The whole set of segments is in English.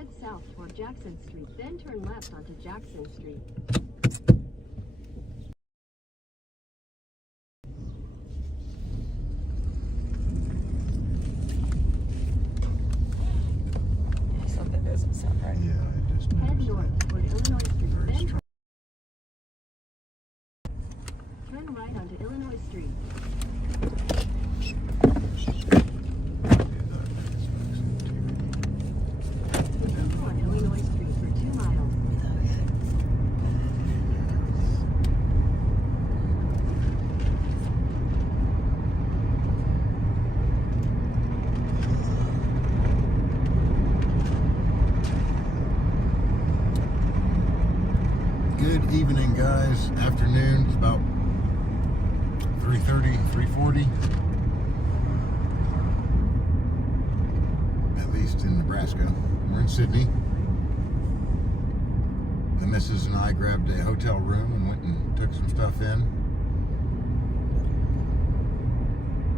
Head south toward Jackson Street, then turn left onto Jackson Street. Something doesn't sound right. Yeah, it just Head north toward Illinois Street, then turn right onto Illinois Street. Continue on Illinois Street for 2 miles. Good evening, guys. Afternoon. It's about 3:30, 3:40. At least in Nebraska. We're in Sydney. The missus and I grabbed a hotel room and went and took some stuff in.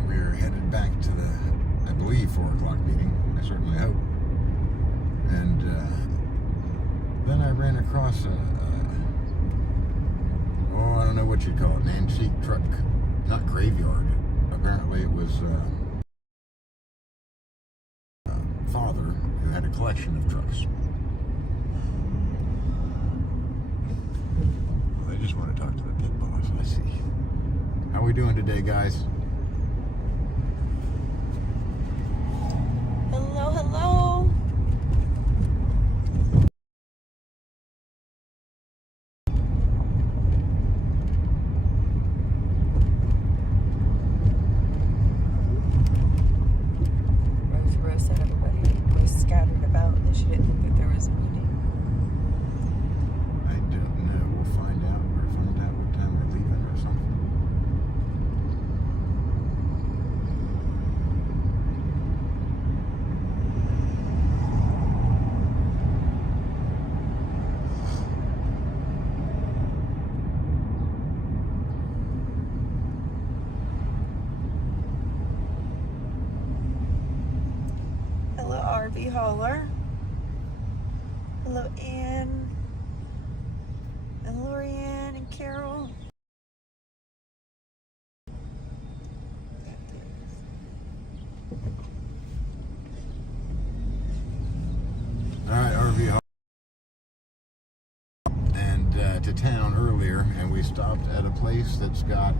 We're headed back to the, I believe, 4 o'clock meeting. I certainly hope. And then I ran across I don't know what you'd call it, an antique truck, not graveyard. Apparently it was a father who had a collection of trucks. Well, they just want to talk to the big boss, I see. How are we doing today, guys? Hello, hello. Rose said everybody was scattered about. She didn't think that there was a meeting. I don't know. We'll find out. We'll find out what time we're leaving or something. Hello, RV hauler. Hello, Ann. And Lorianne and Carol. All right, RV hauler. And to town earlier, and we stopped at a place that's got,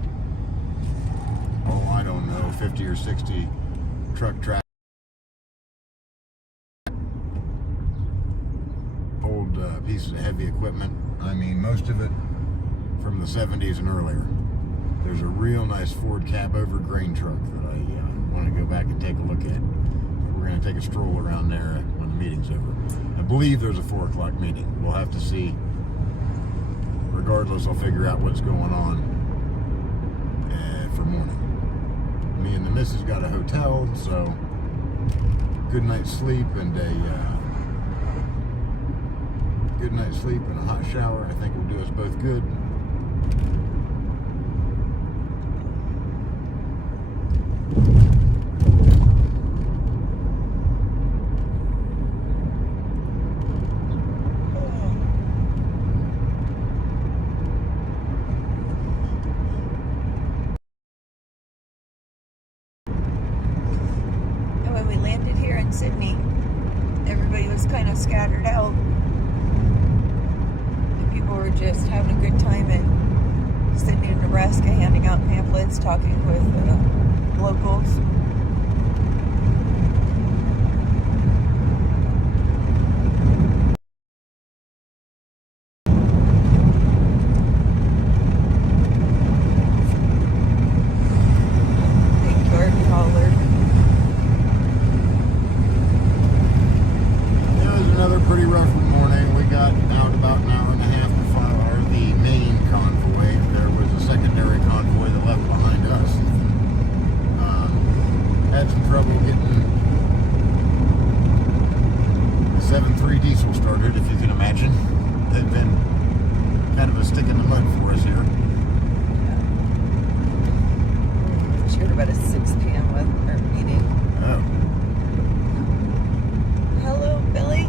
oh, I don't know, 50 or 60 truck tracks. Old pieces of heavy equipment. I mean, most of it from the 70s and earlier. There's a real nice Ford cab-over grain truck that I want to go back and take a look at. We're going to take a stroll around there when the meeting's over. I believe there's a 4 o'clock meeting. We'll have to see. Regardless, I'll figure out what's going on for morning. Me and the missus got a hotel, so good night's sleep and good night's sleep and a hot shower, I think will do us both good. And when we landed here in Sydney, everybody was kind of scattered out. People were just having a good time in Sydney, Nebraska, handing out pamphlets, talking with locals. Thank you, RV hauler. It was another pretty rough morning. We got out about an hour and a half before the main convoy. There was a secondary convoy that left behind us. Had some trouble getting the 7.3 diesel started, if you can imagine. They've been kind of a stick in the mud for us here. She heard about a 6 p.m. with her meeting. Oh. Hello, Billy.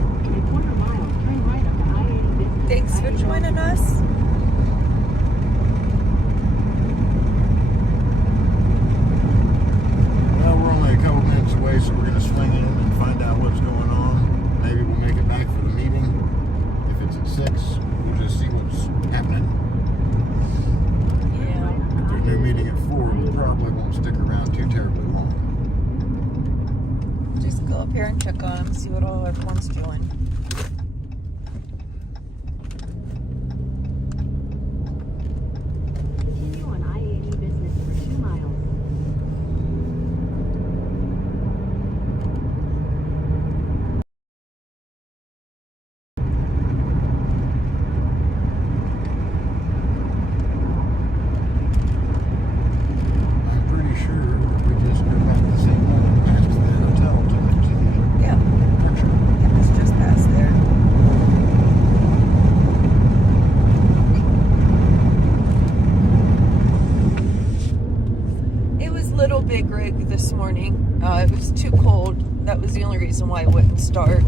see what all everyone's doing. Continue on I-80 business for 2 miles. I'm pretty sure we just drove out the same one past the hotel to the Yeah, picture. it was just past there. It was Little Big Rig this morning. It was too cold. That was the only reason why it wouldn't start.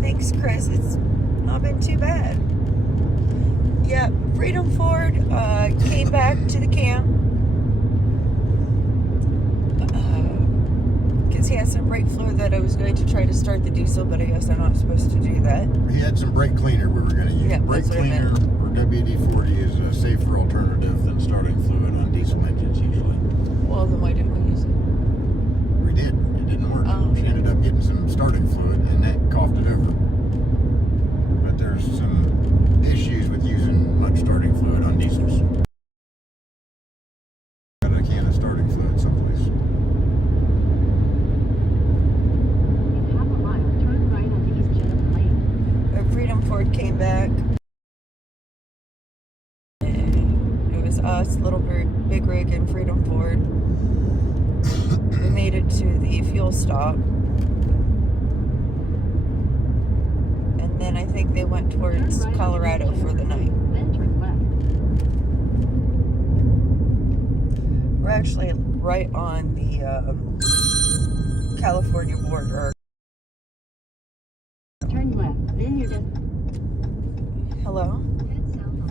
Thanks, Chris. It's not been too bad. Yeah, Freedom Ford came back to the camp. Because he had some brake fluid that I was going to try to start the diesel, but I guess I'm not supposed to do that. He had some brake cleaner we were going to use. Yeah, brake that's what I cleaner or WD-40 is a safer alternative than starting fluid on diesel engines usually. Well, then why didn't we use it? We did. It didn't work. Oh. She ended up getting some starting fluid and that coughed it over. But there's some issues with using much starting fluid on diesels. Got a can of starting fluid someplace. In half a mile, turn right onto East Jennifer Lane. Freedom Ford came back. And it was us, Little Big Rig, and Freedom Ford. We made it to the fuel stop. And then I think they went towards Turn right Colorado onto East for the Jennifer night. Lane, then turn left. We're actually right on the California border. Turn left, then you're just Hello? head south on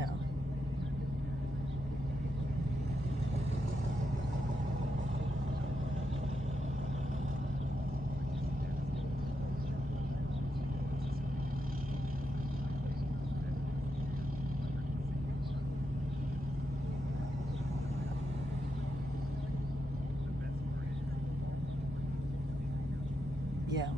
Yeah. Yeah.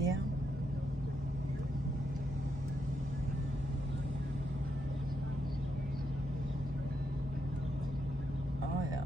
Yeah. Oh, yeah.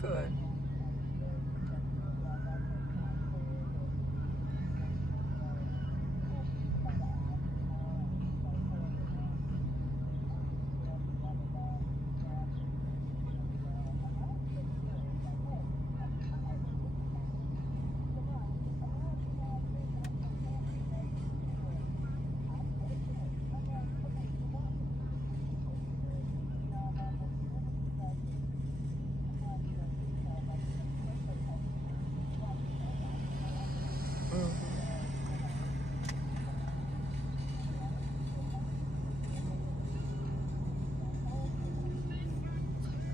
Good.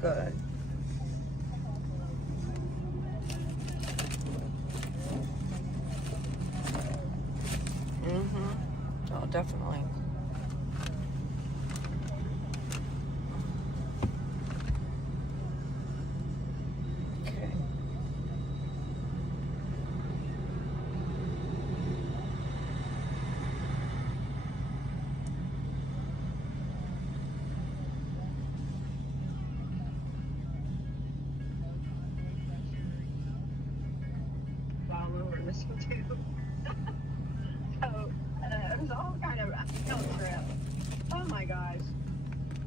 Good. Oh, definitely. Okay. All over this one too. So it was all kind of a field trip. Oh my gosh.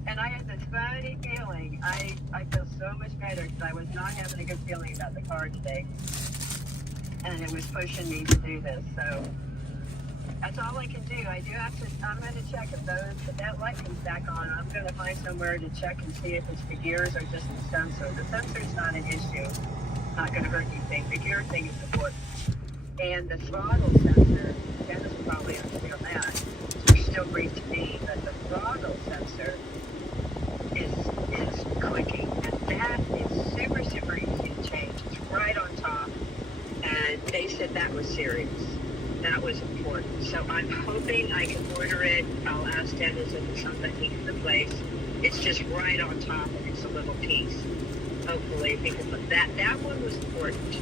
And I had this funny feeling. I feel so much better because I was not having a good feeling about the car today. And it was pushing me to do this. So that's all I can do. I'm going to check if that light comes back on. I'm going to find somewhere to check and see if it's the gears or just the sensor. The sensor's not an issue. Not going to hurt anything. The gear thing is important. And the throttle sensor, Dennis will probably understand that. It's still green to me, but the throttle sensor is clicking. And that is super, super easy to change. It's right on top. And they said that was serious. That was important. So I'm hoping I can order it. I'll ask Dennis if it's something he can replace. It's just right on top and it's a little piece. Hopefully, because that one was important.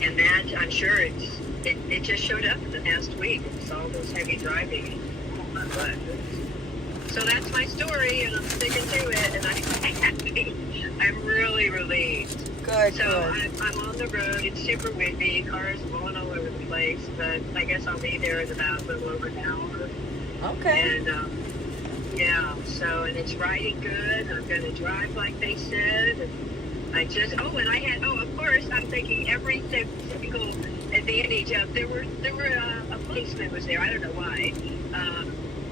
And that, I'm sure it just showed up in the past week. It's all those heavy driving. So that's my story, and I'm sticking to it, and I'm happy. I'm really relieved. Good, So good. I'm on the road. It's super windy. Cars blowing all over the place, but I guess I'll be there in about a little over an hour. Okay. And Yeah, so, and it's riding good. I'm going to drive like they said. And of course, I'm thinking every single advantage of, there were a policeman was there. I don't know why.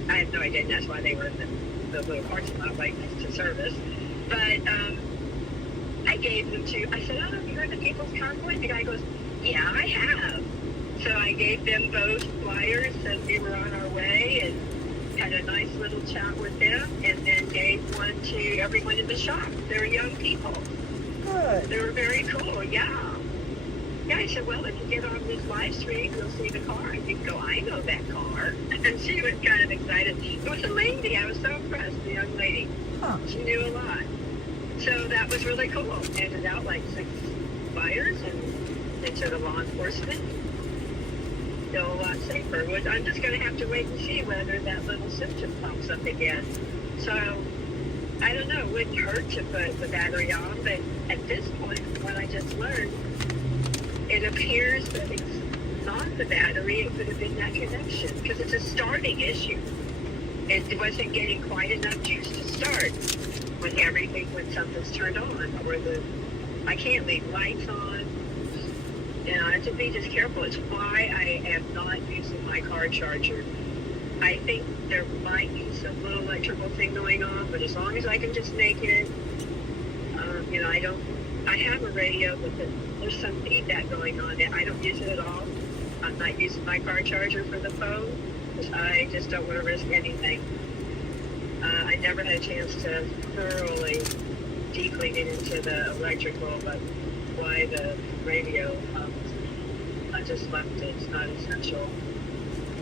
I have no idea. And that's why they were in the little parking lot right next to service. But, I gave them I said, oh, have you heard the People's Convoy? The guy goes, yeah, I have. So I gave them both flyers and we were on our way and had a nice little chat with them and then gave one to everyone in the shop. They were young people. Good. They were very cool, yeah. Yeah, I said, well, if you get on this live stream, you'll see the car. And you can go, I know that car. And she was kind of excited. It was a lady. I was so impressed, the young lady. Huh. She knew a lot. So that was really cool. Handed out like 6 flyers and into the law enforcement. Feel a lot safer. I'm just going to have to wait and see whether that little symptom pops up again. So, I don't know. It wouldn't hurt to put the battery on, but at this point, what I just learned, it appears that it's not the battery. It could have been that connection because it's a starting issue. It wasn't getting quite enough juice to start when something's turned on, or I can't leave lights on. You know, I have to be just careful. It's why I am not using my car charger. I think there might be some little electrical thing going on, but as long as I can just make it, I have a radio, but there's some feedback going on. I don't use it at all. I'm not using my car charger for the phone because I just don't want to risk anything. I never had a chance to thoroughly deeply get into the electrical, but why the radio, I just left it. It's not essential.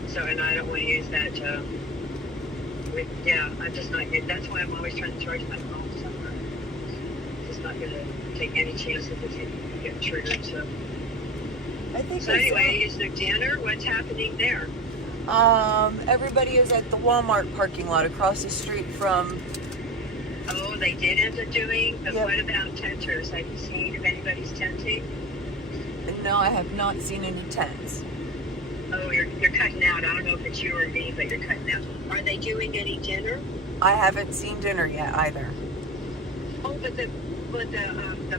So, and I don't want to use that to, I'm just not, that's why I'm always trying to charge my phone somewhere. Just not going to take any chances if you get triggered. So, anyway, is there dinner? What's happening there? Everybody is at the Walmart parking lot across the street from... Oh, they did end up doing, but Yep. What about tenters? Have you seen if anybody's tenting? No, I have not seen any tents. Oh, you're cutting out. I don't know if it's you or me, but you're cutting out. Are they doing any dinner? I haven't seen dinner yet either. Oh, but the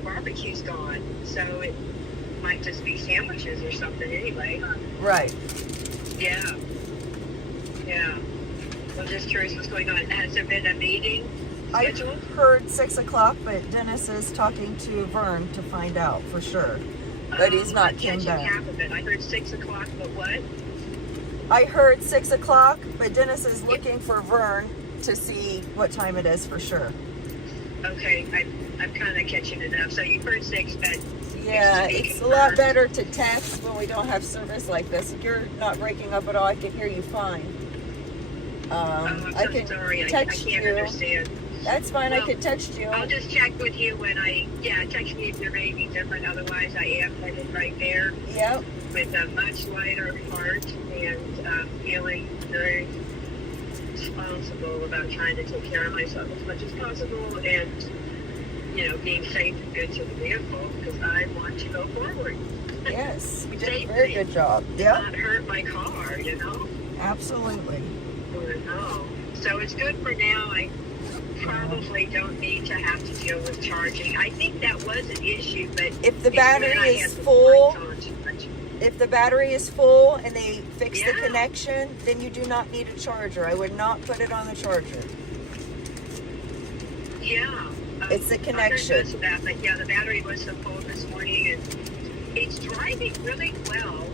barbecue's gone, so it might just be sandwiches or something anyway, huh? Right. Yeah. I'm just curious what's going on. Has there been a meeting scheduled? I heard 6 o'clock, but Dennis is talking to Vern to find out for sure. But he's not came back. Half of it. I heard 6 o'clock, but what? I heard 6 o'clock, but Dennis is looking for Vern to see what time it is for sure. Okay, I'm kind of catching it up. So you heard 6, but yeah, it's a lot better to text when we don't have service like this. You're not breaking up at all. I can hear you fine. I'm I so can sorry. text I can't you. understand. That's fine. Well, I can text you. I'll just check with you when text me if there may be different. Otherwise, I am headed right there. Yep. With a much lighter heart and feeling very responsible about trying to take care of myself as much as possible and, being safe and good to the vehicle because I want to go forward. Yes, you did a Safely. very good job. Yep. Not hurt my car, Absolutely. So it's good for now. I probably don't need to have to deal with charging. I think that was an issue, but if the battery is full, and they fix the connection, then you do not need a charger. I would not put it on the charger. Yeah. It's the connection. I heard that, but the battery was so full this morning, and it's driving really well.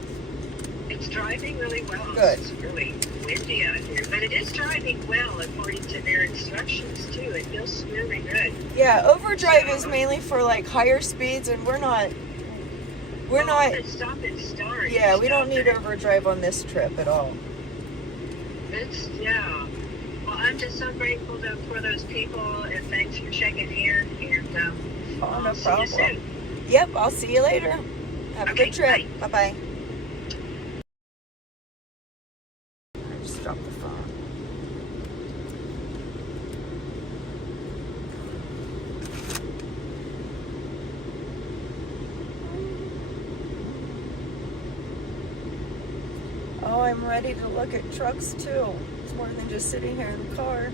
Good. It's really windy out here, but it is driving well according to their instructions too. It feels really good. Yeah, overdrive is mainly for like higher speeds, and we're not. Stop and start. Yeah, we don't need overdrive on this trip at all. Well, I'm just so grateful for those people, and thanks for checking in. And no see problem. you soon. Yep, I'll see you later. Have a good trip. Bye bye. I just dropped the phone. Oh, I'm ready to look at trucks too. It's more than just sitting here in the car.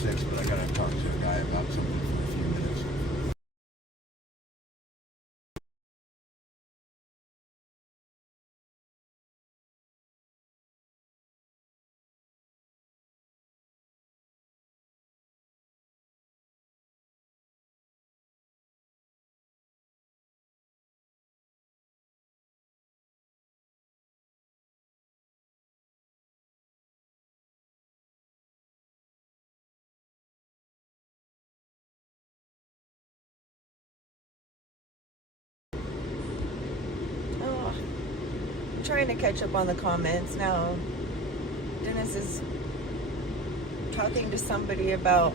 6, but I gotta talk to a guy about something for a few minutes. Oh, I'm trying to catch up on the comments now. Dennis is talking to somebody about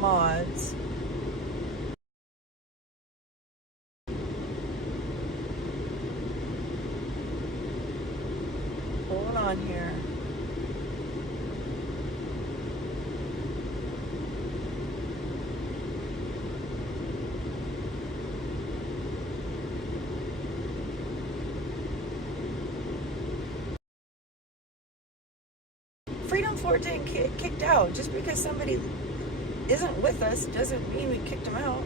mods. Hold on here. Freedom Ford didn't get kicked out. Just because somebody isn't with us doesn't mean we kicked them out.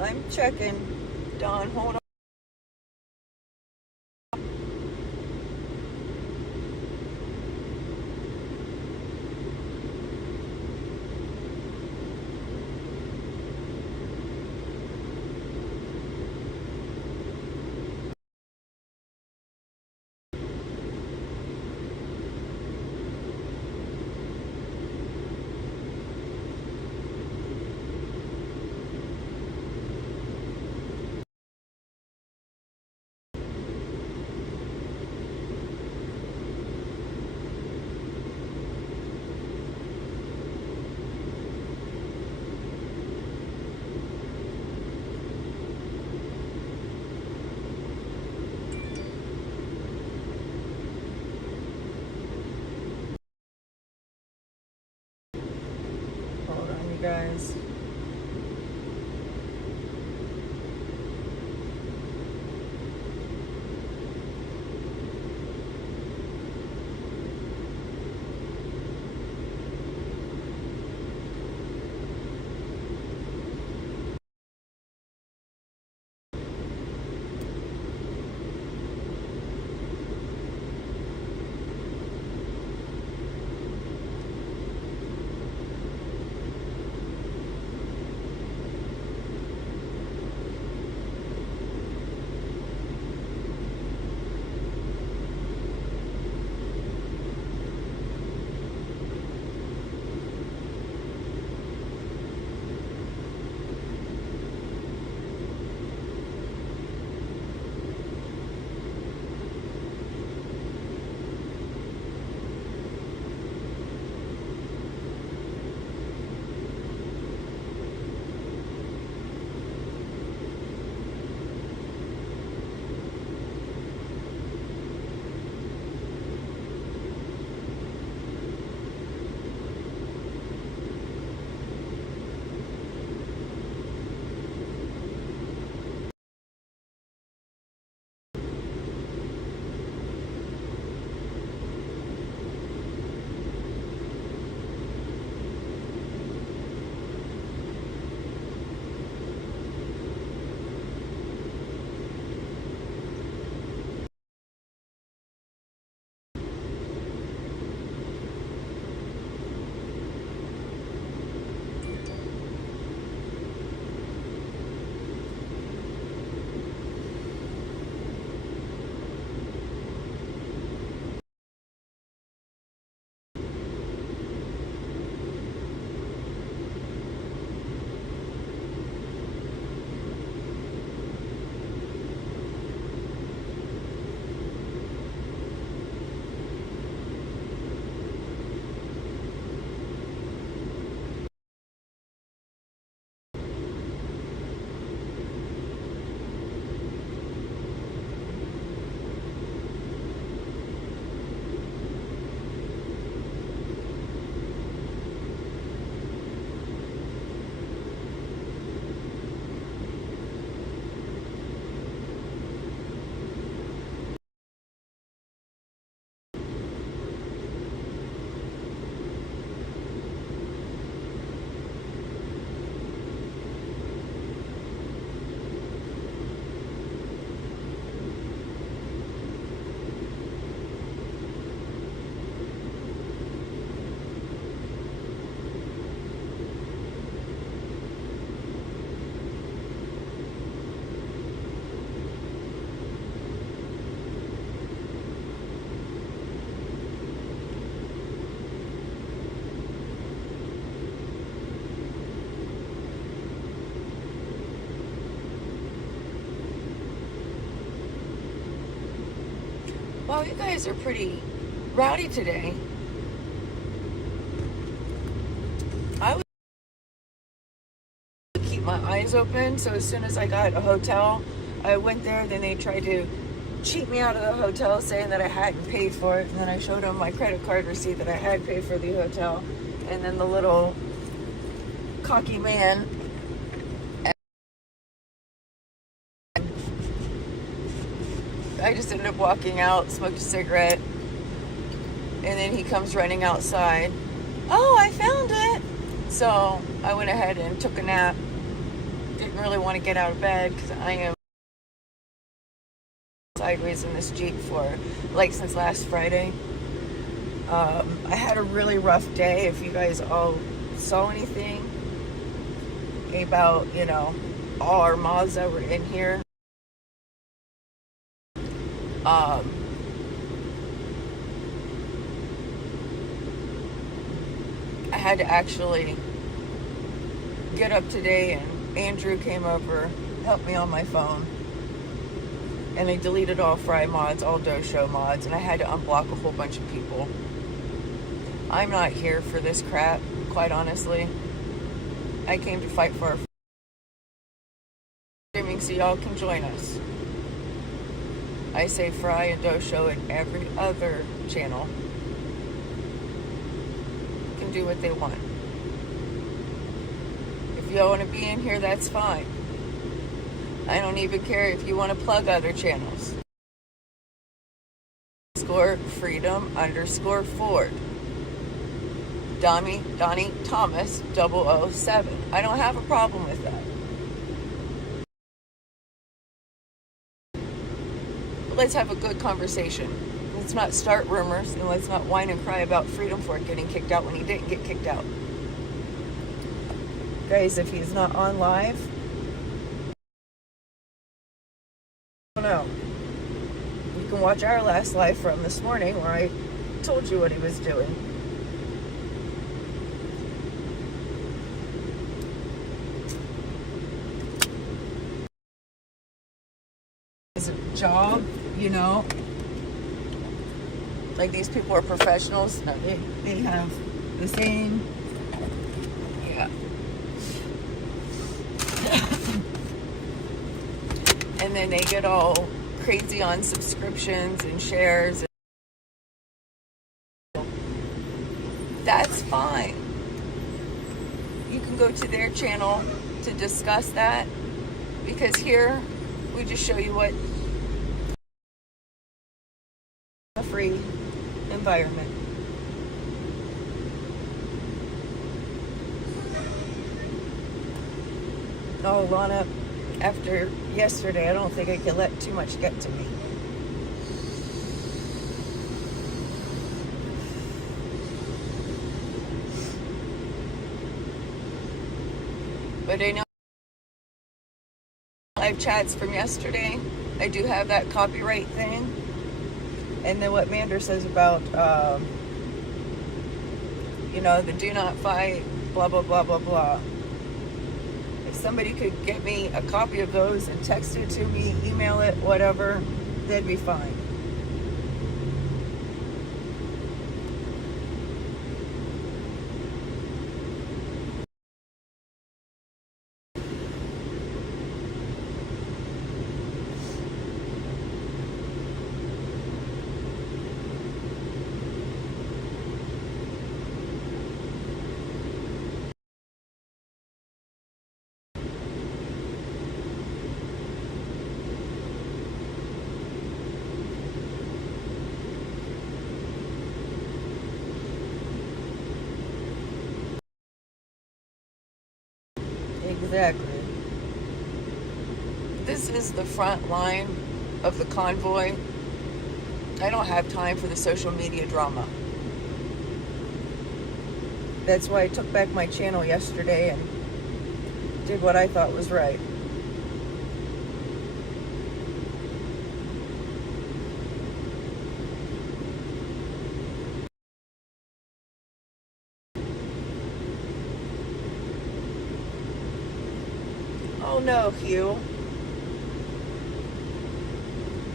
I'm checking. Dawn, hold on. Hold on, you guys. Wow, you guys are pretty rowdy today. I would keep my eyes open, so as soon as I got a hotel, I went there. Then they tried to cheat me out of the hotel, saying that I hadn't paid for it, and then I showed them my credit card receipt that I had paid for the hotel, and then the little cocky man I just ended up walking out, smoked a cigarette, and then he comes running outside. Oh, I found it. So I went ahead and took a nap. Didn't really want to get out of bed because I am sideways in this Jeep for since last Friday. I had a really rough day. If you guys all saw anything about, all our moths that were in here. I had to actually get up today, and Andrew came over, helped me on my phone, and they deleted all Fry mods, all Doe Show mods, and I had to unblock a whole bunch of people. I'm not here for this crap, quite honestly. I came to fight for our streaming so y'all can join us. I say Fry and Doe Show and every other channel can do what they want. If y'all want to be in here, that's fine. I don't even care if you want to plug other channels. _freedom_Ford. Donnie Thomas 007. I don't have a problem with that. Let's have a good conversation. Let's not start rumors, and let's not whine and cry about Freedom Ford getting kicked out when he didn't get kicked out. Guys, if he's not on live, I don't know. You can watch our last live from this morning where I told you what he was doing. It's a job, like these people are professionals. They have the same, yeah. And then they get all crazy on subscriptions and shares. That's fine. You can go to their channel to discuss that, because here we just show you what a free environment. Oh, Lana, after yesterday, I don't think I can let too much get to me. But I know live chats from yesterday, I do have that copyright thing. And then what Mander says about, the do not fight, blah, blah, blah, blah, blah. If somebody could get me a copy of those and text it to me, email it, whatever, that'd be fine. Exactly. This is the front line of the convoy. I don't have time for the social media drama. That's why I took back my channel yesterday and did what I thought was right. Oh no, Hugh.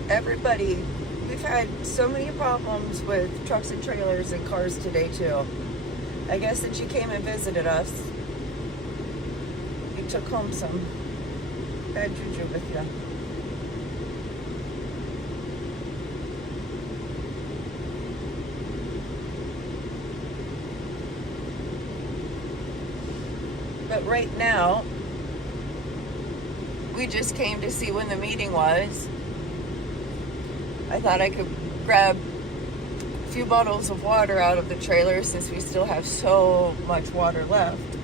Everybody, we've had so many problems with trucks and trailers and cars today too. I guess since you came and visited us, you took home some bad juju with you. But right now, we just came to see when the meeting was. I thought I could grab a few bottles of water out of the trailer since we still have so much water left,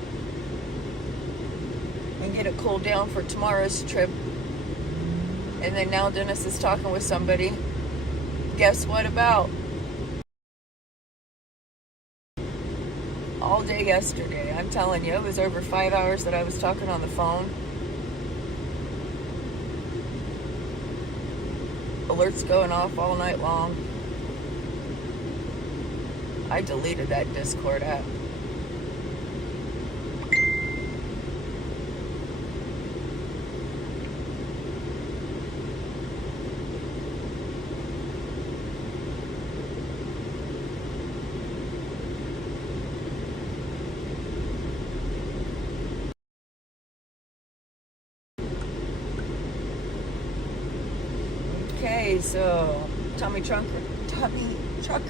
and get it cooled down for tomorrow's trip. And then now Dennis is talking with somebody. Guess what about? All day yesterday. I'm telling you, it was over 5 hours that I was talking on the phone. Alerts going off all night long. I deleted that Discord app. Okay, so Tommy Trucker,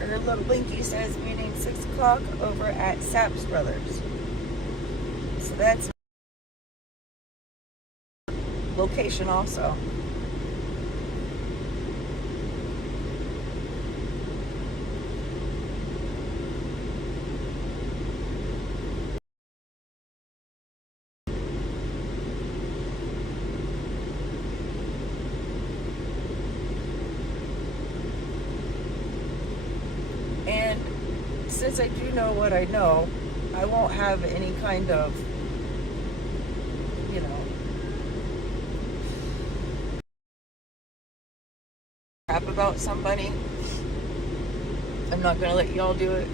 Little Blinky says meeting 6 o'clock over at Saps Brothers. So that's location also. And since I do know what I know, I won't have any kind of, crap about somebody. I'm not going to let y'all do it.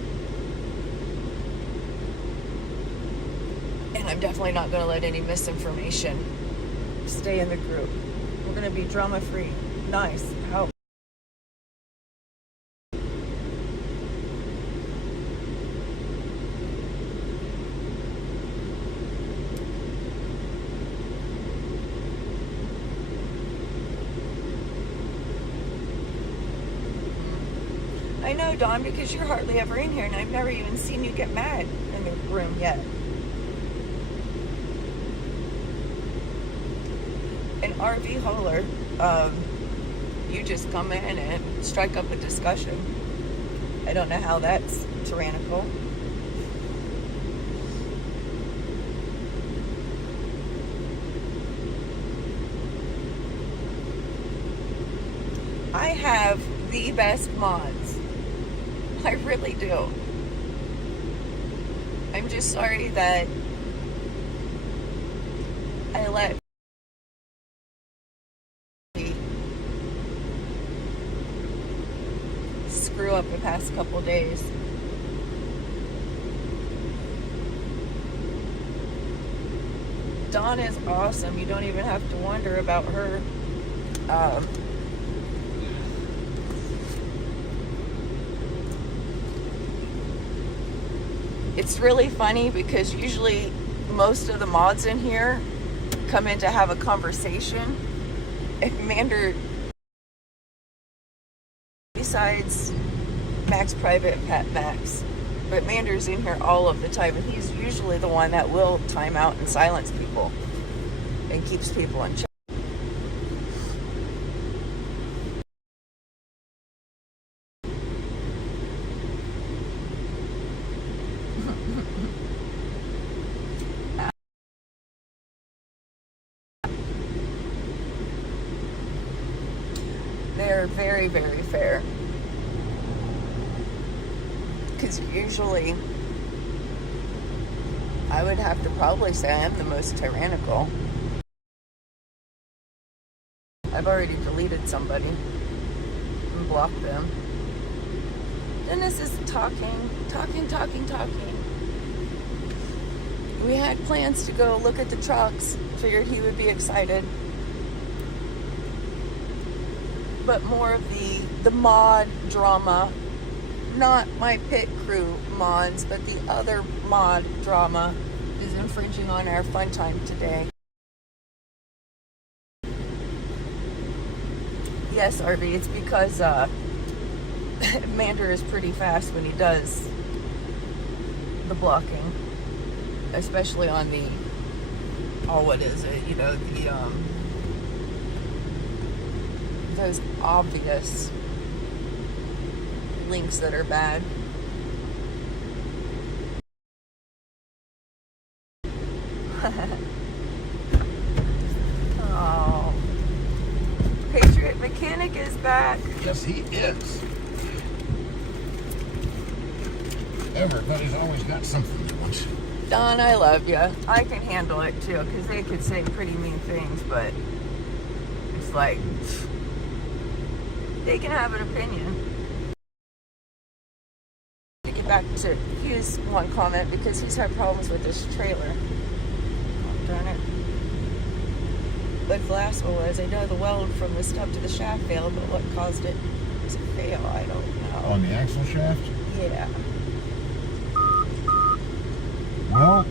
And I'm definitely not going to let any misinformation stay in the group. We're going to be drama free. Nice. How? I know, Dawn, because you're hardly ever in here, and I've never even seen you get mad in the room yet. And RV Holler, you just come in and strike up a discussion. I don't know how that's tyrannical. I have the best mods. I really do. I'm just sorry that I let screw up the past couple days. Dawn is awesome. You don't even have to wonder about her. It's really funny because usually most of the mods in here come in to have a conversation. And Mander, besides Max Private and Pat Max, but Mander's in here all of the time, and he's usually the one that will time out and silence people and keeps people in check. They're very, very fair. Because usually, I would have to probably say I'm the most tyrannical. I've already deleted somebody and blocked them. Dennis is talking. We had plans to go look at the trucks. Figured he would be excited. But more of the the mod drama, not my pit crew mods, but the other mod drama is infringing on our fun time today. Yes, RV, it's because Mander is pretty fast when he does the blocking, especially on the, what is it, those obvious links that are bad. Oh, Patriot Mechanic is back. Yes, he is. Everybody's always got something they want. Don, I love you. I can handle it too, because they could say pretty mean things, but it's like, they can have an opinion. To get back to his one comment, because he's had problems with this trailer. Oh, darn it. What glass was? I know the weld from the stub to the shaft failed, but what caused it to fail, I don't know. On the axle shaft? Yeah. Well,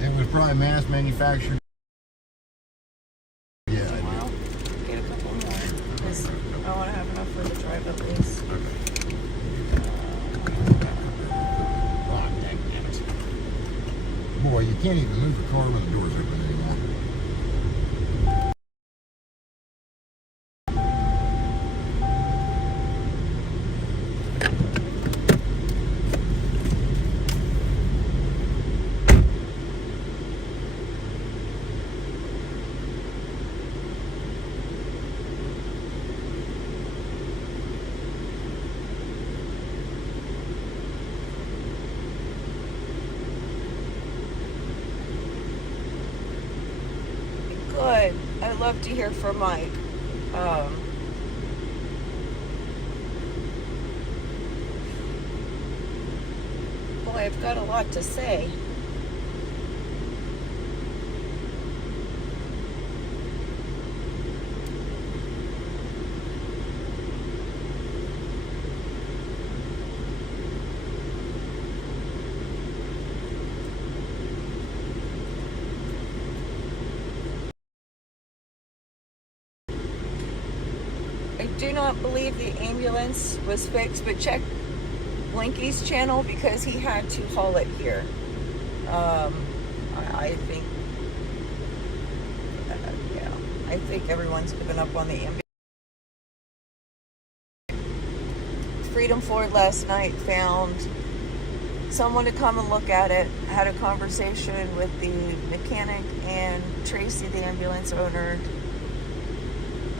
it was probably mass manufactured. Yeah. Well, get a couple more, because I want to have enough for the drive at least. Oh, dang it. Boy, you can't even move the car when the door's open anymore. Good. I love to hear from Mike. Boy, I've got a lot to say. I do not believe the ambulance was fixed, but check Blinky's channel because he had to haul it here. I think, yeah, I think everyone's given up on the ambulance. Freedom Ford last night found someone to come and look at it, had a conversation with the mechanic and Tracy, the ambulance owner.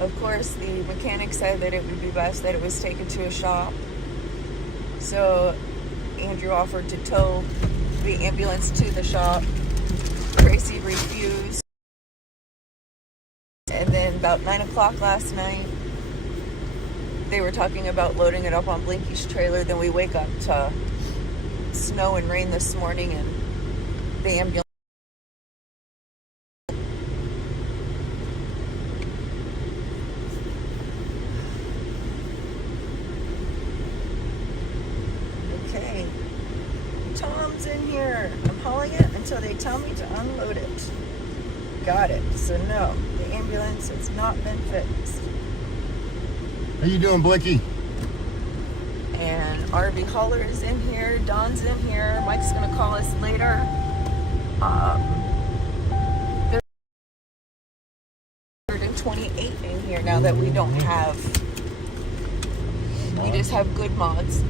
Of course, the mechanic said that it would be best that it was taken to a shop. So Andrew offered to tow the ambulance to the shop. Tracy refused. And then about 9 o'clock last night, they were talking about loading it up on Blinky's trailer. Then we wake up to snow and rain this morning, and the ambulance. Okay, Tom's in here. I'm hauling it until they tell me to unload it. Got it. So no, the ambulance has not been fixed. How you doing, Blicky? And RV Hauler is in here. Don's in here. Mike's gonna call us later. There's 128 in here now that we don't have. We just have good mods.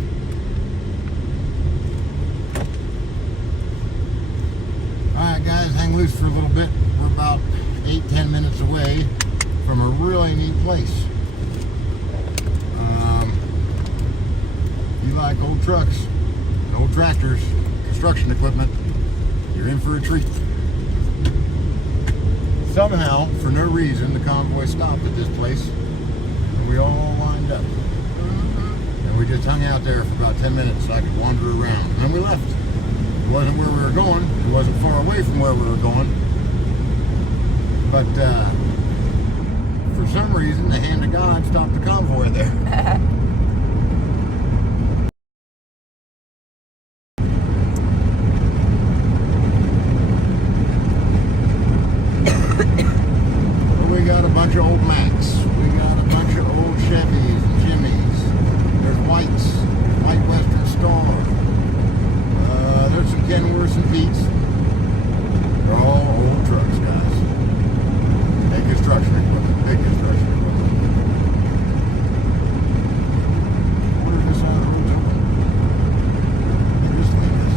Alright guys, hang loose for a little bit. We're about 8-10 minutes away from a really neat place. You like old trucks, and old tractors, construction equipment, you're in for a treat. Somehow, for no reason, the convoy stopped at this place, and we all lined up. And we just hung out there for about 10 minutes so I could wander around. And then we left. It wasn't where we were going. It wasn't far away from where we were going. But for some reason, the hand of God stopped the convoy there. We got a bunch of old Macs. We got a bunch of old Chevys and Jimmys. There's Whites, White Western Star. There's some Kenworths and Pete's. They're all old trucks, guys. Big construction equipment. Big construction equipment. What is this on the road doing? Look at this thing is.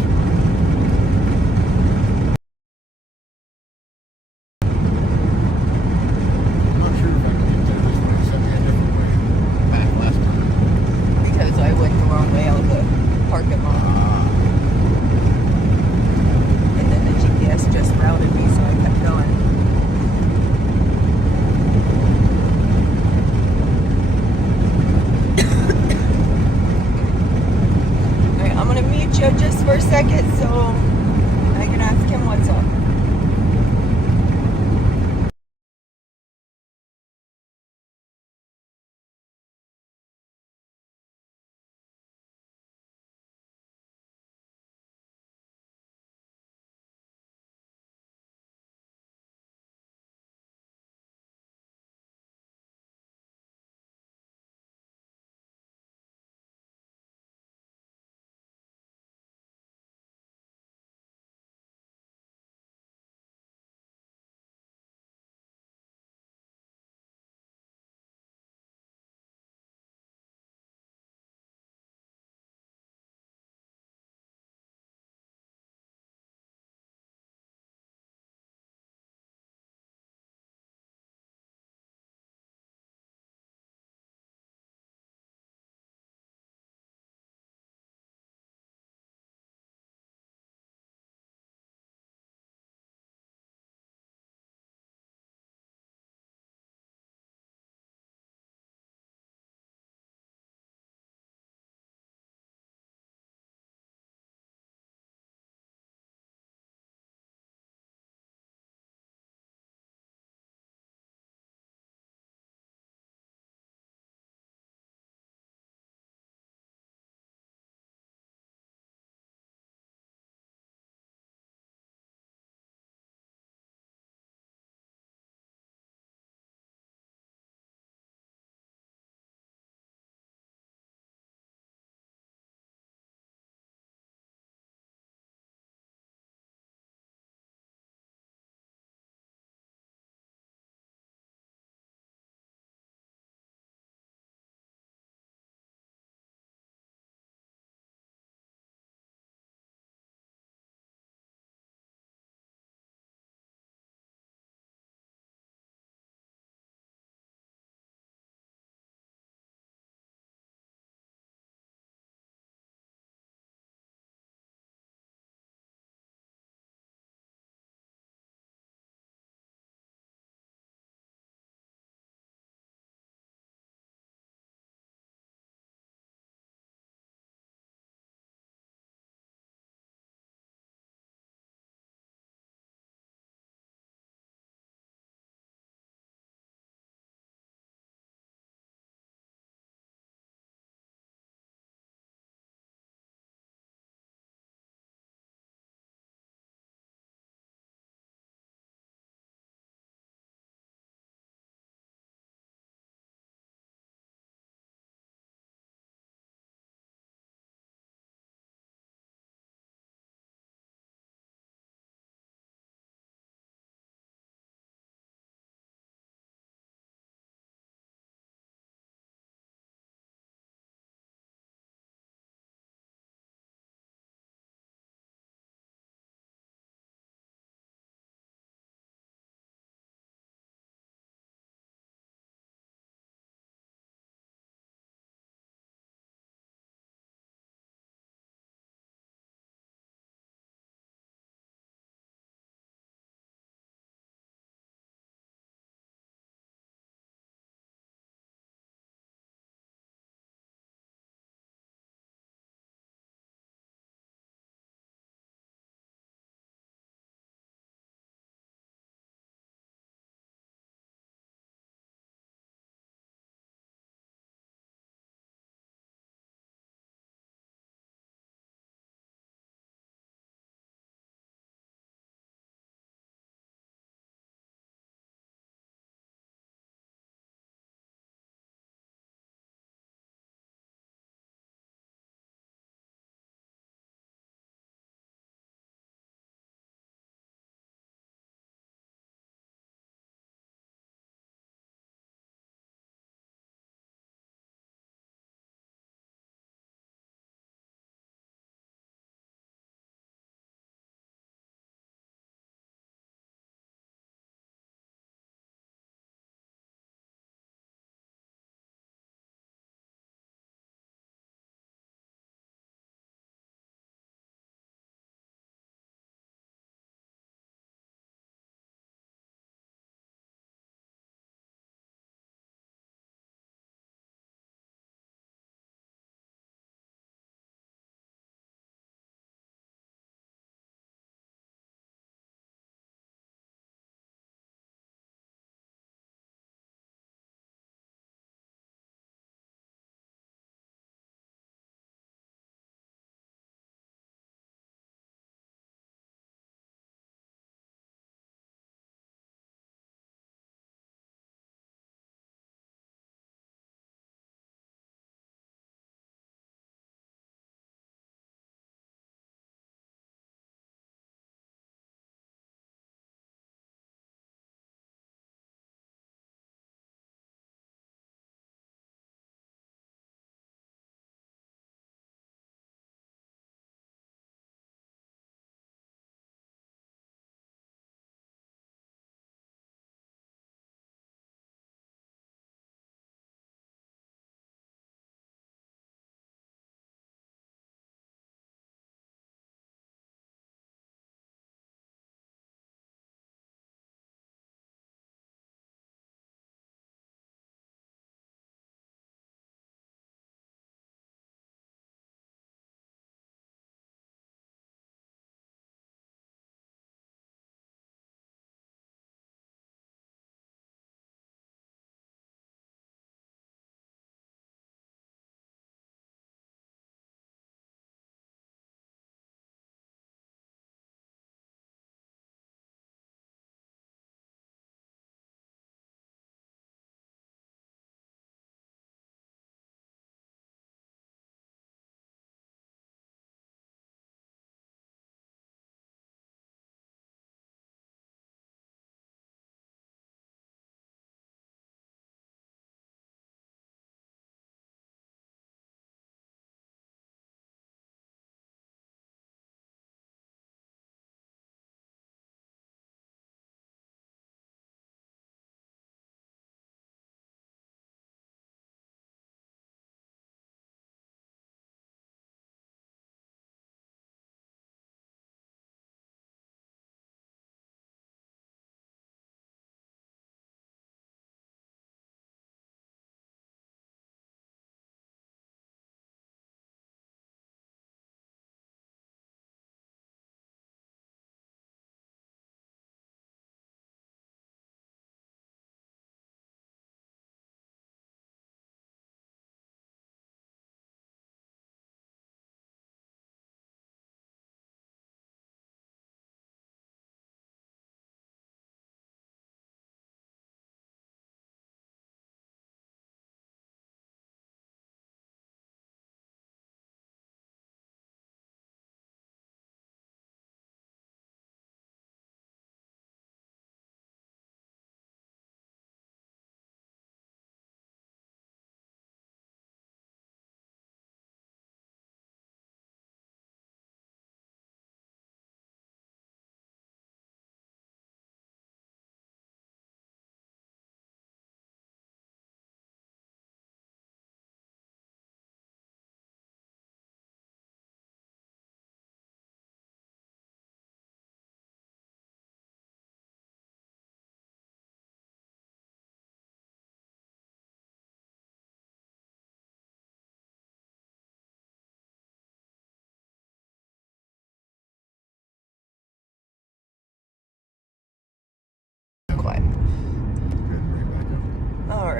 I'm not sure if I can get there this way. Send me a different way. Back last time. Because I went the wrong way out of the parking lot. And then the GPS just routed me, so I kept going. Alright, I'm gonna mute you just for a second, so I can ask him what's up.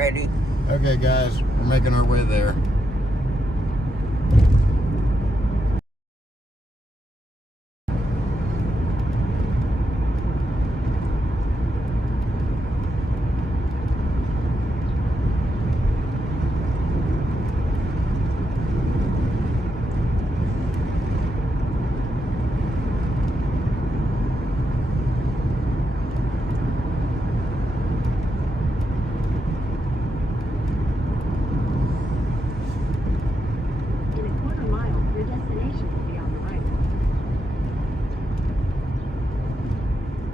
ready. Okay, guys, we're making our way there.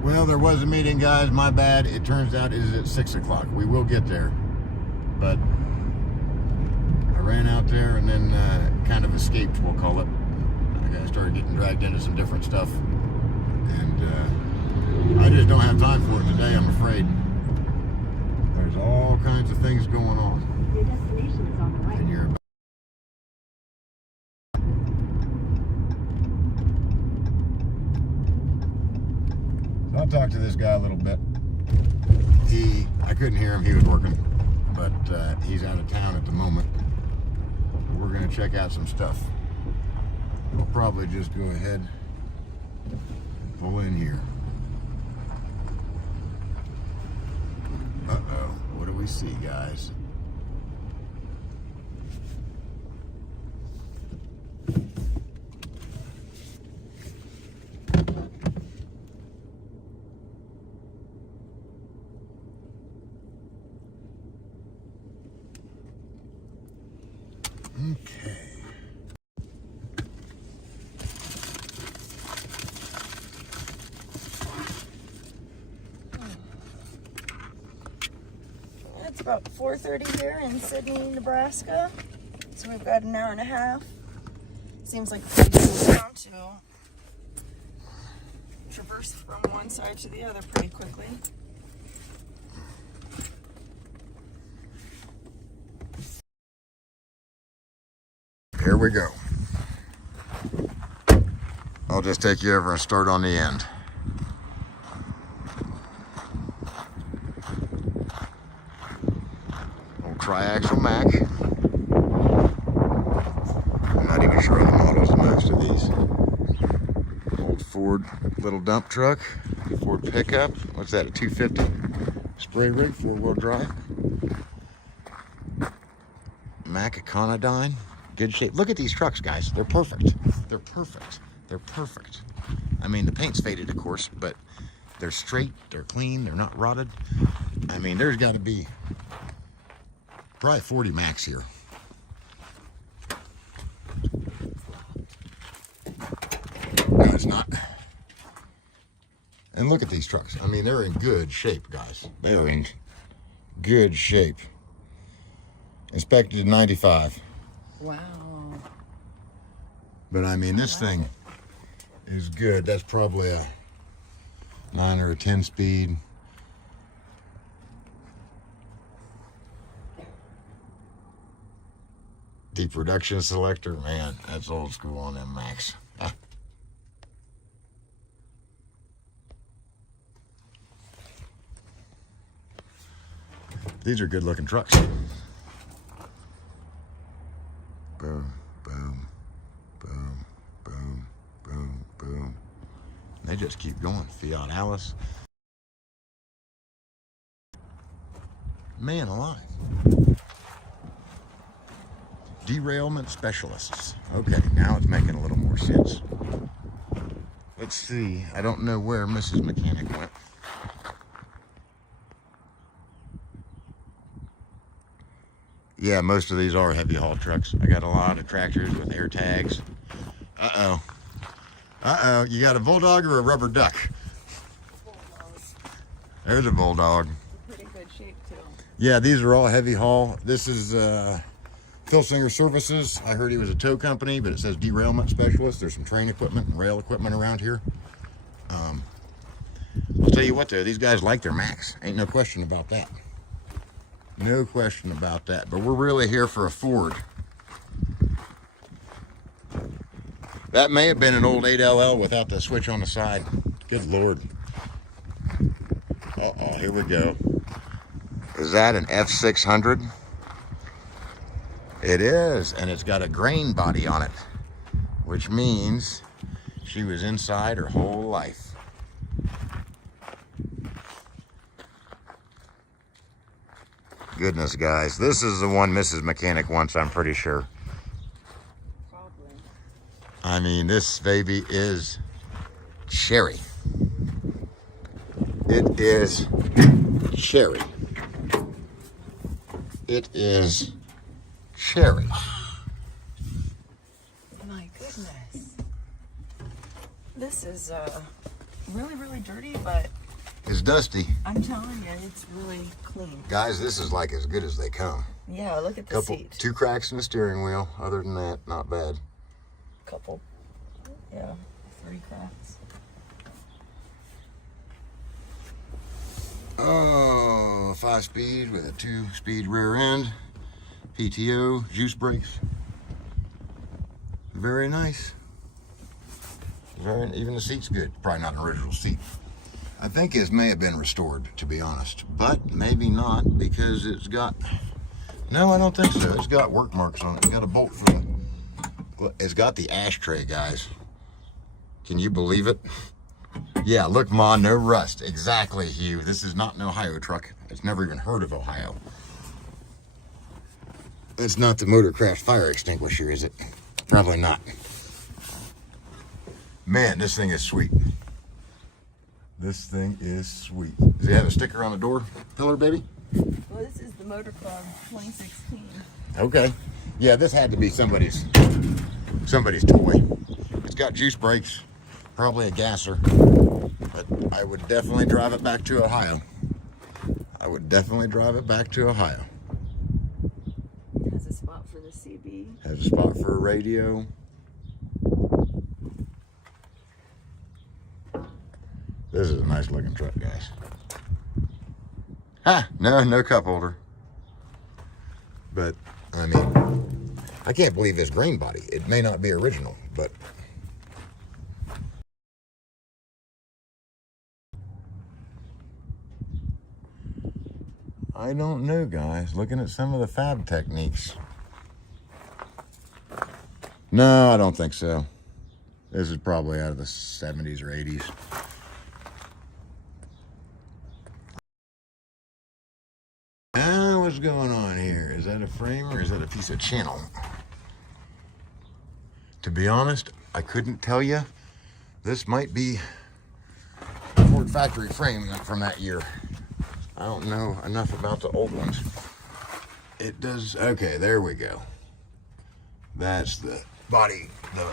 Well, there was a meeting, guys. My bad. It turns out it is at 6 o'clock. We will get there. But I ran out there and then kind of escaped, we'll call it. I started getting dragged into some different stuff. And I just don't have time for it today, I'm afraid. There's all kinds of things going on. Your destination is on the right. And you're I'll talk to this guy a little bit. I couldn't hear him, he was working, but he's out of town at the moment. We're gonna check out some stuff. We'll probably just go ahead and pull in here. Uh-oh, what do we see, guys? Okay. It's about 4:30 here in Sydney, Nebraska. So we've got an hour and a half. Seems like a pretty good town to traverse from one side to the other pretty quickly. Here we go. I'll just take you over and start on the end. Old triaxle Mac. I'm not even sure the models of most of these. Old Ford little dump truck, Ford pickup. What's that, a 250? Spray rig, 4-wheel drive. Mac Econodyne. Good shape. Look at these trucks, guys. They're perfect. They're perfect. They're perfect. I mean, the paint's faded, of course, but they're straight, they're clean, they're not rotted. I mean, there's got to be probably 40 Macs here. No, it's not. And look at these trucks. I mean, they're in good shape, guys. They're in good shape. Inspected in 95. Wow. But I mean, this thing is good. That's probably a 9 or a 10 speed. Deep reduction selector. Man, that's old school on them Macs. Ah. These are good looking trucks. Boom, boom, boom, boom, boom, boom. They just keep going. Fiat Alice. Man alive. Derailment specialists. Okay, now it's making a little more sense. Let's see. I don't know where Mrs. Mechanic went. Yeah, most of these are heavy haul trucks. I got a lot of tractors with air tags. Uh-oh. Uh-oh, you got a bulldog or a rubber duck? Bulldog. There's a bulldog. Pretty good shape too. Yeah, these are all heavy haul. This is Phil Singer Services. I heard he was a tow company, but it says derailment specialist. There's some train equipment and rail equipment around here. I'll tell you what though, these guys like their Macs. Ain't no question about that. No question about that. But we're really here for a Ford. That may have been an old 8LL without the switch on the side. Good Lord. Uh-oh, here we go. Is that an F600? It is, and it's got a grain body on it, which means she was inside her whole life. Goodness, guys, this is the one Mrs. Mechanic wants, I'm pretty sure. Probably. I mean, this baby is cherry. It is cherry. It is cherry. My goodness. This is really, really dirty, but It's dusty. I'm telling you, it's really clean. Guys, this is like as good as they come. Yeah, look at the seat. 2 cracks in the steering wheel. Other than that, not bad. Couple. Yeah, 3 cracks. Oh, 5-speed with a 2-speed rear end. PTO, juice brakes. Very nice. Even the seat's good. Probably not an original seat. I think it may have been restored, to be honest, but maybe not, because it's got, no, I don't think so. It's got work marks on it. It's got a bolt for the, it's got the ashtray, guys. Can you believe it? Yeah, look, Ma, no rust. Exactly, Hugh. This is not an Ohio truck. It's never even heard of Ohio. It's not the Motorcraft fire extinguisher, is it? Probably not. Man, this thing is sweet. This thing is sweet. Does it have a sticker on the door pillar, baby? Well, this is the Motor Club 2016. Okay. Yeah, this had to be somebody's toy. It's got juice brakes, probably a gasser, but I would definitely drive it back to Ohio. I would definitely drive it back to Ohio. Has a spot for the CB. Has a spot for a radio. This is a nice looking truck, guys. Ah, no cup holder. But, I mean, I can't believe this grain body. It may not be original, but I don't know, guys. Looking at some of the fab techniques. No, I don't think so. This is probably out of the 70s or 80s. What's going on here? Is that a frame or is that a piece of channel? To be honest, I couldn't tell you. This might be a Ford factory frame from that year. I don't know enough about the old ones. It does, okay, there we go. That's the body, the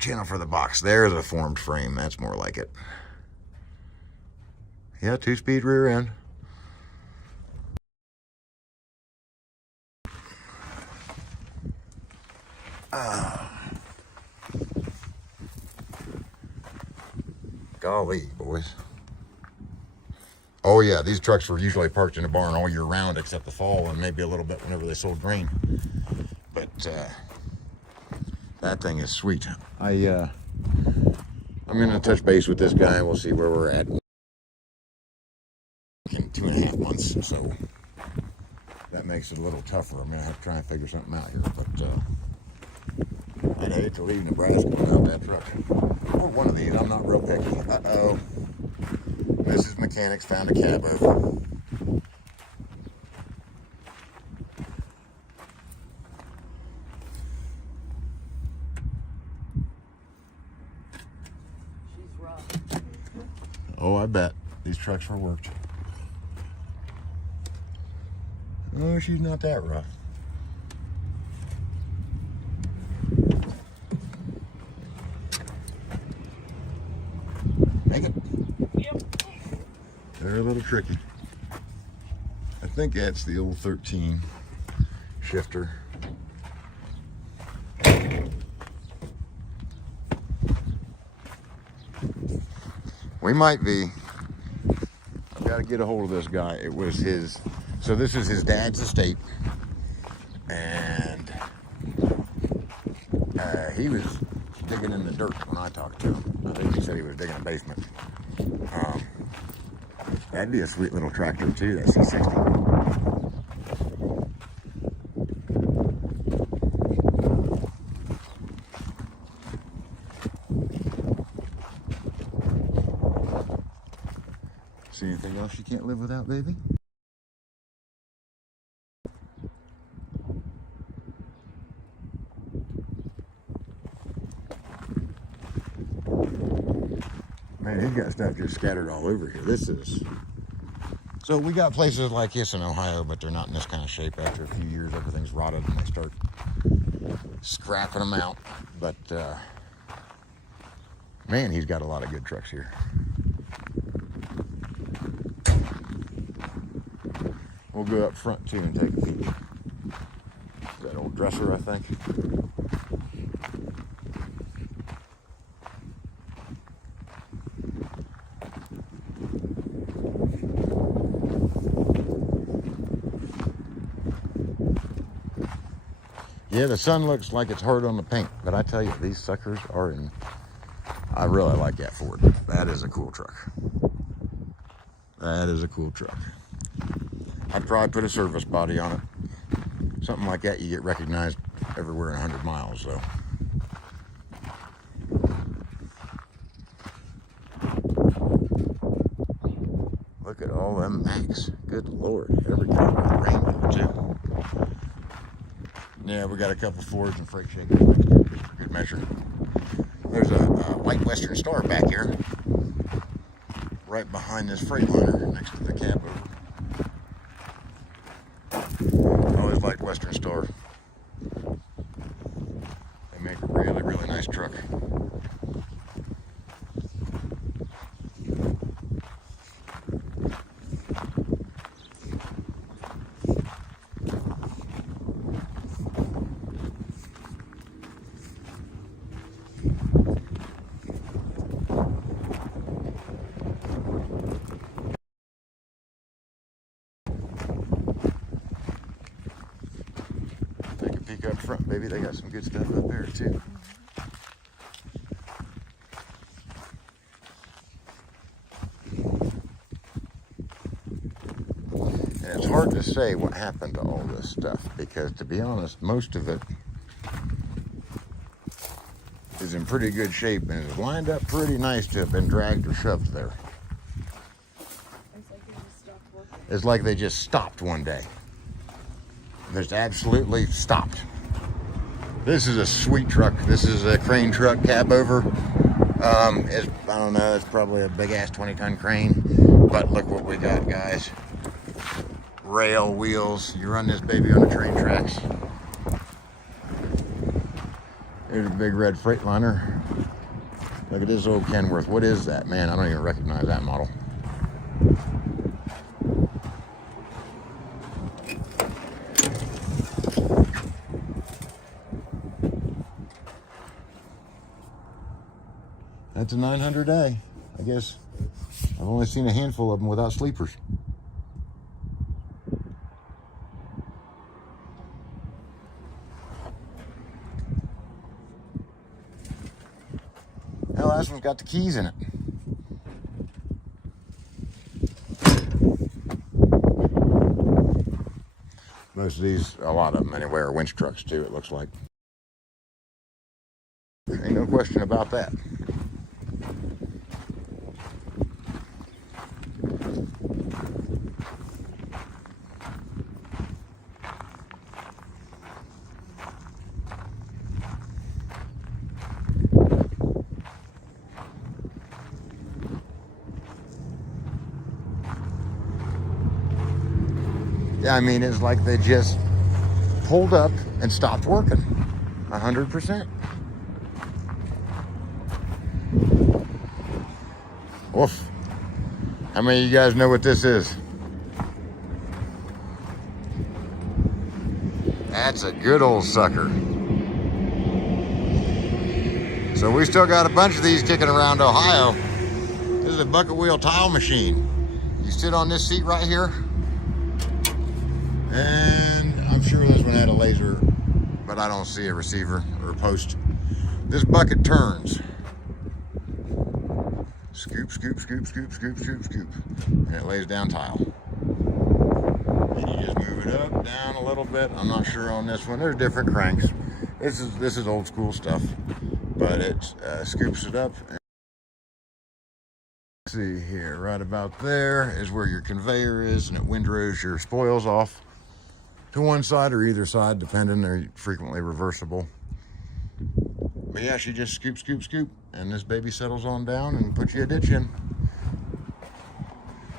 channel for the box. There's a formed frame. That's more like it. Yeah, 2-speed rear end. Golly, boys. Oh yeah, these trucks were usually parked in a barn all year round except the fall and maybe a little bit whenever they sold grain. But that thing is sweet. I'm gonna touch base with this guy and we'll see where we're at in 2.5 months. So that makes it a little tougher. I'm gonna have to try and figure something out here. But I'd hate to leave Nebraska without that truck. Or one of these. I'm not real picky. Uh-oh. Mrs. Mechanics found a cab over. She's rough. Oh, I bet. These trucks were worked. Oh, she's not that rough. Make it? Yep. They're a little tricky. I think that's the old 13 shifter. We might be. I've got to get a hold of this guy. It was his, so this is his dad's estate. And he was digging in the dirt when I talked to him. I think he said he was digging a basement. That'd be a sweet little tractor too, that C60. See anything else you can't live without, baby? Man, he's got stuff just scattered all over here. So we got places like this in Ohio, but they're not in this kind of shape. After a few years, everything's rotted and they start scrapping them out. But, man, he's got a lot of good trucks here. We'll go up front, too, and take a peek. That old dresser, I think. Yeah, the sun looks like it's hard on the paint, but I tell you, these suckers are in... I really like that Ford. That is a cool truck. That is a cool truck. I'd probably put a service body on it. Something like that, you get recognized everywhere in 100 miles, so. Look at all them Macs. Good Lord. Every color of the rainbow, too. Yeah, we got a couple Fords and freight shakers next to it, just for good measure. There's a white Western Star back here, right behind this Freightliner, next to the cab over. I always liked Western Star. They make a really, really nice truck. Peek up front, baby. They got some good stuff up there too. And it's hard to say what happened to all this stuff because, to be honest, most of it is in pretty good shape and is lined up pretty nice to have been dragged or shoved there. It's like they just stopped one day. Just absolutely stopped. This is a sweet truck. This is a crane truck, cab over. I don't know, it's probably a big ass 20-ton crane. But look what we got, guys. Rail wheels. You run this baby on the train tracks. There's a big red Freightliner. Look at this old Kenworth. What is that? Man, I don't even recognize that model. That's a 900A. I guess I've only seen a handful of them without sleepers. Hell, this one's got the keys in it. Most of these, a lot of them anyway, are winch trucks too, it looks like. Ain't no question about that. Yeah, I mean, it's like they just pulled up and stopped working. 100%. Woof. How many of you guys know what this is? That's a good old sucker. So we still got a bunch of these kicking around Ohio. This is a bucket wheel tile machine. You sit on this seat right here, and I'm sure this one had a laser, but I don't see a receiver or a post. This bucket turns. Scoop, scoop, scoop, scoop, scoop, scoop, scoop. And it lays down tile. And you just move it up, down a little bit. I'm not sure on this one. There's different cranks. This is old school stuff, but it scoops it up. Let's see here, right about there is where your conveyor is, and it windrows your spoils off to one side or either side, depending. They're frequently reversible. But yeah, she just scoop, scoop, scoop, and this baby settles on down and puts you a ditch in.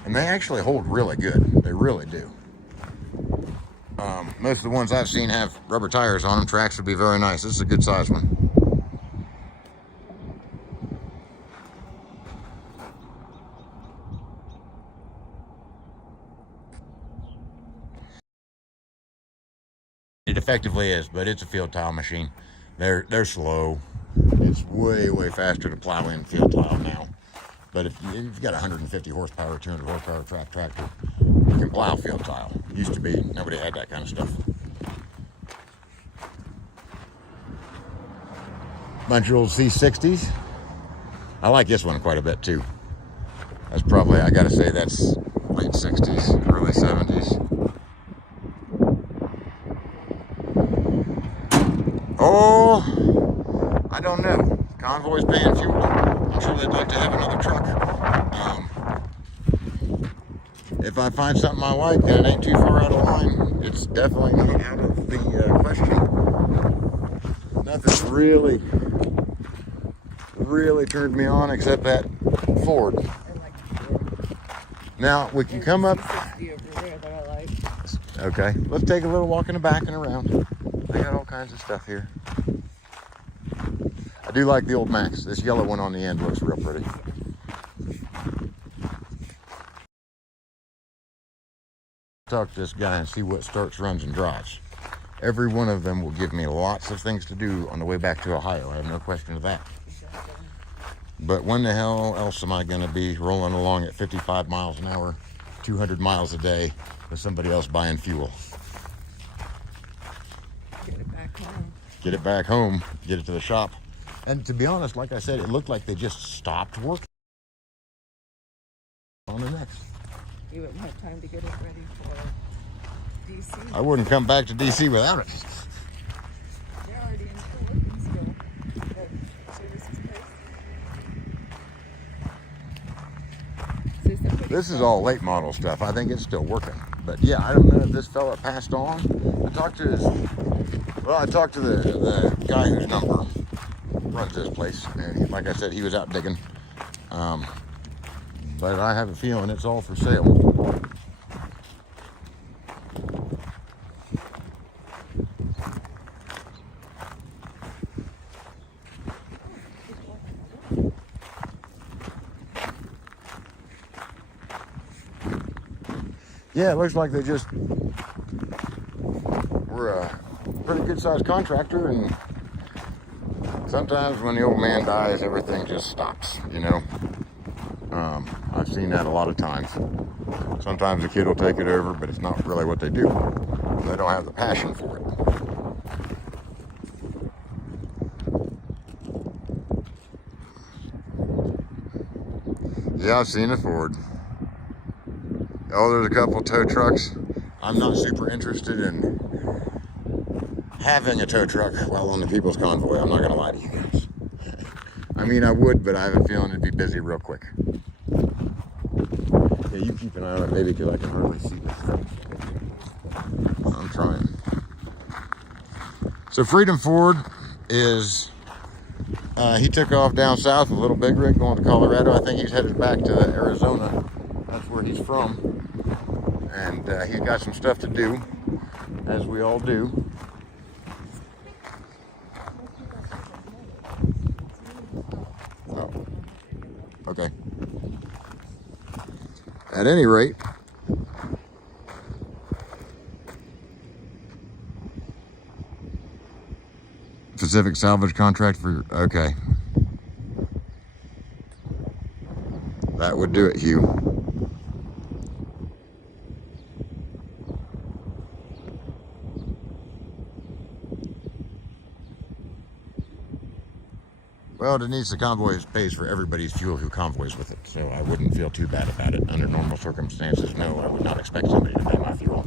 And they actually hold really good. They really do. Most of the ones I've seen have rubber tires on them. Tracks would be very nice. This is a good size one. It effectively is, but it's a field tile machine. They're slow. It's way faster to plow in field tile now. But if you've got 150 horsepower, 200 horsepower tractor, you can plow field tile. Used to be, nobody had that kind of stuff. Bunch of old C60s. I like this one quite a bit too. That's probably, I gotta say, that's late 60s, early 70s. Oh, I don't know. Convoy's paying fuel. I'm sure they'd like to have another truck. If I find something I like and it ain't too far out of line, it's definitely not out of the question. Nothing's really turned me on except that Ford. Now we can come up. Okay, let's take a little walk in the back and around. I got all kinds of stuff here. I do like the old Max. This yellow one on the end looks real pretty. Talk to this guy and see what starts, runs, and drives. Every one of them will give me lots of things to do on the way back to Ohio. I have no question of that. But when the hell else am I going to be rolling along at 55 miles an hour, 200 miles a day with somebody else buying fuel? Get it back home. Get it back home, get it to the shop. And to be honest, like I said, it looked like they just stopped working on the next. You wouldn't have time to get it ready for DC. I wouldn't come back to DC without it. They're already in working still. Services place. This is all late model stuff. I think it's still working. But yeah, I don't know if this fella passed on. I talked to the guy whose number runs this place. And like I said, he was out digging. But I have a feeling it's all for sale. Yeah, it looks like they just were a pretty good sized contractor, and sometimes when the old man dies, everything just stops, you know. I've seen that a lot of times. Sometimes the kid will take it over, but it's not really what they do. They don't have the passion for it. Yeah, I've seen a Ford. Oh, there's a couple tow trucks. I'm not super interested in having a tow truck while on the People's Convoy. I'm not gonna lie to you guys. I mean, I would, but I have a feeling it'd be busy real quick. Yeah, you keep an eye on it, maybe, because I can hardly see this thing. I'm trying. So Freedom Ford is, he took off down south with a little big rig going to Colorado. I think he's headed back to Arizona. That's where he's from. And he's got some stuff to do, as we all do. Oh, okay. At any rate, Pacific salvage contract for, okay. That would do it, Hugh. Well, Denise, the convoy pays for everybody's fuel who convoys with it, so I wouldn't feel too bad about it. Under normal circumstances, no, I would not expect somebody to pay my fuel.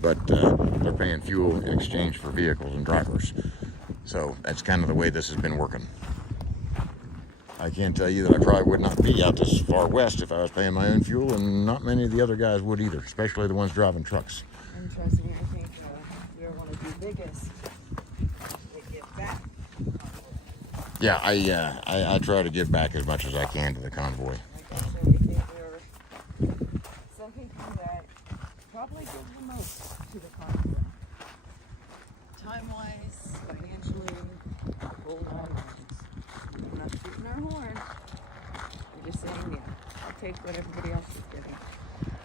But they're paying fuel in exchange for vehicles and drivers. So that's kind of the way this has been working. I can tell you that I probably would not be out this far west if I was paying my own fuel, and not many of the other guys would either, especially the ones driving trucks. Interesting. I think we're one of the biggest we give back. Yeah, I try to give back as much as I can to the convoy. Like I said, I think there are some people that probably give the most to the convoy. Time-wise, financially, whole nine yards. I'm not shooting our horn. I'm just saying, yeah, I'll take what everybody else is getting.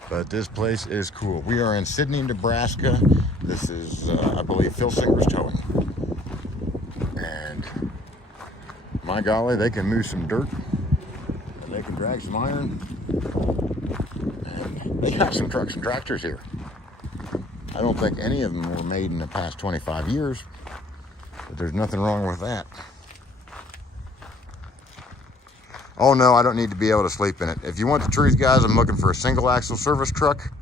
But this place is cool. We are in Sidney, Nebraska. This is, I believe, Phil Singer's Towing. And my golly, they can move some dirt. They can drag some iron. And they got some trucks and tractors here. I don't think any of them were made in the past 25 years, but there's nothing wrong with that. Oh no, I don't need to be able to sleep in it. If you want the truth, guys, I'm looking for a single axle service truck,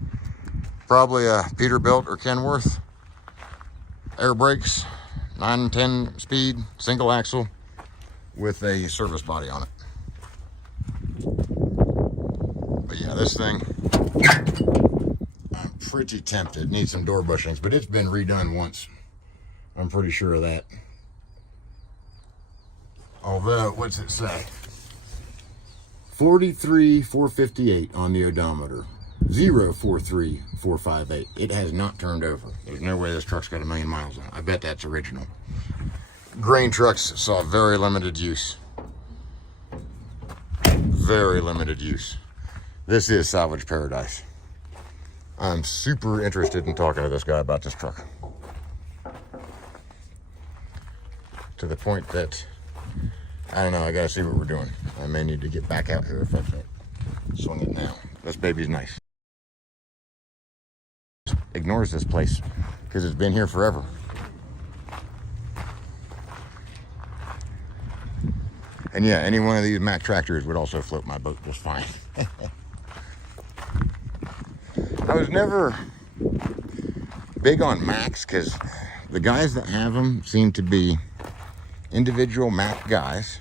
probably a Peterbilt or Kenworth, air brakes, 9-10 speed, single axle with a service body on it. But yeah, this thing, I'm pretty tempted. It needs some door bushings, but it's been redone once. I'm pretty sure of that. Although, what's it say? 43,458 on the odometer. 043,458. It has not turned over. There's no way this truck's got 1,000,000 miles on it. I bet that's original. Grain trucks saw very limited use. Very limited use. This is salvage paradise. I'm super interested in talking to this guy about this truck. To the point that, I don't know, I gotta see what we're doing. I may need to get back out here if I can't swing it now. This baby's nice. Ignores this place because it's been here forever. And yeah, any one of these Mack tractors would also float my boat just fine. I was never big on Macks because the guys that have them seem to be individual Mack guys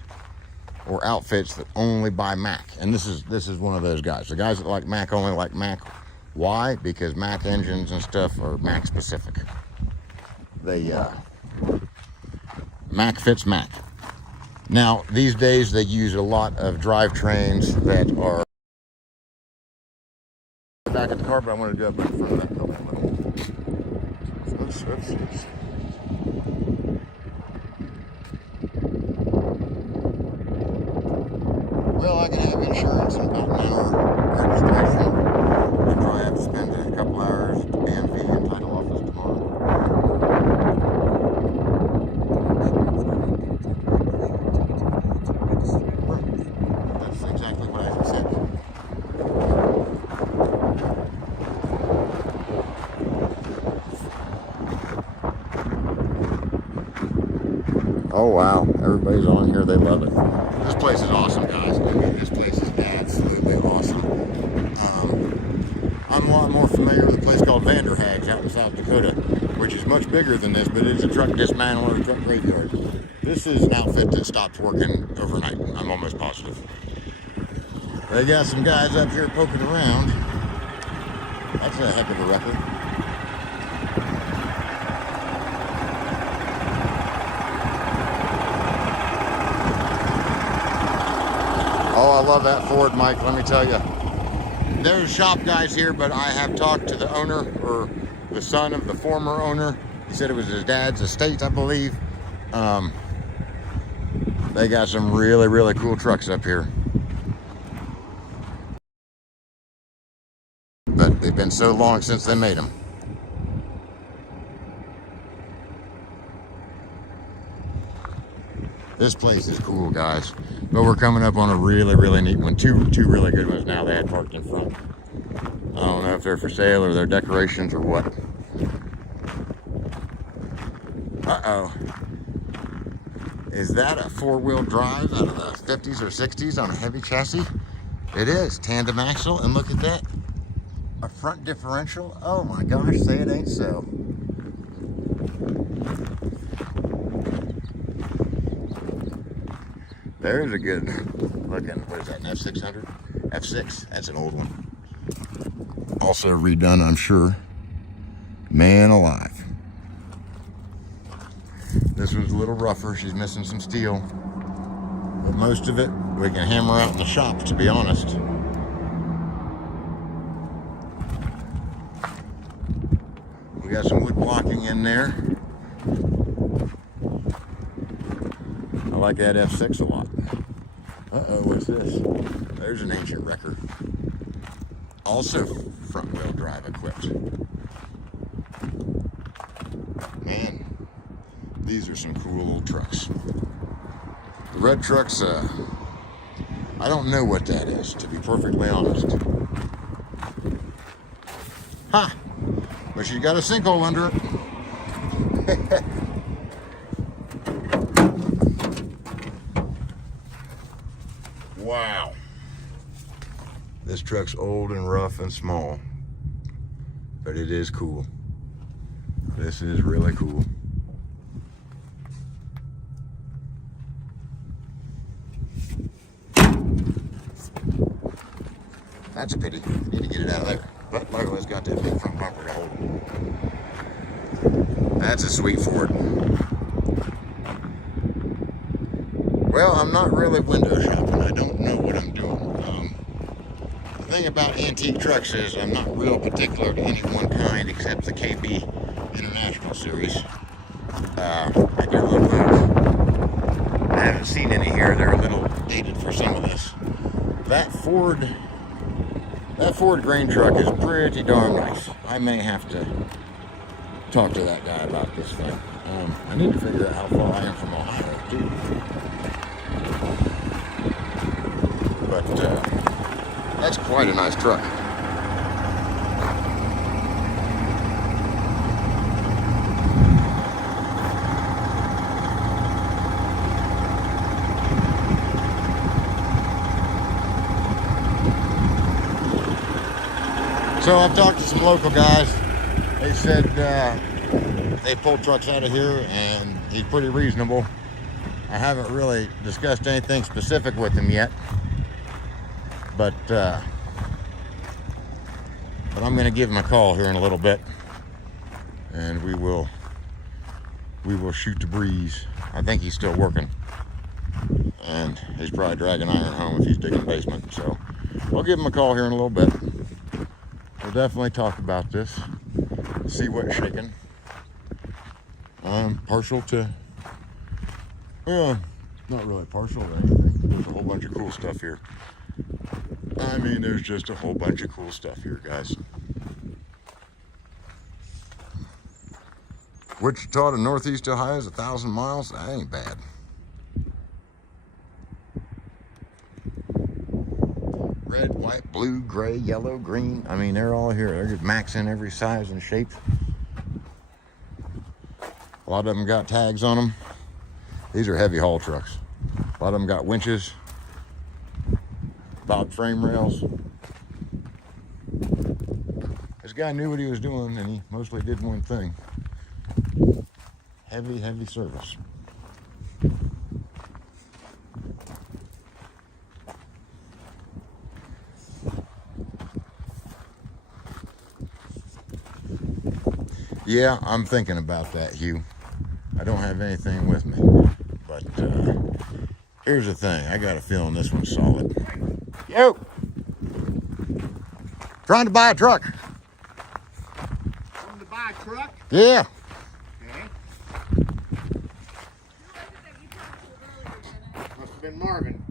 or outfits that only buy Mack. And this is one of those guys. The guys that like Mack only like Mack. Why? Because Mack engines and stuff are Mack specific. Mack fits Mack. Now, these days they use a lot of drivetrains that are back at the car, but I want to go up in front of that building a little. Oops. Well, I can have insurance in about an hour registration. I probably have to spend a couple hours at the DMV and title office tomorrow. That's exactly what I said. Oh wow, everybody's on here, they love it. This place is awesome, guys. I mean, this place is absolutely awesome. I'm a lot more familiar with a place called Vanderhags out in South Dakota, which is much bigger than this, but it's a truck dismantle or a truck graveyard. This is an outfit that stopped working overnight, I'm almost positive. They got some guys up here poking around. That's a heck of a record. Oh, I love that Ford, Mike, let me tell you. There's shop guys here, but I have talked to the owner, or the son of the former owner. He said it was his dad's estate, I believe. They got some really, really cool trucks up here. But they've been so long since they made them. This place is cool, guys. But we're coming up on a really, really neat one. Two really good ones now they had parked in front. I don't know if they're for sale or they're decorations or what. Is that a four-wheel drive out of the 50s or 60s on a heavy chassis? It is. Tandem axle, and look at that. A front differential. Oh my gosh, say it ain't so. There's a good looking, what is that, an F600? F6, that's an old one. Also redone, I'm sure. Man alive. This one's a little rougher. She's missing some steel. But most of it, we can hammer out in the shop, to be honest. We got some wood blocking in there. I like that F6 a lot. Uh-oh, what's this? There's an ancient wrecker. Also front-wheel drive equipped. Man, these are some cool old trucks. The red trucks, I don't know what that is, to be perfectly honest. Ha! But she's got a sinkhole under it. Wow. This truck's old and rough and small, but it is cool. This is really cool. That's a pity. I need to get it out of there. But luckily it's got that big front bumper to hold it. That's a sweet Ford. Well, I'm not really window shopping. I don't know what I'm doing. The thing about antique trucks is I'm not real particular to any one kind except the KB International Series. I do love those. I haven't seen any here. They're a little dated for some of this. That Ford grain truck is pretty darn nice. I may have to talk to that guy about this thing. I need to figure out how far I am from Ohio, too. But that's quite a nice truck. So I've talked to some local guys. They said they pulled trucks out of here and he's pretty reasonable. I haven't really discussed anything specific with him yet, but I'm going to give him a call here in a little bit, and we will shoot the breeze. I think he's still working, and he's probably dragging iron home if he's digging the basement. So I'll give him a call here in a little bit. We'll definitely talk about this, see what's shaking. I'm partial to, not really partial to anything. There's a whole bunch of cool stuff here. I mean, there's just a whole bunch of cool stuff here, guys. Wichita to Northeast Ohio is 1,000 miles. That ain't bad. Red, white, blue, gray, yellow, green. I mean, they're all here. They're just Max in every size and shape. A lot of them got tags on them. These are heavy haul trucks. A lot of them got winches, bob frame rails. This guy knew what he was doing, and he mostly did one thing. Heavy, heavy service. Yeah, I'm thinking about that, Hugh. I don't have anything with me, but here's the thing. I got a feeling this one's solid. Yo! Trying to buy a truck. Trying to buy a truck? Yeah. Okay. Must have been Marvin.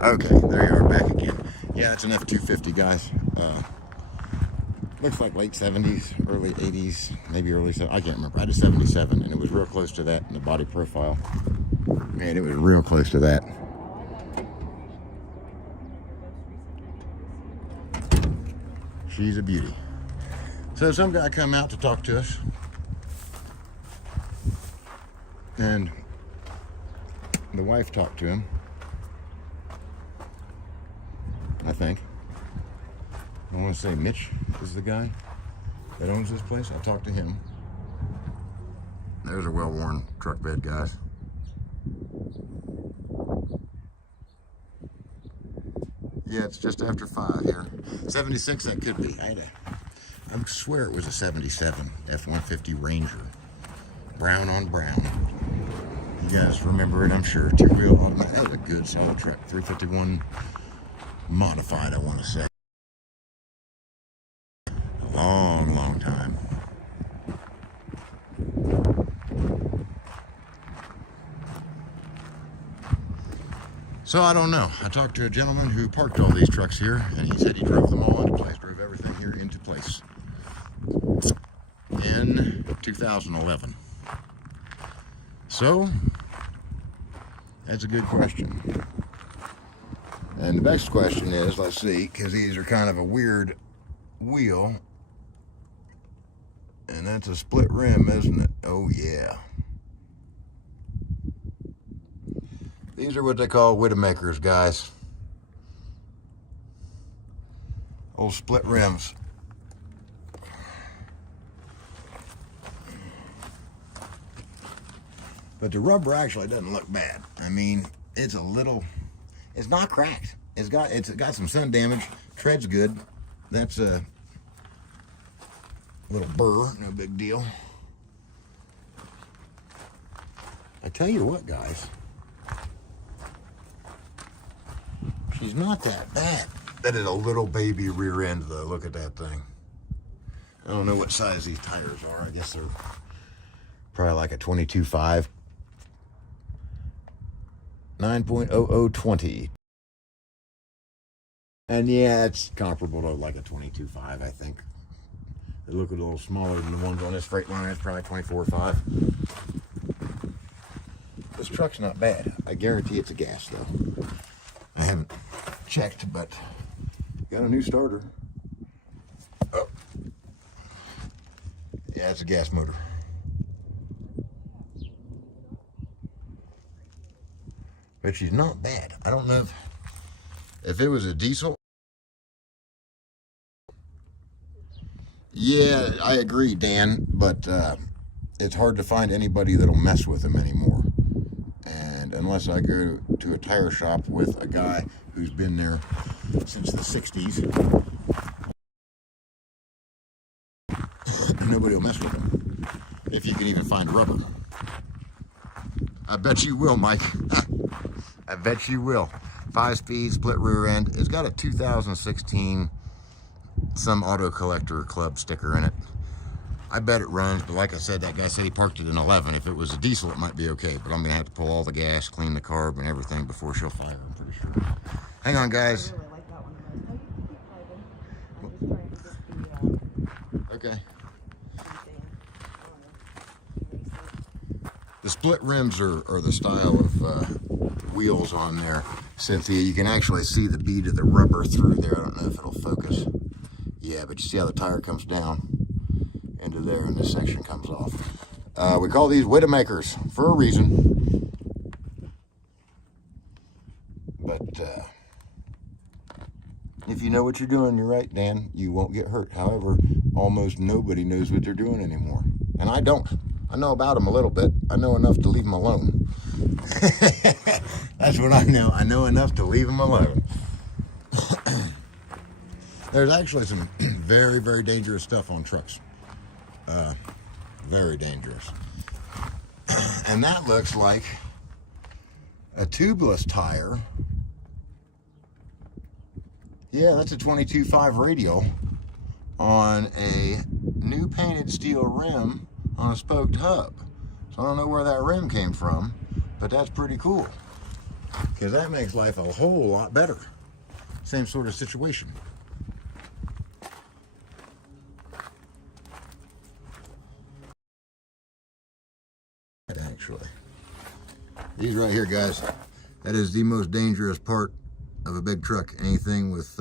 Okay, there you are, back again. Yeah, it's an F-250, guys. Looks like late 70s, early 80s, maybe early 70s. I can't remember. I had a 77, and it was real close to that in the body profile. Man, it was real close to that. She's a beauty. So some guy come out to talk to us, and the wife talked to him, I think. I want to say Mitch is the guy that owns this place. I talked to him. There's a well-worn truck bed, guys. Yeah, it's just after 5 here. 76, that could be. I swear it was a 77 F-150 Ranger. Brown on brown. You guys remember it, I'm sure. Two-wheel automatic. That was a good, solid truck. 351 modified, I want to say. A long, long time. So I don't know. I talked to a gentleman who parked all these trucks here, and he said he drove them all into place, drove everything here into place in 2011. So that's a good question. And the next question is, let's see, because these are kind of a weird wheel, and that's a split rim, isn't it? Oh yeah. These are what they call Widowmakers, guys. Old split rims. But the rubber actually doesn't look bad. I mean, it's a little, it's not cracked. It's got some sun damage. Tread's good. That's a little burr, no big deal. I tell you what, guys. She's not that bad. That is a little baby rear end, though. Look at that thing. I don't know what size these tires are. I guess they're probably like a 22.5. 9.0020. And yeah, it's comparable to like a 22.5, I think. They look a little smaller than the ones on this Freightliner. It's probably 24.5. This truck's not bad. I guarantee it's a gas, though. I haven't checked, but got a new starter. Oh. Yeah, it's a gas motor. But she's not bad. I don't know if it was a diesel. Yeah, I agree, Dan, but it's hard to find anybody that'll mess with them anymore. And unless I go to a tire shop with a guy who's been there since the 60s, nobody will mess with them. If you can even find rubber. I bet you will, Mike. I bet you will. 5-speed, split rear end. It's got a 2016 some auto collector club sticker in it. I bet it runs, but like I said, that guy said he parked it in 11. If it was a diesel, it might be okay, but I'm gonna have to pull all the gas, clean the carb and everything before she'll fire, I'm pretty sure. Hang on, guys. I really like that one. I'm just Okay. The split rims are the style of wheels on there. Cynthia, you can actually see the bead of the rubber through there. I don't know if it'll focus. Yeah, but you see how the tire comes down into there and this section comes off. We call these Widowmakers for a reason. But if you know what you're doing, you're right, Dan, you won't get hurt. However, almost nobody knows what they're doing anymore. And I don't. I know about them a little bit. I know enough to leave them alone. That's what I know. I know enough to leave them alone. There's actually some very, very dangerous stuff on trucks. Very dangerous. And that looks like a tubeless tire. Yeah, that's a 22.5 radial on a new painted steel rim on a spoked hub. So I don't know where that rim came from, but that's pretty cool. because that makes life a whole lot better. Same sort of situation. Actually, these right here, guys, that is the most dangerous part of a big truck. Anything with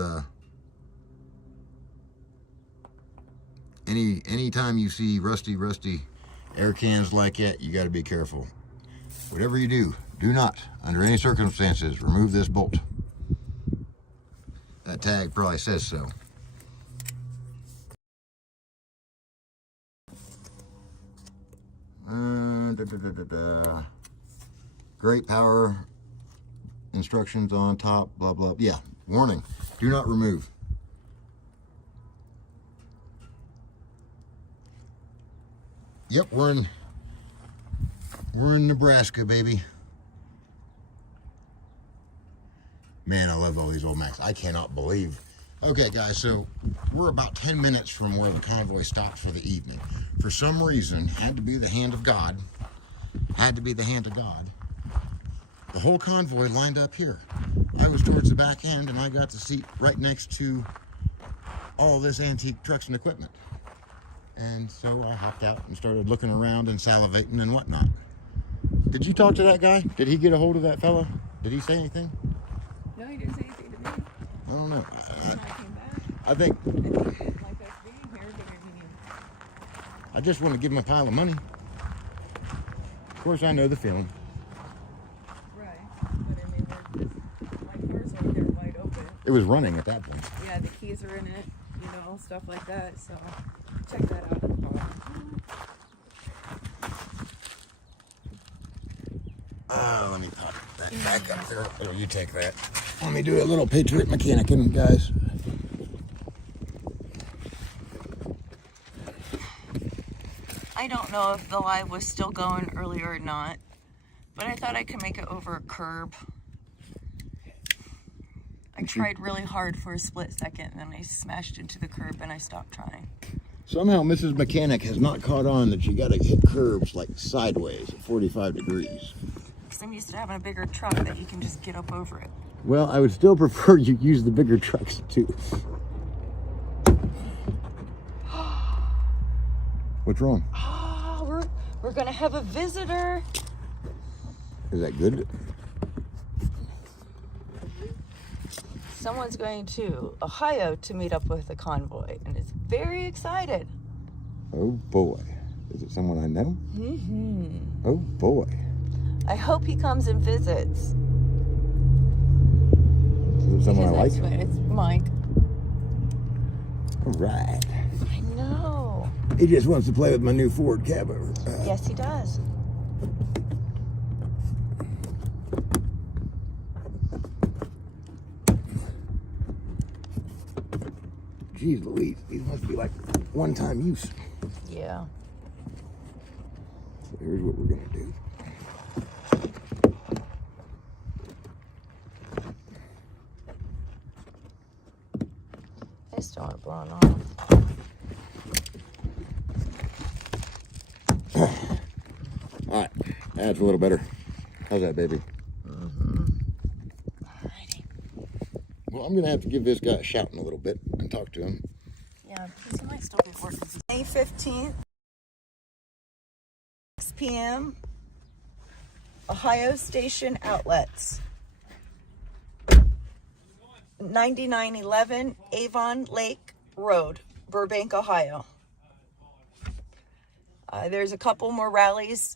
anytime you see rusty air cans like that, you got to be careful. Whatever you do, do not, under any circumstances, remove this bolt. That tag probably says so. Great power instructions on top, blah blah. Yeah, warning, do not remove. Yep, we're in Nebraska, baby. Man, I love all these old Macs. I cannot believe. Okay, guys, so we're about 10 minutes from where the convoy stops for the evening. For some reason, had to be the hand of God. Had to be the hand of God. The whole convoy lined up here. I was towards the back end, and I got the seat right next to all this antique trucks and equipment. And so I hopped out and started looking around and salivating and whatnot. Did you talk to that guy? Did he get a hold of that fella? Did he say anything? No, he didn't say anything to me. I don't know. I think I think like us being here, but I mean, I just want to give him a pile of money. Of course, I know the feeling. right. But I mean, we're just, my car's right there wide open. It was running at that point. Yeah, the keys are in it, you know, stuff like that. So check that out in the car. Let me pop that back up there. Oh, you take that. Let me do a little Patriot mechanicing, guys. I don't know if the live was still going earlier or not, but I thought I could make it over a curb. I tried really hard for a split second, and then I smashed into the curb, and I stopped trying. Somehow Mrs. Mechanic has not caught on that you got to hit curbs like sideways at 45 degrees. Because I'm used to having a bigger truck that you can just get up over it. Well, I would still prefer you use the bigger trucks too. What's wrong? Oh, we're gonna have a visitor. Is that good? Someone's going to Ohio to meet up with the convoy, and is very excited. Oh boy. Is it someone I know? Mm-hmm. Oh boy. I hope he comes and visits. Is it someone I like? It's Mike. All right. I know. He just wants to play with my new Ford cab over. Yes, he does. Geez Louise, these must be like one-time use. Yeah. So here's what we're gonna do. I just don't want it blown off. All right, that's a little better. How's that, baby? Alrighty. Well, I'm gonna have to give this guy a shout in a little bit and talk to him. Yeah, because he might still be working. May 15th, 6 p.m. Ohio Station Outlets. 9911 Avon Lake Road, Burbank, Ohio. There's a couple more rallies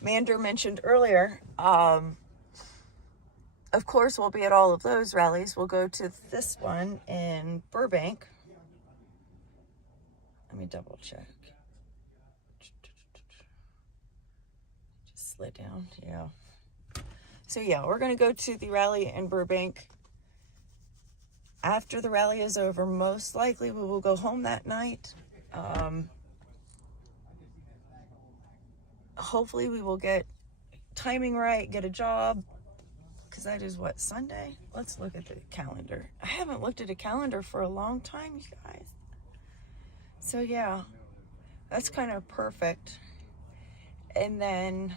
Mander mentioned earlier. Of course, we'll be at all of those rallies. We'll go to this one in Burbank. Let me double check. Just slid down, yeah. So yeah, we're gonna go to the rally in Burbank. After the rally is over, most likely we will go home that night. Hopefully we will get timing right, get a job, because that is what, Sunday? Let's look at the calendar. I haven't looked at a calendar for a long time, you guys. So yeah, that's kind of perfect. And then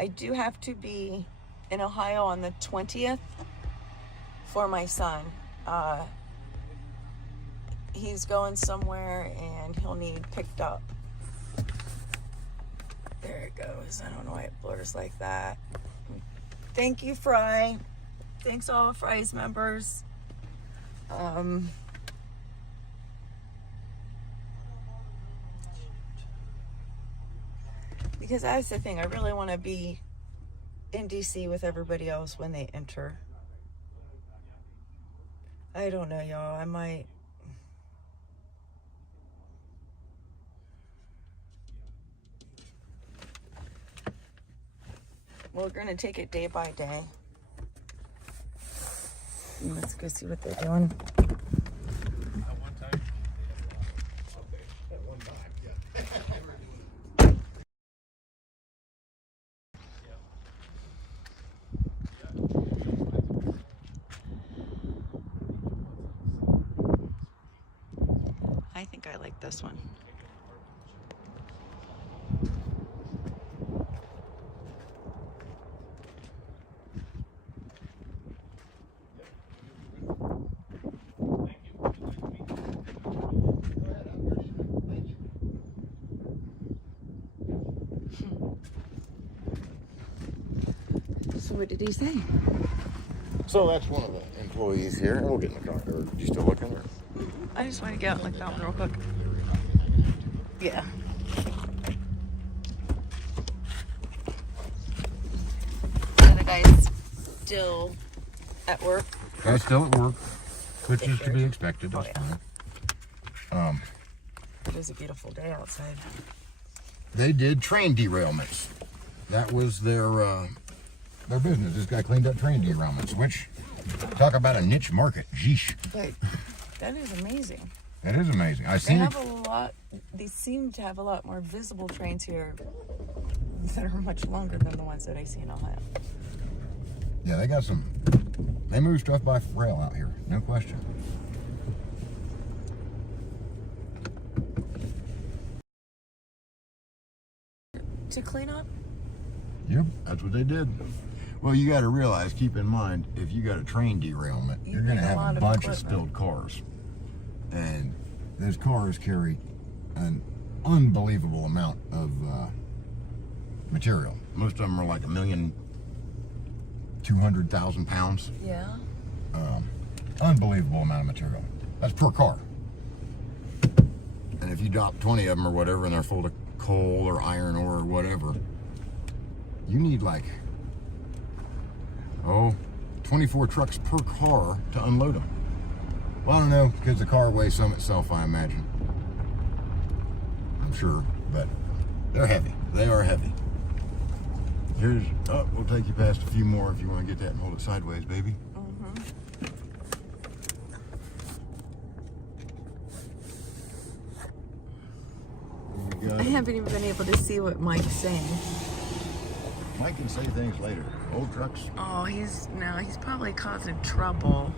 I do have to be in Ohio on the 20th for my son. He's going somewhere and he'll need picked up. There it goes. I don't know why it blurs like that. Thank you, Fry. Thanks all Fry's members. Because that's the thing, I really want to be in DC with everybody else when they enter. I don't know, y'all. I might. Well, we're going to take it day by day. Let's go see what they're doing. I think I like this one. So what did he say? So that's one of the employees here. We'll get in the car. Are you still looking? Or? I just want to get out and look that one real quick. Yeah. Are the guys still at work? Guys still at work, which is to be expected. That's fine. It is a beautiful day outside. They did train derailments. That was their business. This guy cleaned up train derailments, which, talk about a niche market. Jeesh. But that is amazing. That is amazing. They seem to have a lot more visible trains here that are much longer than the ones that I see in Ohio. Yeah, they move stuff by rail out here, no question. To clean up? Yep, that's what they did. Well, you got to realize, keep in mind, if you got a train derailment, you're going to have a bunch of spilled cars. And those cars carry an unbelievable amount of material. Most of them are like 1,200,000 pounds. Yeah. Unbelievable amount of material. That's per car. And if you drop 20 of them or whatever, and they're full of coal or iron ore or whatever, you need like 24 trucks per car to unload them. Well, I don't know, because the car weighs some itself, I imagine. I'm sure, but they're heavy. They are heavy. We'll take you past a few more if you want to get that and hold it sideways, baby. I haven't even been able to see what Mike's saying. Mike can say things later. Old trucks. Oh, he's probably causing trouble.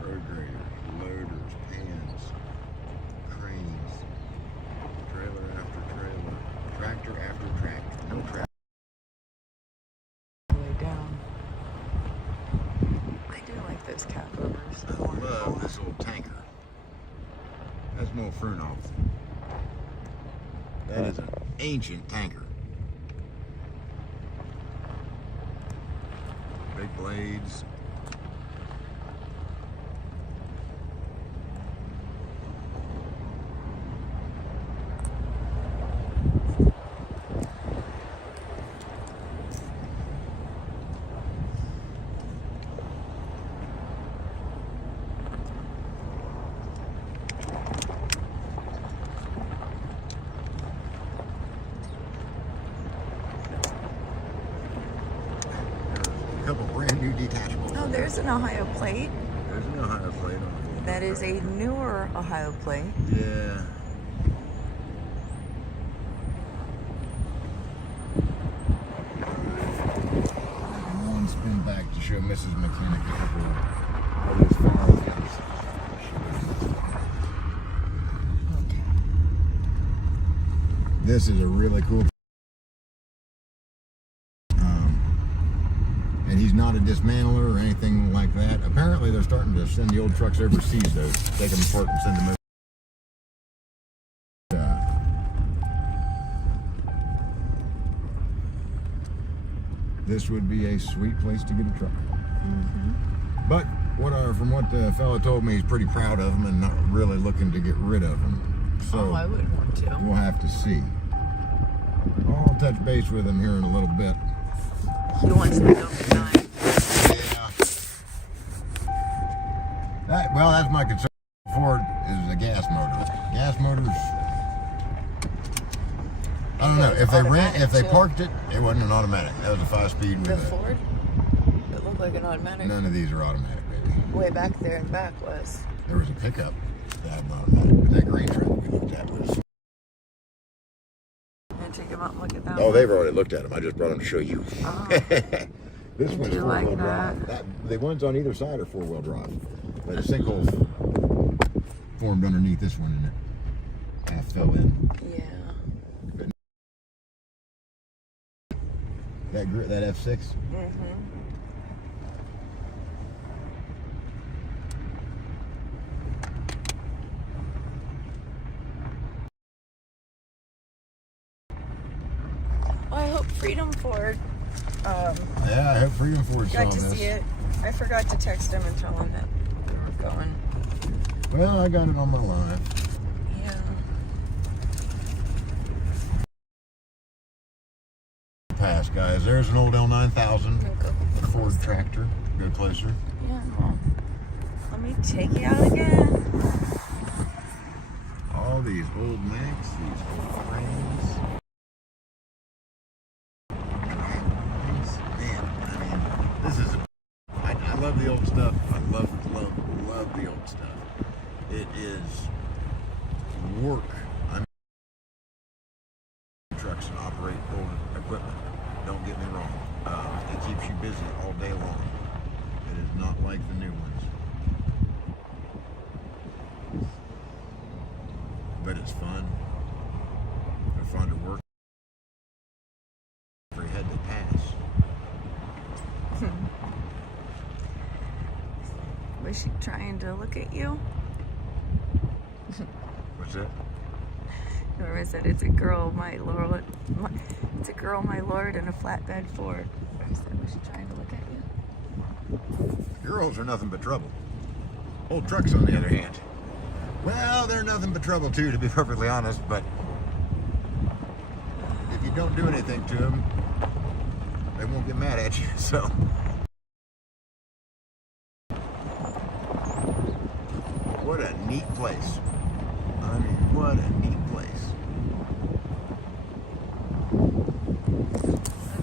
Road graders, loaders, pans, cranes, trailer after trailer, tractor after tractor, no tractor. Way down. I do like those cat movers. I love this old tanker. That's no Furnoff. That is an ancient tanker. Big blades. Couple brand new detachables. Oh, there's an Ohio plate. There's an Ohio plate on it. That is a newer Ohio plate. Yeah. One spin back to show Mrs. Mechanic a couple of his farm things. This is a really cool. And he's not a dismantler or anything like that. Apparently, they're starting to send the old trucks overseas, though. Take them apart and send them over. This would be a sweet place to get a truck. But from what the fella told me, he's pretty proud of them and not really looking to get rid of them. So I would want to. we'll have to see. I'll touch base with him here in a little bit. He wants to go behind. Yeah. Well, that's my concern. Ford is a gas motor. Gas motors. I don't know if they parked it. It wasn't an automatic. That was a 5-speed. The Ford. It looked like an automatic. None of these are automatic, baby. Way back there in the back was. There was a pickup that had an automatic, but that green truck we looked at was. Take him out and look at that. Oh, they've already looked at them. I just brought them to show you. Oh. This one's you 4-wheel like drive. The ones on either side are 4-wheel drive. But a sinkhole formed underneath this one and it half fell in. Yeah. That F6? Well, I hope Freedom Ford. Yeah, I hope Freedom Ford's Got on to this. see it. I forgot to text him and tell him that we were going. Well, I got it on my line. Yeah. Pass, guys. There's an old L9000 Ford tractor. Go closer. Yeah, well, let me take you out again. All these old Macs, these old frames. Man, I mean, this is. I love the old stuff. I love the old stuff. It is work. I mean, trucks and operate old equipment. Don't get me wrong. It keeps you busy all day long. It is not like the new ones. But it's fun. They're fun to work. Every head they pass. Was she trying to look at you? What's that? Or is it? It's a girl, my lord. It's a girl, my lord, in a flatbed Ford. I said, was she trying to look at you? Girls are nothing but trouble. Old trucks, on the other hand. Well, they're nothing but trouble too, to be perfectly honest, but if you don't do anything to them, they won't get mad at you, so. What a neat place. I mean, what a neat place.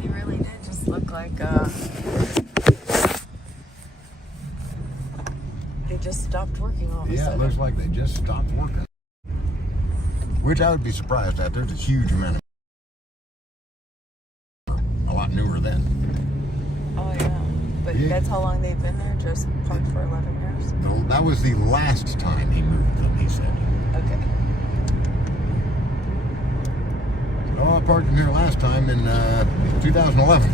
He really did just look like, they just stopped working all of a Yeah, sudden. it looks like they just stopped working. Which I would be surprised at. There's a huge amount of a lot newer then. Oh, yeah. But Yeah. that's how long they've been there? Just parked for 11 years? That was the last time he moved them, he said. Okay. Oh, I parked them here last time in 2011.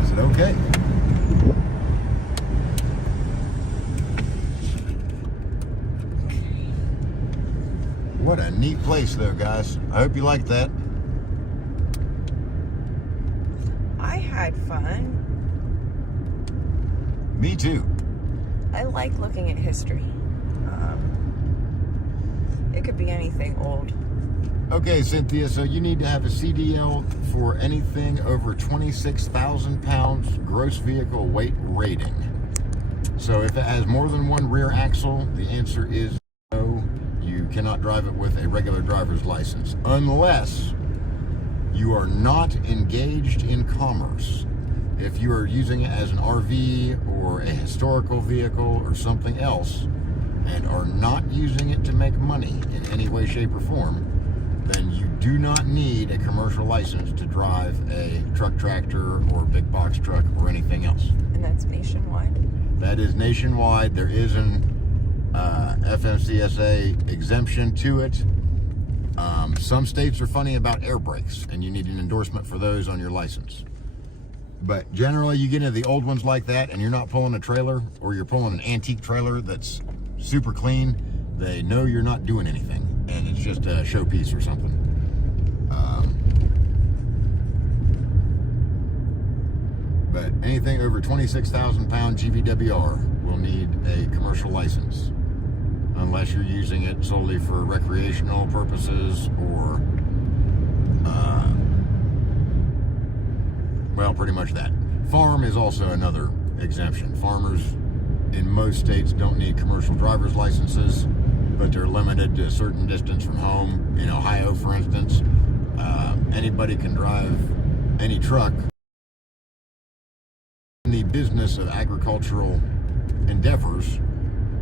I said, okay. What a neat place, though, guys. I hope you liked that. I had fun. Me too. I like looking at history. It could be anything old. Okay, Cynthia, so you need to have a CDL for anything over 26,000 pounds gross vehicle weight rating. So if it has more than one rear axle, the answer is no. You cannot drive it with a regular driver's license unless you are not engaged in commerce. If you are using it as an RV or a historical vehicle or something else and are not using it to make money in any way, shape, or form, then you do not need a commercial license to drive a truck tractor or big box truck or anything else. And that's nationwide? That is nationwide. There is an FMCSA exemption to it. Some states are funny about air brakes, and you need an endorsement for those on your license. But generally, you get into the old ones like that, and you're not pulling a trailer, or you're pulling an antique trailer that's super clean, they know you're not doing anything, and it's just a showpiece or something. But anything over 26,000 pound GVWR will need a commercial license, unless you're using it solely for recreational purposes or, well, pretty much that. Farm is also another exemption. Farmers in most states don't need commercial driver's licenses, but they're limited to a certain distance from home. In Ohio, for instance, anybody can drive any truck in the business of agricultural endeavors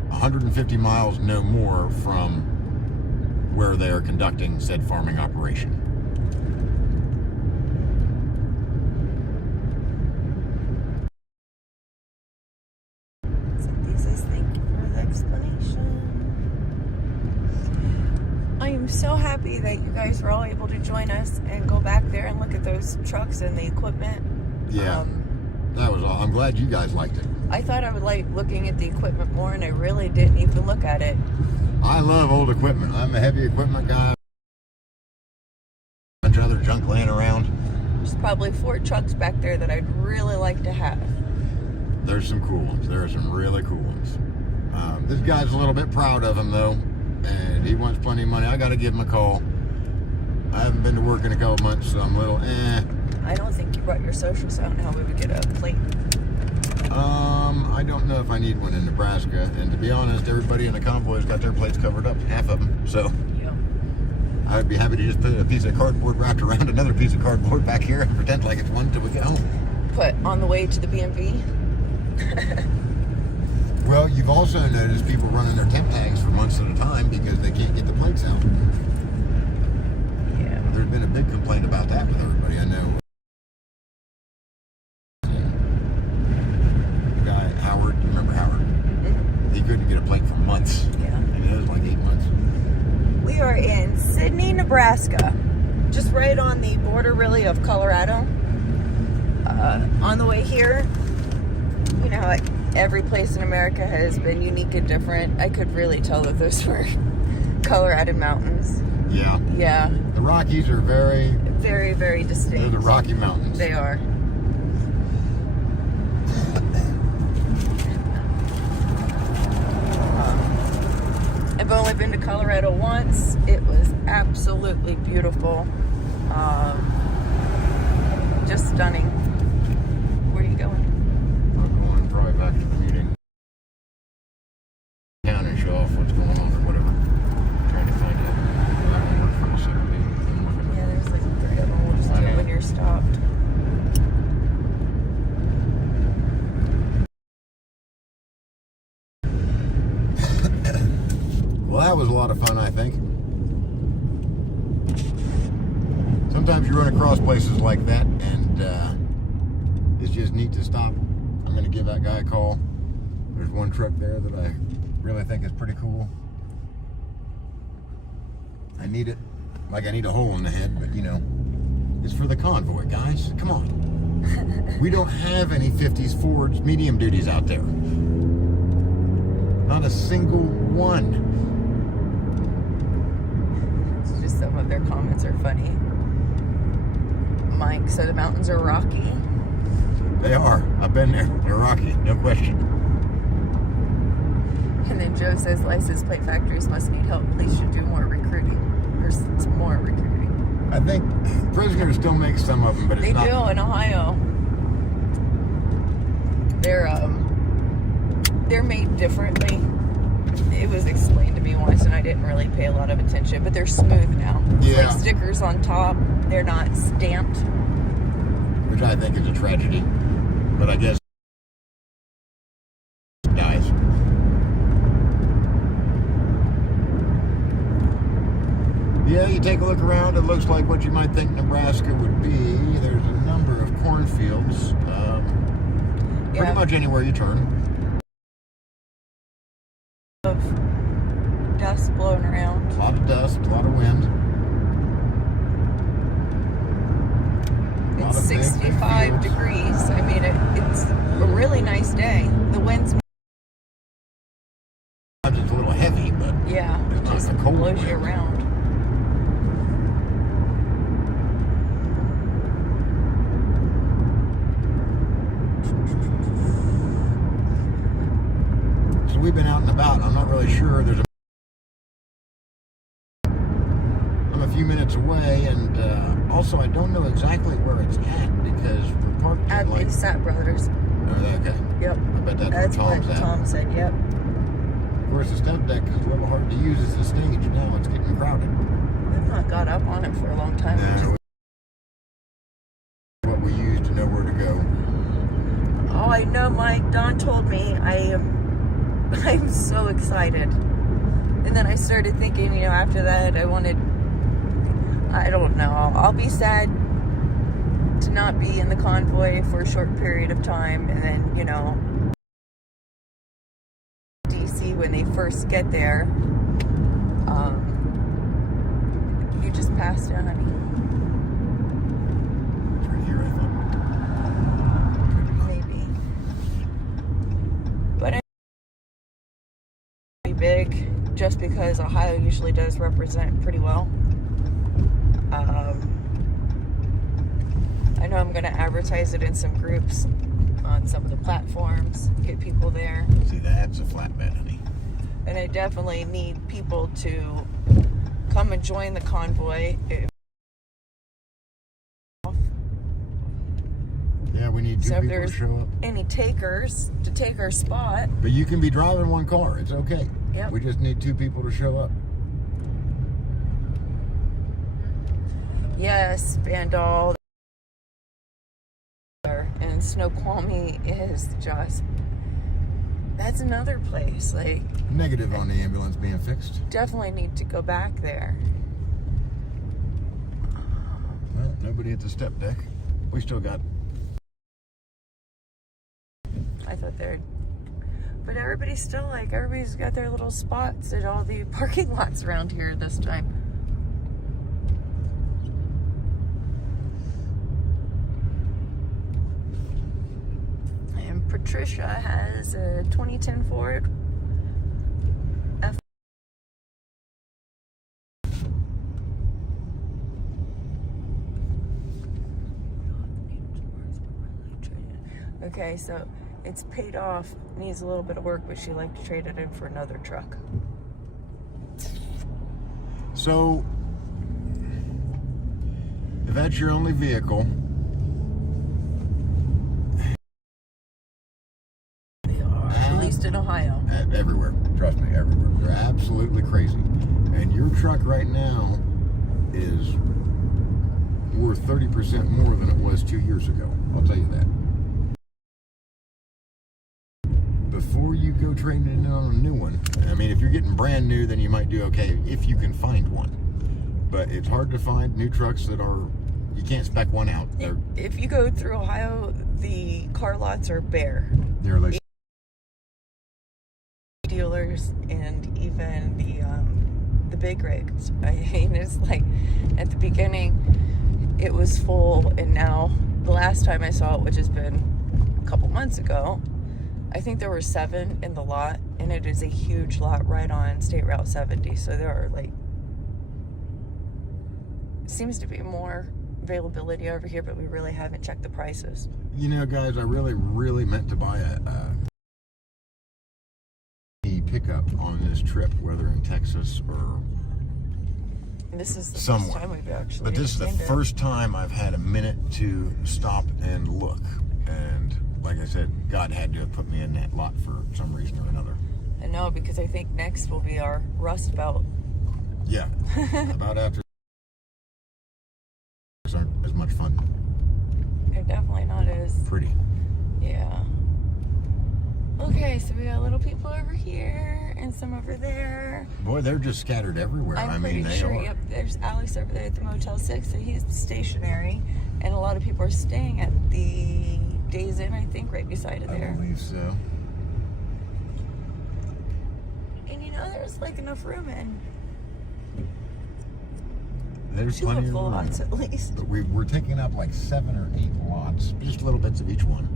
150 miles, no more, from where they are conducting said farming operation. So this is, thank you for the explanation. I am so happy that you guys were all able to join us and go back there and look at those trucks and the equipment. Yeah, that was all. I'm glad you guys liked it. I thought I would like looking at the equipment more, and I really didn't even look at it. I love old equipment. I'm a heavy equipment guy. A bunch of other junk laying around. There's probably 4 trucks back there that I'd really like to have. There's some cool ones. There are some really cool ones. This guy's a little bit proud of him, though, and he wants plenty of money. I got to give him a call. I haven't been to work in a couple months, so I'm a little I don't think you brought your social, so I don't know how we would get a plate. I don't know if I need one in Nebraska, and to be honest, everybody in the convoy's got their plates covered up, half of them, so Yeah. I'd be happy to just put a piece of cardboard wrapped around another piece of cardboard back here and pretend like it's one until we get home. Put on the way to the B&B. Well, you've also noticed people running their temp tags for months at a time because they can't get the plates out. Yeah. There's been a big complaint about that with everybody I know. Howard, you remember Howard? Mm-hmm. He couldn't get a plate for months. Yeah. And it was like 8 months. We are in Sidney, Nebraska. Just right on the border, really, of Colorado. On the way here, you know, like every place in America has been unique and different. I could really tell that those were Colorado mountains. Yeah. Yeah. The Rockies are very, very, very distinct. they're the Rocky Mountains. They are. I've only been to Colorado once. It was absolutely beautiful. Just stunning. Where are you going? I'm going probably back to the meeting. Town and show off what's going on or whatever. Trying to find out. I don't work for the Saturday. Yeah, there's like 3 of them. We'll just do it when you're stopped. Well, that was a lot of fun, I think. Sometimes you run across places like that, and it's just neat to stop. I'm going to give that guy a call. There's one truck there that I really think is pretty cool. I need it. Like I need a hole in the head, but you know, it's for the convoy, guys. Come on. We don't have any 50s Fords medium duties out there. Not a single one. It's just some of their comments are funny. Mike said the mountains are rocky. They are. I've been there. They're rocky, no question. And then Joe says license plate factories must need help. Police should do more recruiting. Or some more recruiting. I think prisoners still make some of them, but it's They not. do in Ohio. They're made differently. It was explained to me once, and I didn't really pay a lot of attention. But they're smooth now. Yeah. Like stickers on top. They're not stamped. Which I think is a tragedy. But I guess dies. Yeah, you take a look around, it looks like what you might think Nebraska would be. There's a number of cornfields. Pretty much anywhere you turn. Of dust blowing around. A lot of dust, a lot of wind. just a cold blows you wind. around. So we've been out and about. I'm not really sure. I'm a few minutes away, and also I don't know exactly where it's at because we're parked At in like. the Sat Brothers. Oh, okay. Yep. I bet That's where what Tom's at. Tom said, yep. Of course, the step deck is a little hard to use as a stage now. It's getting crowded. We've not got up on it for a long time. No, what we use to know where to go. Oh, I know, Mike. Don told me. I'm so excited. And then I started thinking, after that, I don't know. I'll be sad to not be in the convoy for a short period of time. And then, DC, when they first get there, you just passed it, honey. It's right here, I think. Maybe. But it's big, just because Ohio usually does represent pretty well. I know I'm going to advertise it in some groups on some of the platforms, get people there. See, that's a flatbed, honey. And I definitely need people to come and join the convoy. Yeah, we need two So if people to there's show up. any takers to take our spot, But you can be driving one car. It's okay. Yep. We just need two people to show up. yes, Vandal and Snoqualmie is just, that's another place. Like, Negative on the ambulance being fixed. definitely need to go back there. Well, nobody at the step deck. We still got. I thought they're, but everybody's got their little spots at all the parking lots around here this time. And Patricia has a 2010 Ford F. Okay, so it's paid off, needs a little bit of work, but she'd like to trade it in for another truck. So, if that's your only vehicle, They are, at least in Ohio. everywhere. Trust me, everywhere. They're absolutely crazy. And your truck right now is worth 30% more than it was 2 years ago. I'll tell you that. Before you go trading it in on a new one, I mean, if you're getting brand new, then you might do okay if you can find one. But it's hard to find new trucks that are, you can't spec one out. If you go through Ohio, the car lots are bare. They're like, Dealers and even the big rigs. I mean, it's like at the beginning it was full, and now the last time I saw it, which has been a couple months ago, I think there were 7 in the lot, and it is a huge lot right on State Route 70. So there are seems to be more availability over here, but we really haven't checked the prices. you know, guys, I really meant to buy a pickup on this trip, whether in Texas or This is the somewhere. first time we've actually. But this is the seen it. first time I've had a minute to stop and look. And like I said, God had to have put me in that lot for some reason or another. I know, because I think next will be our Rust Belt. Yeah, about after aren't as much fun. They're definitely not as. Pretty. Yeah. Okay, so we got little people over here and some over there. Boy, they're just scattered everywhere. I'm I pretty mean, they sure. are. Yep, there's Alex over there at the Motel 6, so he's stationary, and a lot of people are staying at the Days Inn, I think, right beside of I there. believe so. And there's enough room in There's 2 plenty of of the room. lots at least. But we're taking up 7 or 8 lots, just little bits of each one.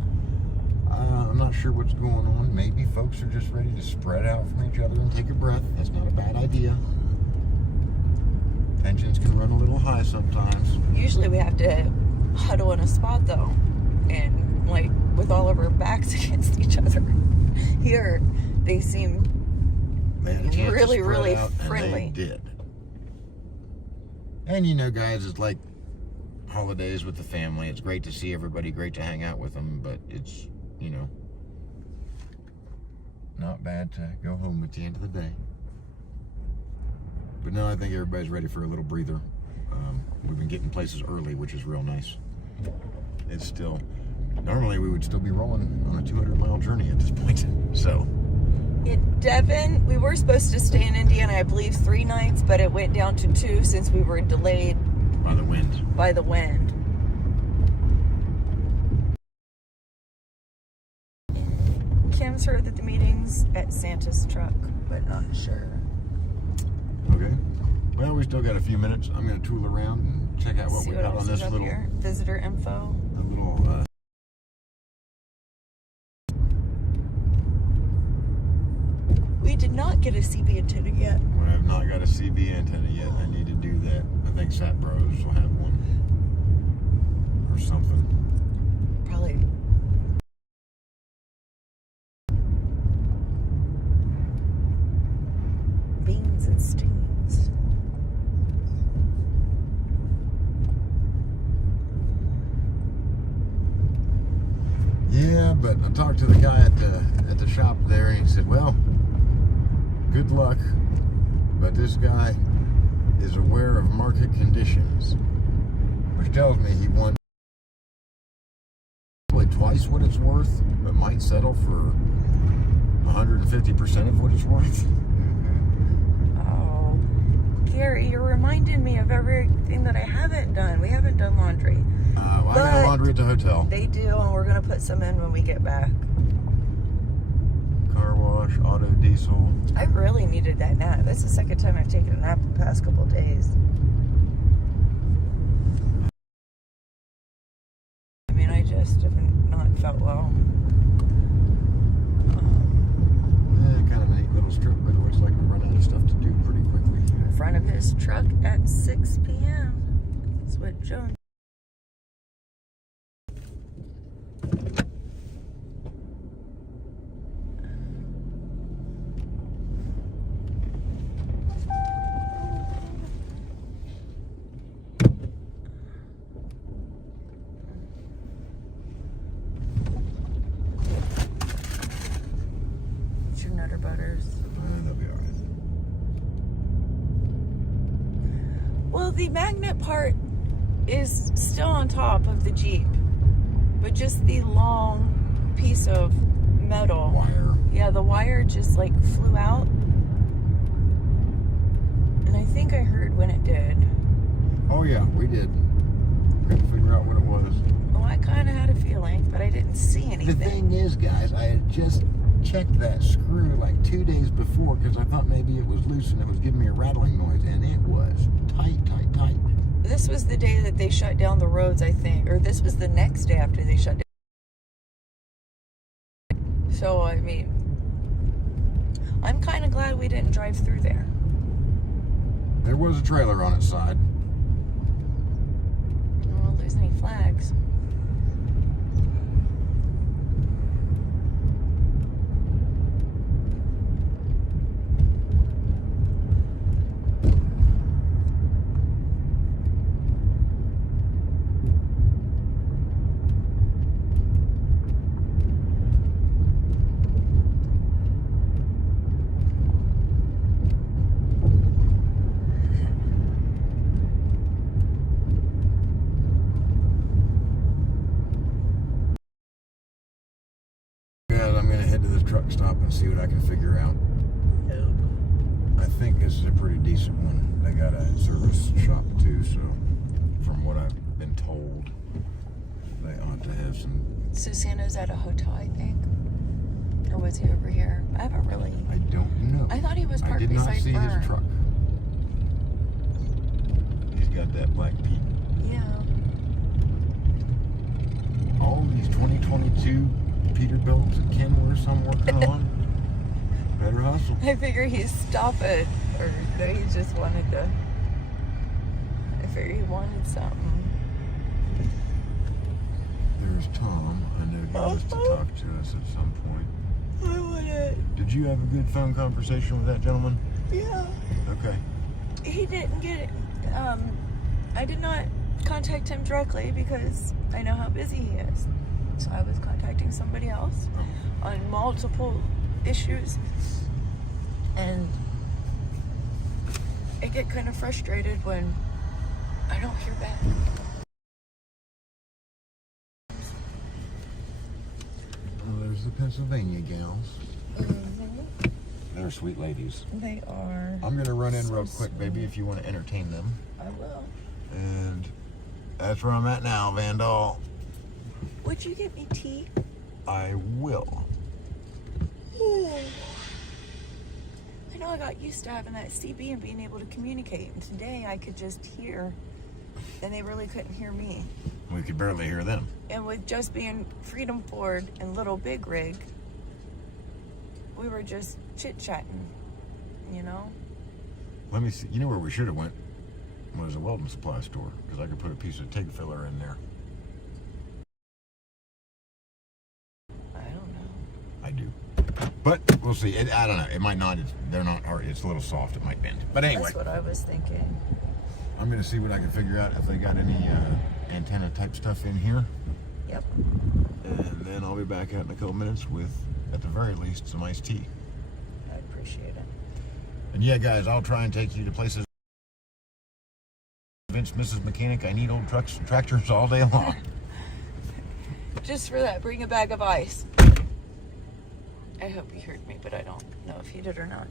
I'm not sure what's going on. Maybe folks are just ready to spread out from each other and take a breath. That's not a bad idea. tensions can run a little high sometimes. Usually we have to huddle in a spot though, and like with all of our backs against each other. Here, they seem They had a chance to really, spread really out, friendly. And they did. And you know, guys, it's like holidays with the family. It's great to see everybody, great to hang out with them, but it's, you know, not bad to go home at the end of the day. But no, I think everybody's ready for a little breather. We've been getting places early, which is real nice. It's still, normally we would still be rolling on a 200-mile journey at this point. So, Devin, we were supposed to stay in Indiana, I believe, 3 nights, but it went down to 2 since we were delayed by the wind. By the wind. Kim's heard that the meeting's at Santa's truck, but not sure. Okay. Well, we still got a few minutes. I'm going to tool around and check out what we got on this little here. Visitor info. A little. We did not get a CB antenna yet. I have not got a CB antenna yet. I need to do that. I think Sat Bros will have one or something. Probably. Beans and steams. Yeah, but I talked to the guy at the shop there, and he said, "Well, good luck, but this guy is aware of market conditions," which tells me he wants probably twice what it's worth, but might settle for 150% of what it's worth. Oh, Gary, you're reminding me of everything that I haven't done. We haven't done laundry. I got laundry at the hotel. They do, and we're going to put some in when we get back. Car wash, auto diesel. I really needed that nap. That's the second time I've taken a nap the past couple of days. I mean, I just haven't not felt well. Kind of a neat little strip, but it looks like we run out of stuff to do pretty quickly. In front of his truck at 6 p.m. That's what Joan. Nutter butters. They'll be all right. Well, the magnet part is still on top of the Jeep, but just the long piece of metal Wire. Yeah, the wire just like flew out, and I think I heard when it did. Oh yeah, we did. Couldn't figure out what it was. Well, I kind of had a feeling, but I didn't see anything. The thing is, guys, I had just checked that screw like 2 days before because I thought maybe it was loose and it was giving me a rattling noise, and it was tight. This was the day that they shut down the roads, I think, or this was the next day after they shut down. So, I mean, I'm kind of glad we didn't drive through there. There was a trailer on its side. I don't know if there's any flags. Truck stop and see what I can figure out. Nope. I think this is a pretty decent one. They got a service shop too, so from what I've been told, they ought to have some. So Santa's at a hotel, I think, or was he over here? I haven't really. I don't know. I thought he was parked I did not beside see Fern. his truck. He's got that black Pete. Yeah. All these 2022 Peterbilts and Kenworths I'm working on. Better hustle. I figure he's stopping, or no, he just wanted to. figured he wanted something. There's Tom. I know he wants to talk to us at some point. I want it. Did you have a good phone conversation with that gentleman? Yeah. Okay. He didn't get it. I did not contact him directly because I know how busy he is. So I was contacting somebody else on multiple issues. And I get kind of frustrated when I don't hear back. Well, there's the Pennsylvania gals. They're sweet ladies. They are. I'm going to run in so real quick, baby, sweet. if you want to entertain them. I will. And that's where I'm at now, Vandal. Would you get me tea? I will. I know I got used to having that CB and being able to communicate, and today I could just hear, and they really couldn't hear me. We could barely hear them. And with just being Freedom Ford and Little Big Rig, we were just chit-chatting, you know? Let me see. You know where we should have went? Was a welding supply store, because I could put a piece of TIG filler in there. I don't know. I do. But we'll see. I don't know. It might not. They're not hard. It's a little soft. It might bend. But anyway. That's what I was thinking. I'm going to see what I can figure out if they got any antenna type stuff in here. Yep. And then I'll be back out in a couple minutes with, at the very least, some iced tea. I appreciate it. And yeah, guys, I'll try and take you to places. Vince, Mrs. Mechanic, I need old trucks and tractors all day long. Just for that, bring a bag of ice. I hope you heard me, but I don't know if you did or not.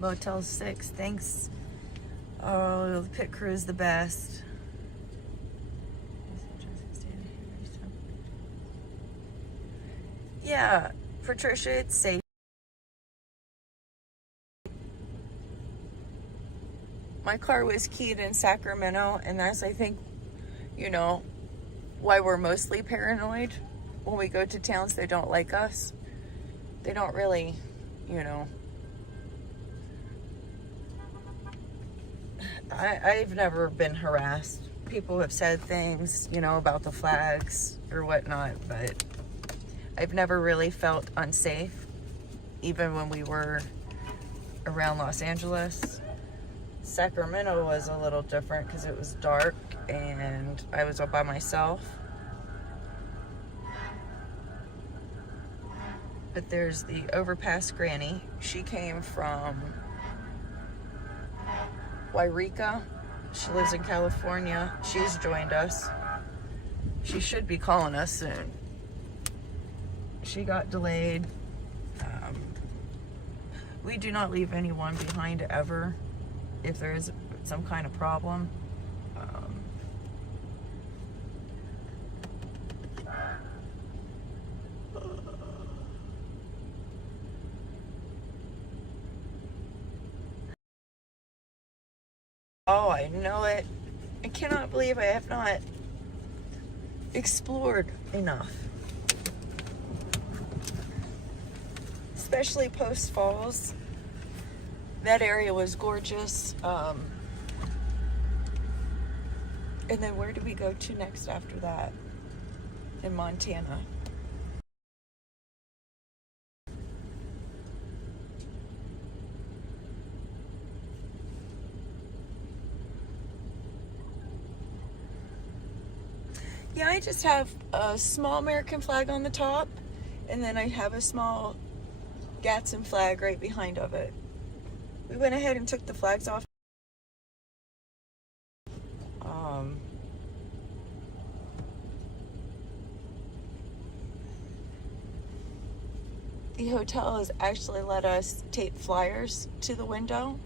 Motel 6, thanks. Oh, the pit crew is the best. Yeah, Patricia, it's safe. My car was keyed in Sacramento, and that's, I think, you know, why we're mostly paranoid when we go to towns that don't like us. They don't really, you know. I've never been harassed. People have said things, you know, about the flags or whatnot, but I've never really felt unsafe, even when we were around Los Angeles. Sacramento was a little different because it was dark and I was all by myself. But there's the Overpass Granny. She came from Wairika. She lives in California. She's joined us. She should be calling us soon. She got delayed. We do not leave anyone behind ever if there is some kind of problem. Oh, I know it. I cannot believe I have not explored enough. Especially Post Falls. That area was gorgeous. And then where do we go to next after that? In Montana. Yeah, I just have a small American flag on the top, and then I have a small Gadsden flag right behind of it. We went ahead and took the flags off. The hotel has actually let us tape flyers to the window.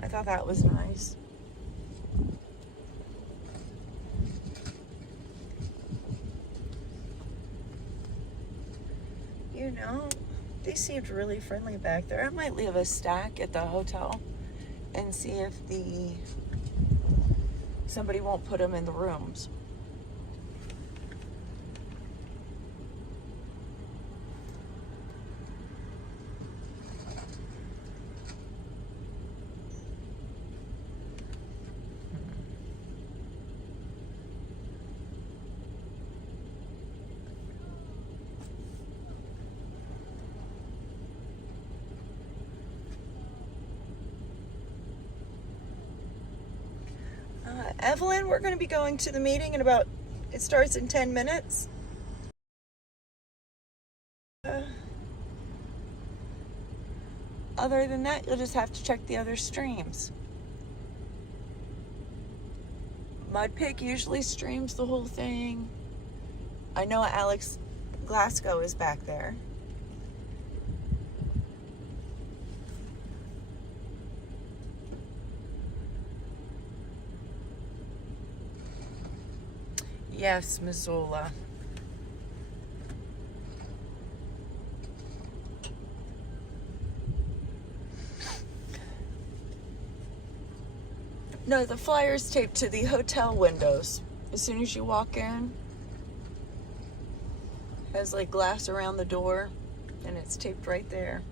I thought that was nice. You know, they seemed really friendly back there. I might leave a stack at the hotel and see if somebody won't put them in the rooms. Evelyn, we're going to be going to the meeting in about, it starts in 10 minutes. Other than that, you'll just have to check the other streams. Mudpig usually streams the whole thing. I know Alex Glasgow is back there. Yes, Missoula. No, the flyer's taped to the hotel windows. As soon as you walk in, has like glass around the door, and it's taped right there.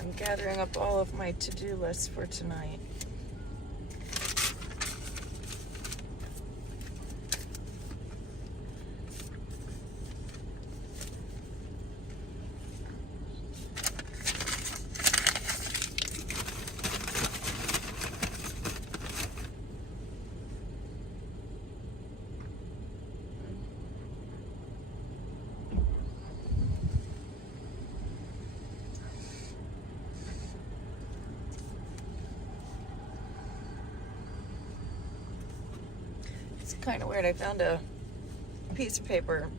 I'm gathering up all of my to-do lists for tonight. It's kind of weird. I found a piece of paper.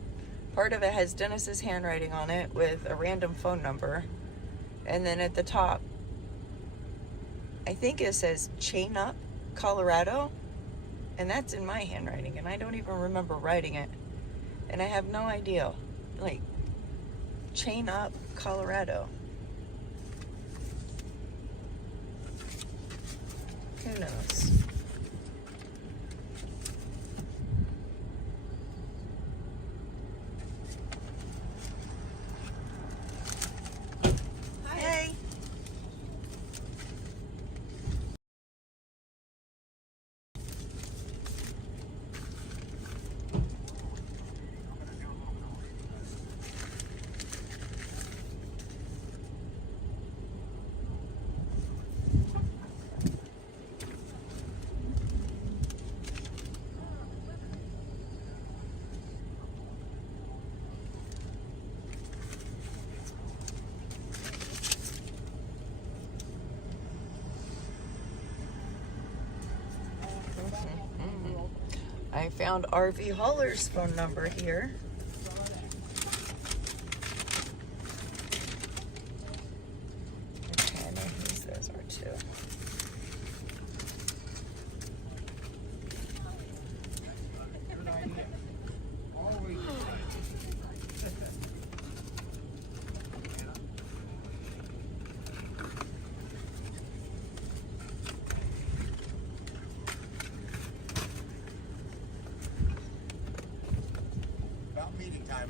Part of it has Dennis's handwriting on it with a random phone number. And then at the top, I think it says Chain Up, Colorado. And that's in my handwriting. And I don't even remember writing it. And I have no idea. Like, Chain Up, Colorado. Who knows? I found RV Hauler's phone number here. Okay, I know whose those are too.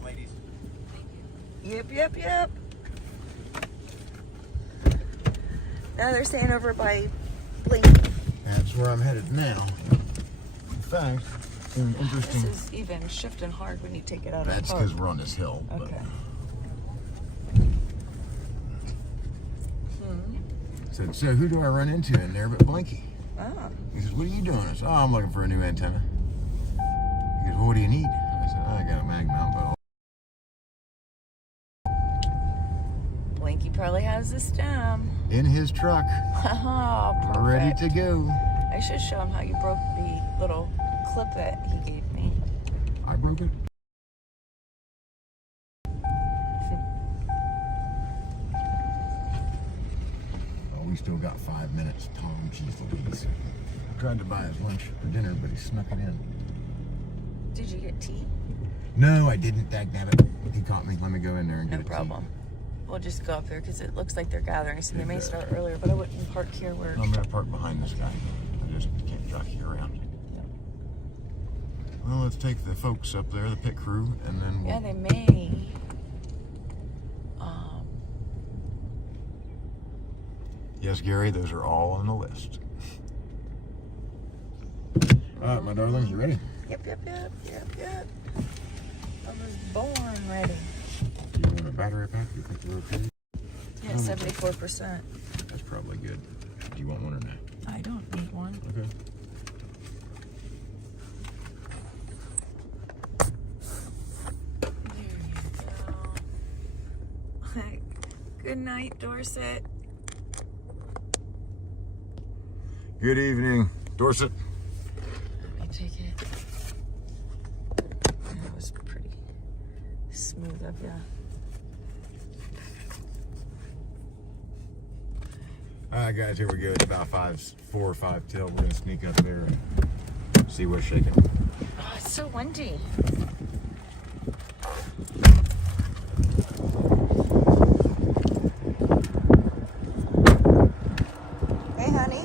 Ladies. Yep. Now they're staying over by Blinky. That's where I'm headed now. In fact, it's an interesting. This is even shifting hard when you take it out That's of the because park. we're on this hill. Okay. Said, so who do I run into in there but Blinky? Oh. He says, what are you doing? I said, oh, I'm looking for a new antenna. He goes, well, what do you need? I said, I got a mag mount, but Blinky probably has the stem. in his truck, Haha, perfect. ready to go. I should show him how you broke the little clip that he gave me. I broke it. Well, we We still got 5 minutes. Tom, geez Louise. Tried to buy his lunch for dinner, but he snuck it in. Did you get tea? No, I didn't. Dagnabbit. He caught me. Let me go in there and get No a problem. tea. We'll just go up there because it looks like they're gathering, so they may start earlier, but I wouldn't park here where... I'm going to park behind this guy. I just can't jockey around. Well, let's take the folks up there, the pit crew, and then we'll... Yeah, they may. Yes, Gary, those are all on the list. All right, my darlings, you ready? Yep. I was born ready. Do you want a battery pack? You think we're okay? Yeah, 74%. That's probably good. Do you want one or not? I don't need one. Okay. There you go. Good night, Dorset. Good evening, Dorset. Let me take it. That was pretty smooth of ya. All right, guys, here we go. It's about 4 or 5 till. We're gonna sneak up there and see what's shaking. Oh, it's so windy. Hey, honey.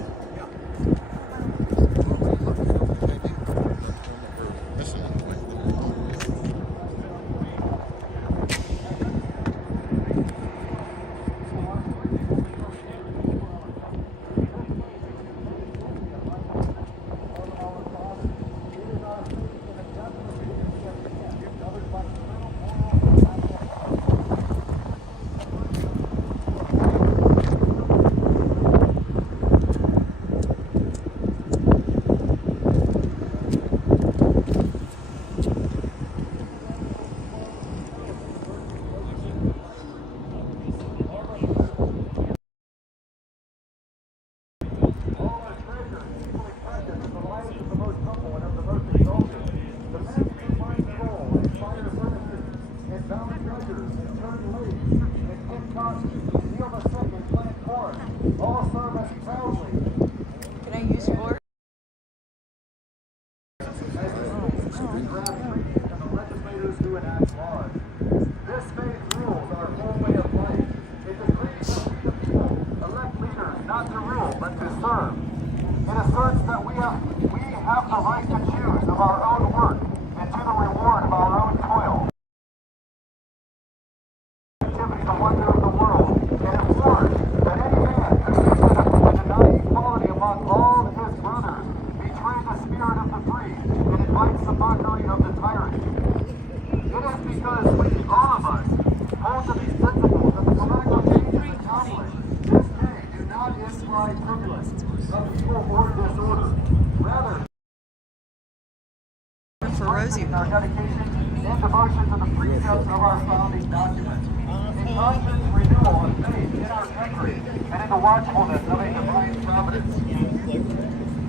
Can I use yours? This faith rules our whole way of life. It decrees that we the people elect leaders not to rule but to serve. It asserts that we have the right to choose of our own work and to the reward of our own toil. Activity, the wonder of the world, and implores that any man who to deny equality among all his brothers betray the spirit of the free and invites the mockery of the tyrant. It is because we, all of us, hold to these principles that the political changes accomplished this day do not imply privilege of evil or disorder. Rather, For Rosie. our dedication and devotion to the precepts of our founding document. In constant renewal of faith in our country and in the watchfulness of a divine providence.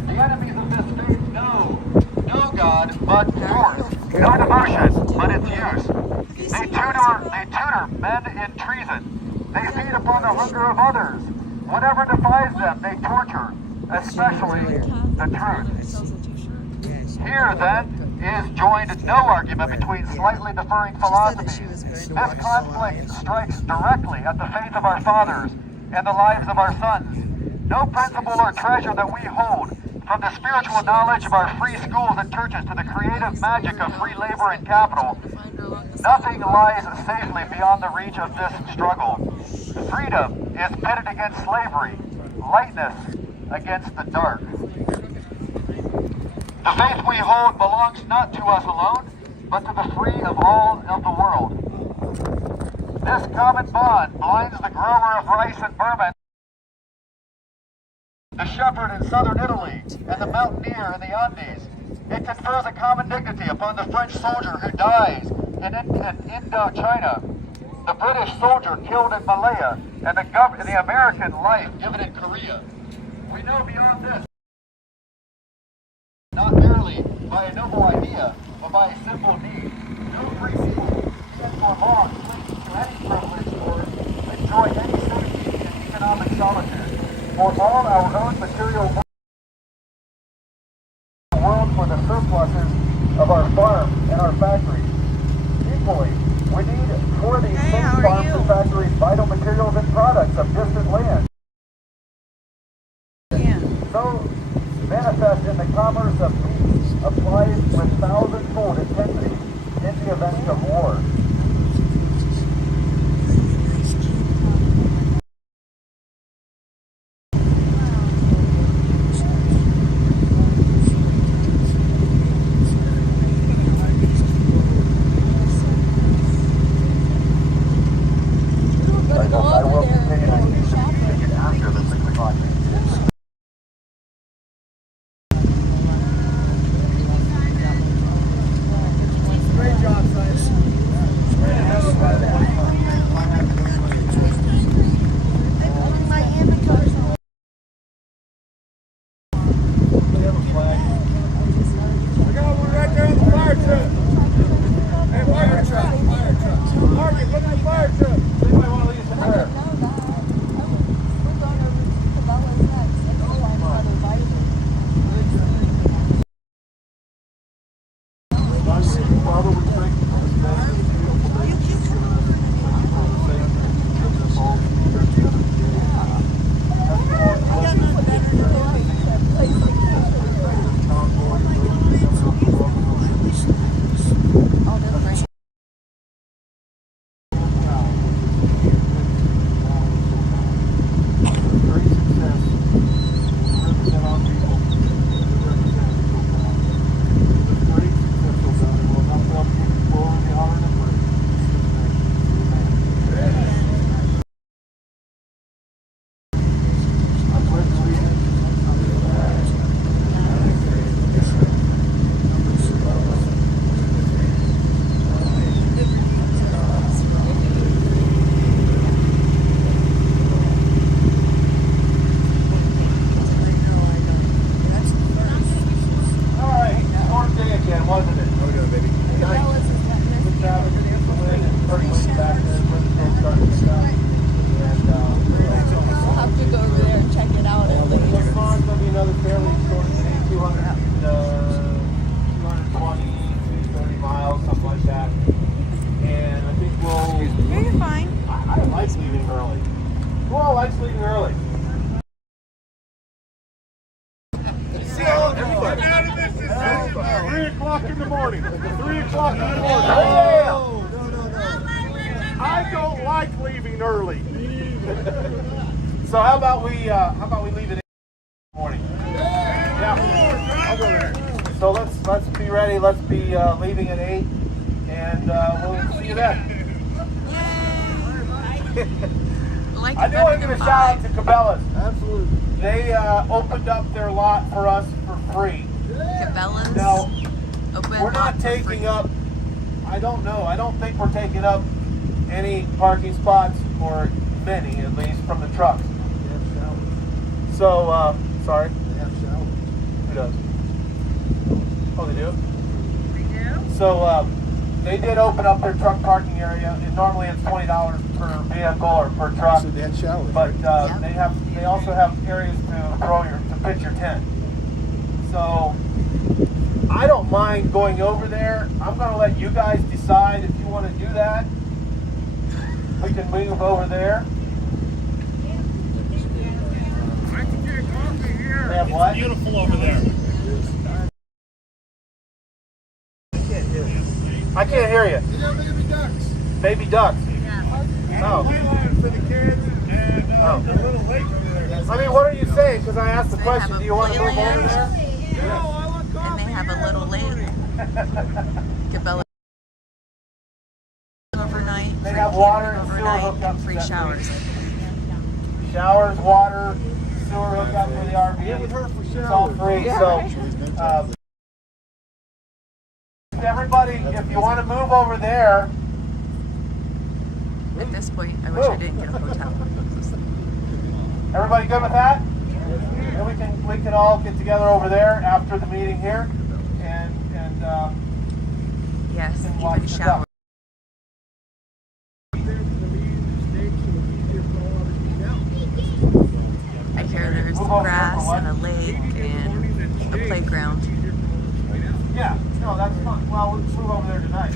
The enemies of this faith know no God but force, no devotion but its use. They tutor men in treason. They feed upon the hunger of others. Whatever defies them, they torture, especially the truth. Here, then, is joined no argument between slightly differing philosophies. This conflict strikes directly at the faith of our fathers and the lives of our sons. No principle or treasure that we hold, from the spiritual knowledge of our free schools and churches to the creative magic of free labor and capital, nothing lies safely beyond the reach of this struggle. Freedom is pitted against slavery, lightness against the dark. The faith we hold belongs not to us alone, but to the free of all of the world. This common bond blinds the grower of rice in Burma, the shepherd in southern Italy, and the mountaineer in the Andes. It confers a common dignity upon the French soldier who dies in Indochina, the British soldier killed in Malaya, and the American life given in Korea. We know beyond this, not merely by a noble idea, but by a simple need. No free people can for long cling to any privilege or enjoy any safety in economic solitude. For all our own material world for the surpluses of our farms and our factories. Equally, we need for these same farms and factories vital materials and products of distant lands. So manifest in the commerce of peace applies with thousand-fold intensity in the event of war. I will continue to after the 6 o'clock meeting. Great job, Simon. I got one right there on the fire truck. Hey, fire truck. Mark it, look at the fire truck. Anybody want to leave some prayer? Father, we thank you for this day. Wasn't it? Oh, yeah, baby. Nice. Good job. Back there where the road started to stop. And, We'll have to go over there and check it out. It's going to be another fairly short day, 220, 230 miles, something like that. And I think we'll... You're fine. I like leaving early. Who all likes leaving early? Everybody. 3 o'clock in the morning. 3 o'clock in the morning. Oh, no. I don't like leaving early. So how about we leave it in the morning? Yeah. I'll go there. So let's be ready. Let's be leaving at 8, and we'll see you then. Like I do want to give a shout out to Cabela's. Absolutely. They opened up their lot for us for free. Cabela's. Now, Open we're not taking up, I don't think we're taking up any parking spots, or many at least, from the trucks. They have showers. So, sorry? They have showers. Who does? Oh, they do? We do? So, they did open up their truck parking area, and normally it's $20 per vehicle or per truck. So they had showers, But right? they also have areas to pitch your tent. So I don't mind going over there. I'm going to let you guys decide if you want to do that. We can move over there. I can get coffee here. They have what? Beautiful over there. I can't hear you. You know, baby ducks. Baby ducks. Oh. Playland for the kids and a little lake over there. I mean, what are you saying? Because I asked the They question. have Do a you want to move over playland. there? No, I want coffee. And they have a little lake. Cabela's overnight. They free have water camping and sewer overnight, hookups and free that showers. Showers, water, sewer hookup for the RV. Get with her for It's all showers. free. Yeah, So, right. everybody, if you want to move over there, At this point, I wish I didn't get a hotel. everybody good with that? And we can all get together over there after the meeting here, and Yes, and watch even the shower. ducks. I hear grass and a lake and a playground. Yeah, no, that's fine. Well, let's move over there tonight.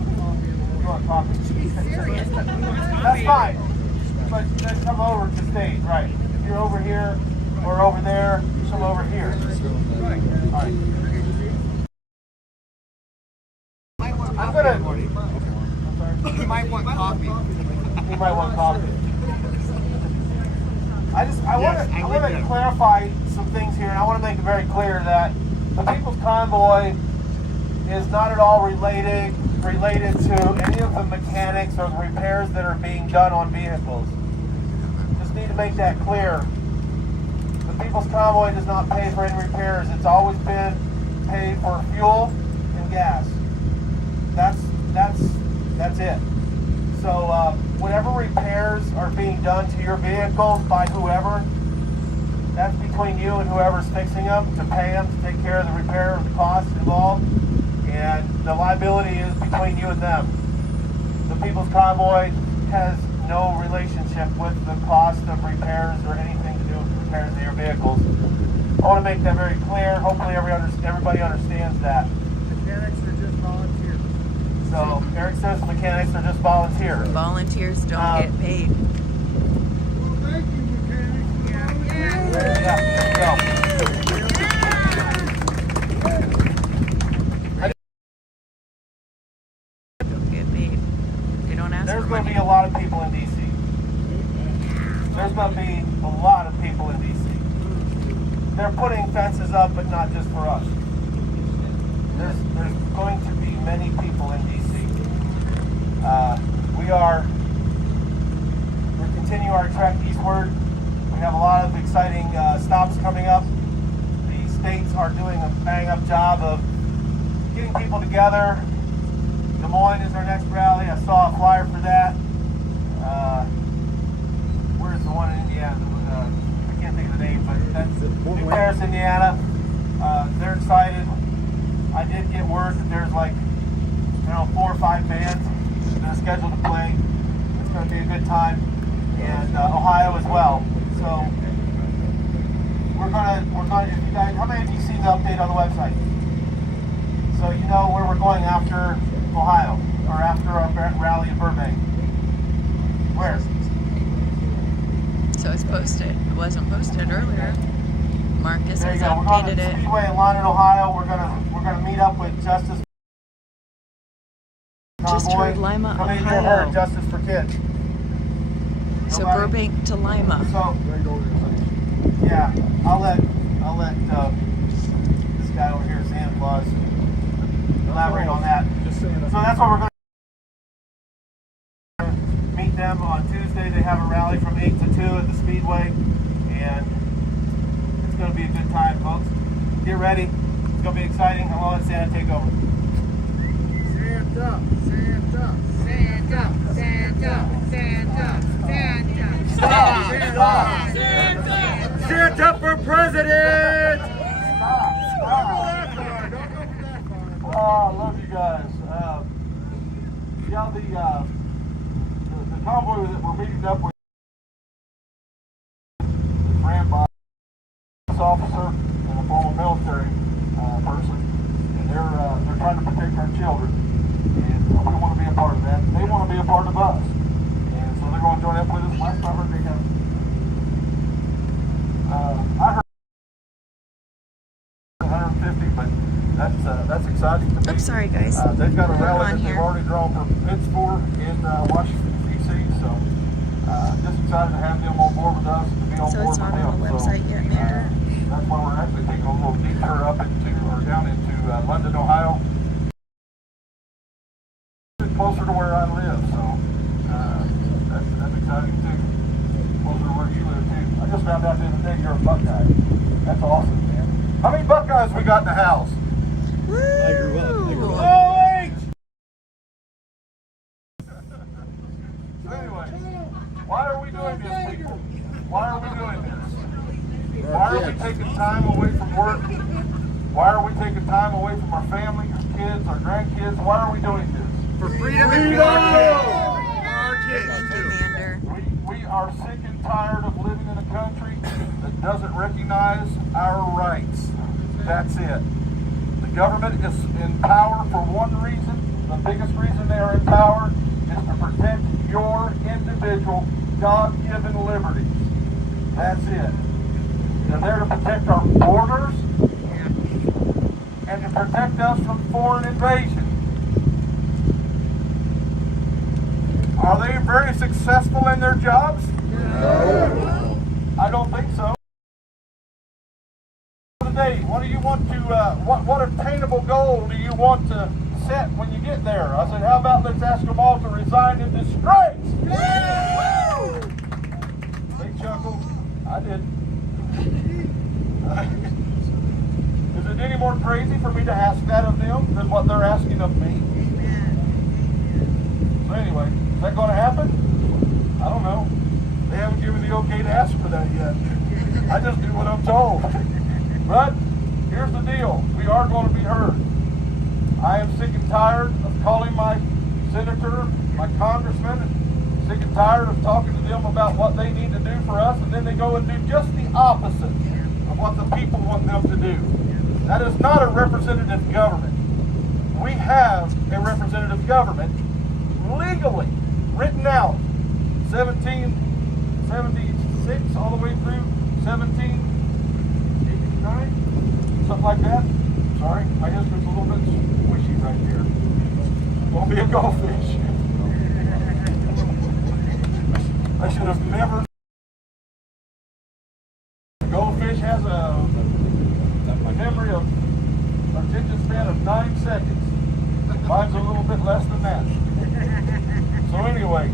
You want coffee? That's fine. But then come over to stage, right? If you're over here or over there, come over here. All right. I'm gonna. You might want coffee. You might want coffee. I want to clarify some things here, and I want to make it very clear that the People's Convoy is not at all related to any of the mechanics or the repairs that are being done on vehicles. Just need to make that clear. The People's Convoy does not pay for any repairs. It's always been paid for fuel and gas. That's it. So whatever repairs are being done to your vehicles by whoever, that's between you and whoever's fixing them, to pay them, to take care of the repair of the costs involved, and the liability is between you and them. The People's Convoy has no relationship with the cost of repairs or anything to do with repairs of your vehicles. I want to make that very clear. Hopefully everybody understands that. Mechanics are just volunteers. So Eric says mechanics are just volunteers. Volunteers don't get paid. Well, thank you, mechanic. Yeah, Don't get paid. They don't ask there's for going to money. be a lot of people in D.C. There's going to be a lot of people in D.C. They're putting fences up, but not just for us. There's going to be many people in D.C. We're continuing our trek eastward. We have a lot of exciting stops coming up. The states are doing a bang-up job of getting people together. Des Moines is our next rally. I saw a flyer for that. Where's the one in Indiana? I can't think of the name, but that's New Paris, Indiana. They're excited. I did get word that there's like, 4 or 5 bands that are scheduled to play. It's going to be a good time, and Ohio as well. So we're gonna. If you guys, how many of you seen the update on the website? So you know where we're going after Ohio, or after our rally in Burbank. Where? So it's posted. It wasn't posted earlier. Marcus There has you go. We're going to updated the it. Speedway in London, Ohio. We're gonna meet up with Justice. Just Convoy. heard Lima, How many of you have heard Ohio. Justice for Kids? So Nobody? Burbank to Lima. So yeah, I'll let this guy over here, Santa Claus, elaborate on that. So that's what we're going to meet them on Tuesday. They have a rally from 8 to 2 at the Speedway, and it's going to be a good time, folks. Get ready. It's going to be exciting. I'll let Santa take over. Santa, Santa, Santa, Santa, Santa, Santa. Stop. Santa for president! Oh, I love you guys. Yeah, the convoy that we're meeting up with is ran by a police officer and a former military person, and they're trying to protect our children, and we want to be a part of that. They want to be a part of us, and so they're going to join up with us. Last time they got. I heard 150, but that's exciting to me. Oops, sorry guys. They've got a Hold rally on that they've here. already drawn permits for in Washington, D.C., so just excited to have them on board with us, to be on So board it's with not them. on the website yet, Mayor? That's why we're actually taking a little detour up down into London, Ohio. Closer to where I live, so that's exciting too. Closer to where you live too. I just found out the other day you're a Buckeye. That's awesome, man. How many Buckeyes we got in the house? Woo! OH! So anyway, why are we doing this, people? Why are we doing this? Why are we taking time away from work? Why are we taking time away from our family, our kids, our grandkids? Why are we doing this? For freedom and our kids too. Commander. We are sick and tired of living in a country that doesn't recognize our rights. That's it. The government is in power for one reason. The biggest reason they are in power is to protect your individual God-given liberties. That's it. They're there to protect our borders and to protect us from foreign invasion. Are they very successful in their jobs? No. I don't think so. Today, what do you want to, what attainable goal do you want to set when you get there? I said, how about let's ask them all to resign in disgrace? They chuckled. I didn't. Is it any more crazy for me to ask that of them than what they're asking of me? So anyway, is that going to happen? I don't know. They haven't given the okay to ask for that yet. I just do what I'm told. But here's the deal. We are going to be heard. I am sick and tired of calling my senator, my congressman, sick and tired of talking to them about what they need to do for us, and then they go and do just the opposite of what the people want them to do. That is not a representative government. We have a representative government legally written out 1776 all the way through 1789, something like that. Sorry, my history's a little bit squishy right here. Won't be a goldfish. I should have never. Goldfish has a memory of attention span of 9 seconds. Mine's a little bit less than that. So anyway,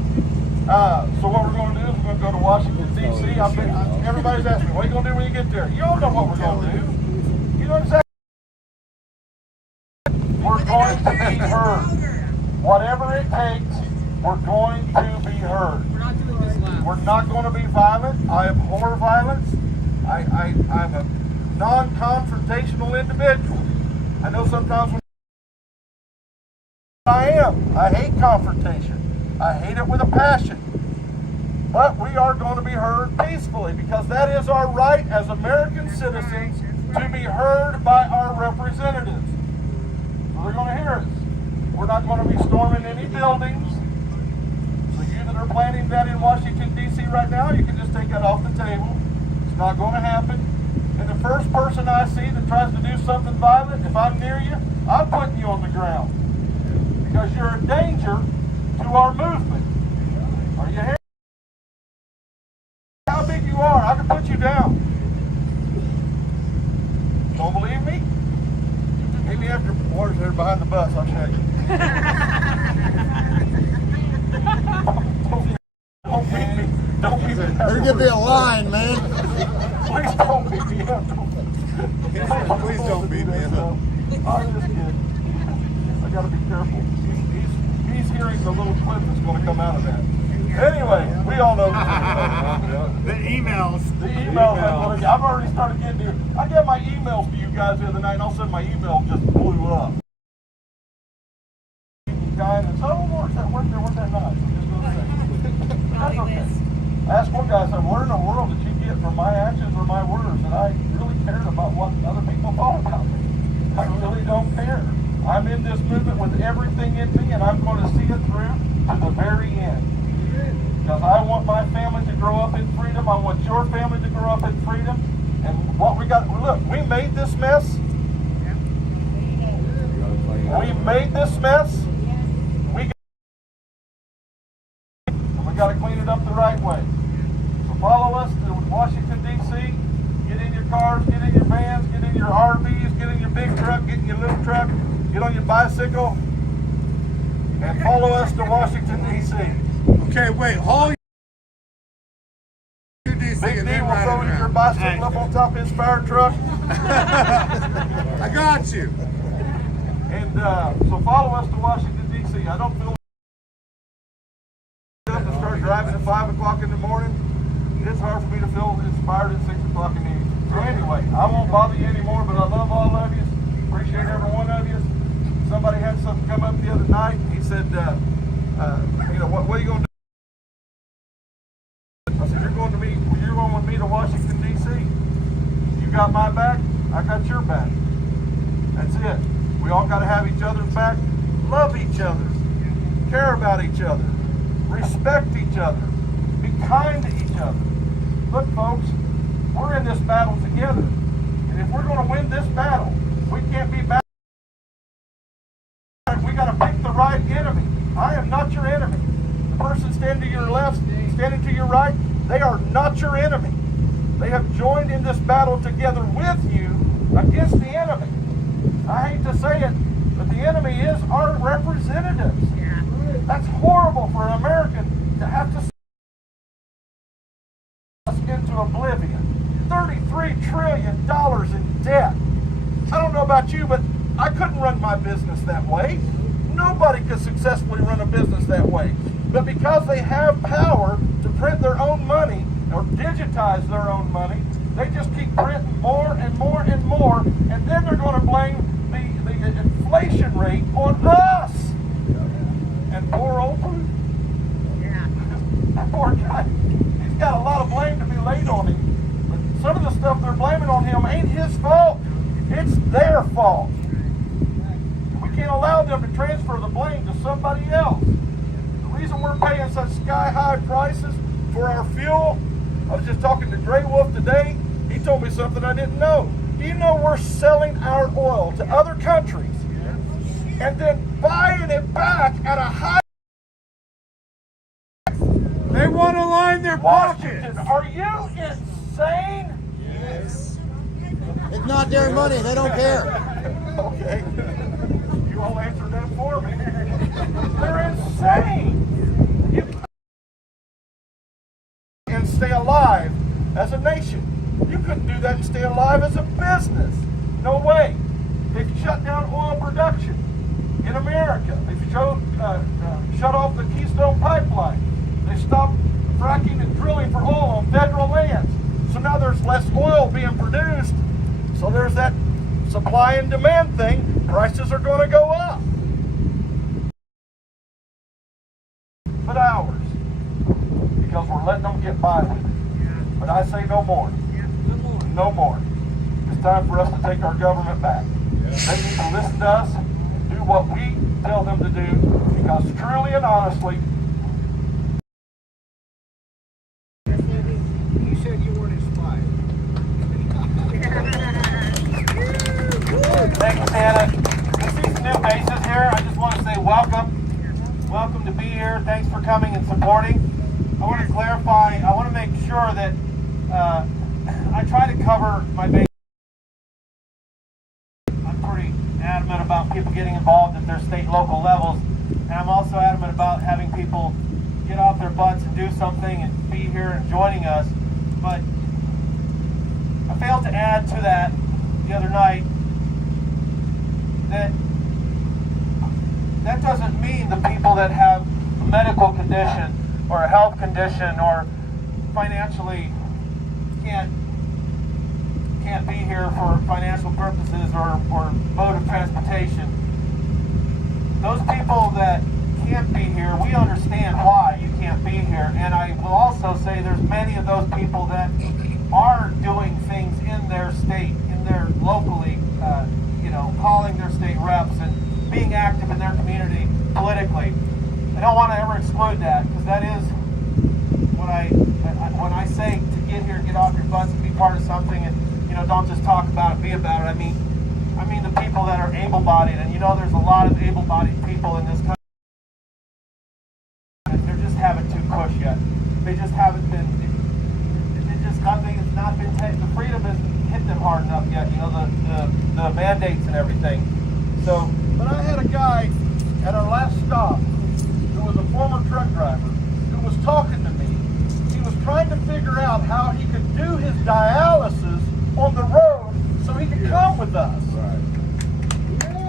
so what we're going to do is we're going to go to Washington, D.C. Everybody's asking me, what are you going to do when you get there? You all know what we're going to do. You know exactly. We're going to be heard. Whatever it takes, we're going to be heard. We're not going to be violent. I abhor violence. I'm a non-confrontational individual. I know sometimes when I hate confrontation. I hate it with a passion. But we are going to be heard peacefully because that is our right as American citizens to be heard by our representatives. So they're going to hear us. We're not going to be storming any buildings. So you that are planning that in Washington, D.C. right now, you can just take that off the table. It's not going to happen. And the first person I see that tries to do something violent, if I'm near you, I'm putting you on the ground. Because you're a danger to our movement. Are you here? How big you are, I can put you down. Don't believe me? Meet me after water's there behind the bus, I'll show you. Don't beat me. Don't beat me. There's gonna be a line, man. Please don't beat me up. Please don't beat me up. I'm just kidding. I gotta be careful. He's hearing the little clip that's going to come out of that. Anyway, we all know The emails. the emails. I've already started getting to. I got my emails to you guys the other night, and all of a sudden my email just blew up. Guy and said, "Oh, where's that? Where's that not?" I'm just going to say, that's okay. I asked one guy, I said, "Where in the world did you get from my actions or my words that I really cared about what other people thought about me? I really don't care. I'm in this movement with everything in me, and I'm going to see it through to the very end. Because I want my family to grow up in freedom. I want your family to grow up in freedom. And what we got, look, we made this mess. We made this mess. We got to clean it up the right way. So follow us to Washington, D.C. Get in your cars, get in your vans, get in your RVs, get in your big truck, get in your little truck. Get on your bicycle and follow us to Washington, D.C. Okay, wait, haul your DC Big and D then will ride throw it your around. bicycle up on top of his fire truck. I got you. And so follow us to Washington, D.C. I don't feel up and start driving at 5 o'clock in the morning. It's hard for me to feel inspired at 6 o'clock in the evening. So anyway, I won't bother you anymore, but I love all of you. Appreciate every one of you. Somebody had something come up the other night. He said, you know, what are you going to do got your back. That's it. We all got to have each other's back, love each other, care about each other, respect each other, be kind to each other. Look, folks, we're in this battle together. And if we're going to win this battle, we can't be back. We got to pick the right enemy. I am not your enemy. The person standing to your left, standing to your right, they are not your enemy. They have joined in this battle together with you against the enemy. I hate to say it, but the enemy is our representatives. Yeah. That's horrible for an American to have to see us into oblivion. $33 trillion in debt. I don't know about you, but I couldn't run my business that way. Nobody could successfully run a business that way. But because they have power to print their own money or digitize their own money, they just keep printing more and more and more, and then they're going to blame the inflation rate on us. And poor old Bruce. Yeah. Poor guy. He's got a lot of blame to be laid on him. But some of the stuff they're blaming on him ain't his fault. It's their fault. We can't allow them to transfer the blame to somebody else. The reason we're paying such sky-high prices for our fuel, I was just talking to Grey Wolf today. He told me something I didn't know. Do you know we're selling our oil to other countries and then buying it back at a high? They want to line their Washington, pockets. are you insane? Yes. It's not their money. They don't care. Okay. You all answered that for me. They're insane. You and stay alive as a nation. You couldn't do that and stay alive as a business. No way. They've shut down oil production in America. They've shut off the Keystone Pipeline. They stopped fracking and drilling for oil on federal lands. So now there's less oil being produced. So there's that supply and demand thing. Prices are going to go up. But ours. Because we're letting them get by with it. But I say no more. No more. It's time for us to take our government back. They need to listen to us, do what we tell them to do, because truly and honestly, You said you weren't inspired. thank you, Santa. I see some new faces here. I just want to say welcome. Welcome to be here. Thanks for coming and supporting. I want to clarify, I want to make sure that I try to cover my base. I'm pretty adamant about people getting involved at their state and local levels, and I'm also adamant about having people get off their butts and do something and be here and joining us. But I failed to add to that the other night that that doesn't mean the people that have a medical condition or a health condition or financially can't be here for financial purposes or mode of transportation. Those people that can't be here, we understand why you can't be here. And I will also say there's many of those people that are doing things in their state, in their locally, calling their state reps and being active in their community politically. I don't want to ever exclude that, because that is what when I say to get here, get off your butts and be part of something, and don't just talk about it, be about it. I mean the people that are able-bodied, and there's a lot of able-bodied people in this country. They just haven't too pushed yet. They just haven't been. It's not been taken. The freedom hasn't hit them hard enough yet. The mandates and everything. So, but I had a guy at our last stop who was a former truck driver who was talking to me. He was trying to figure out how he could do his dialysis on the road so he could come with us.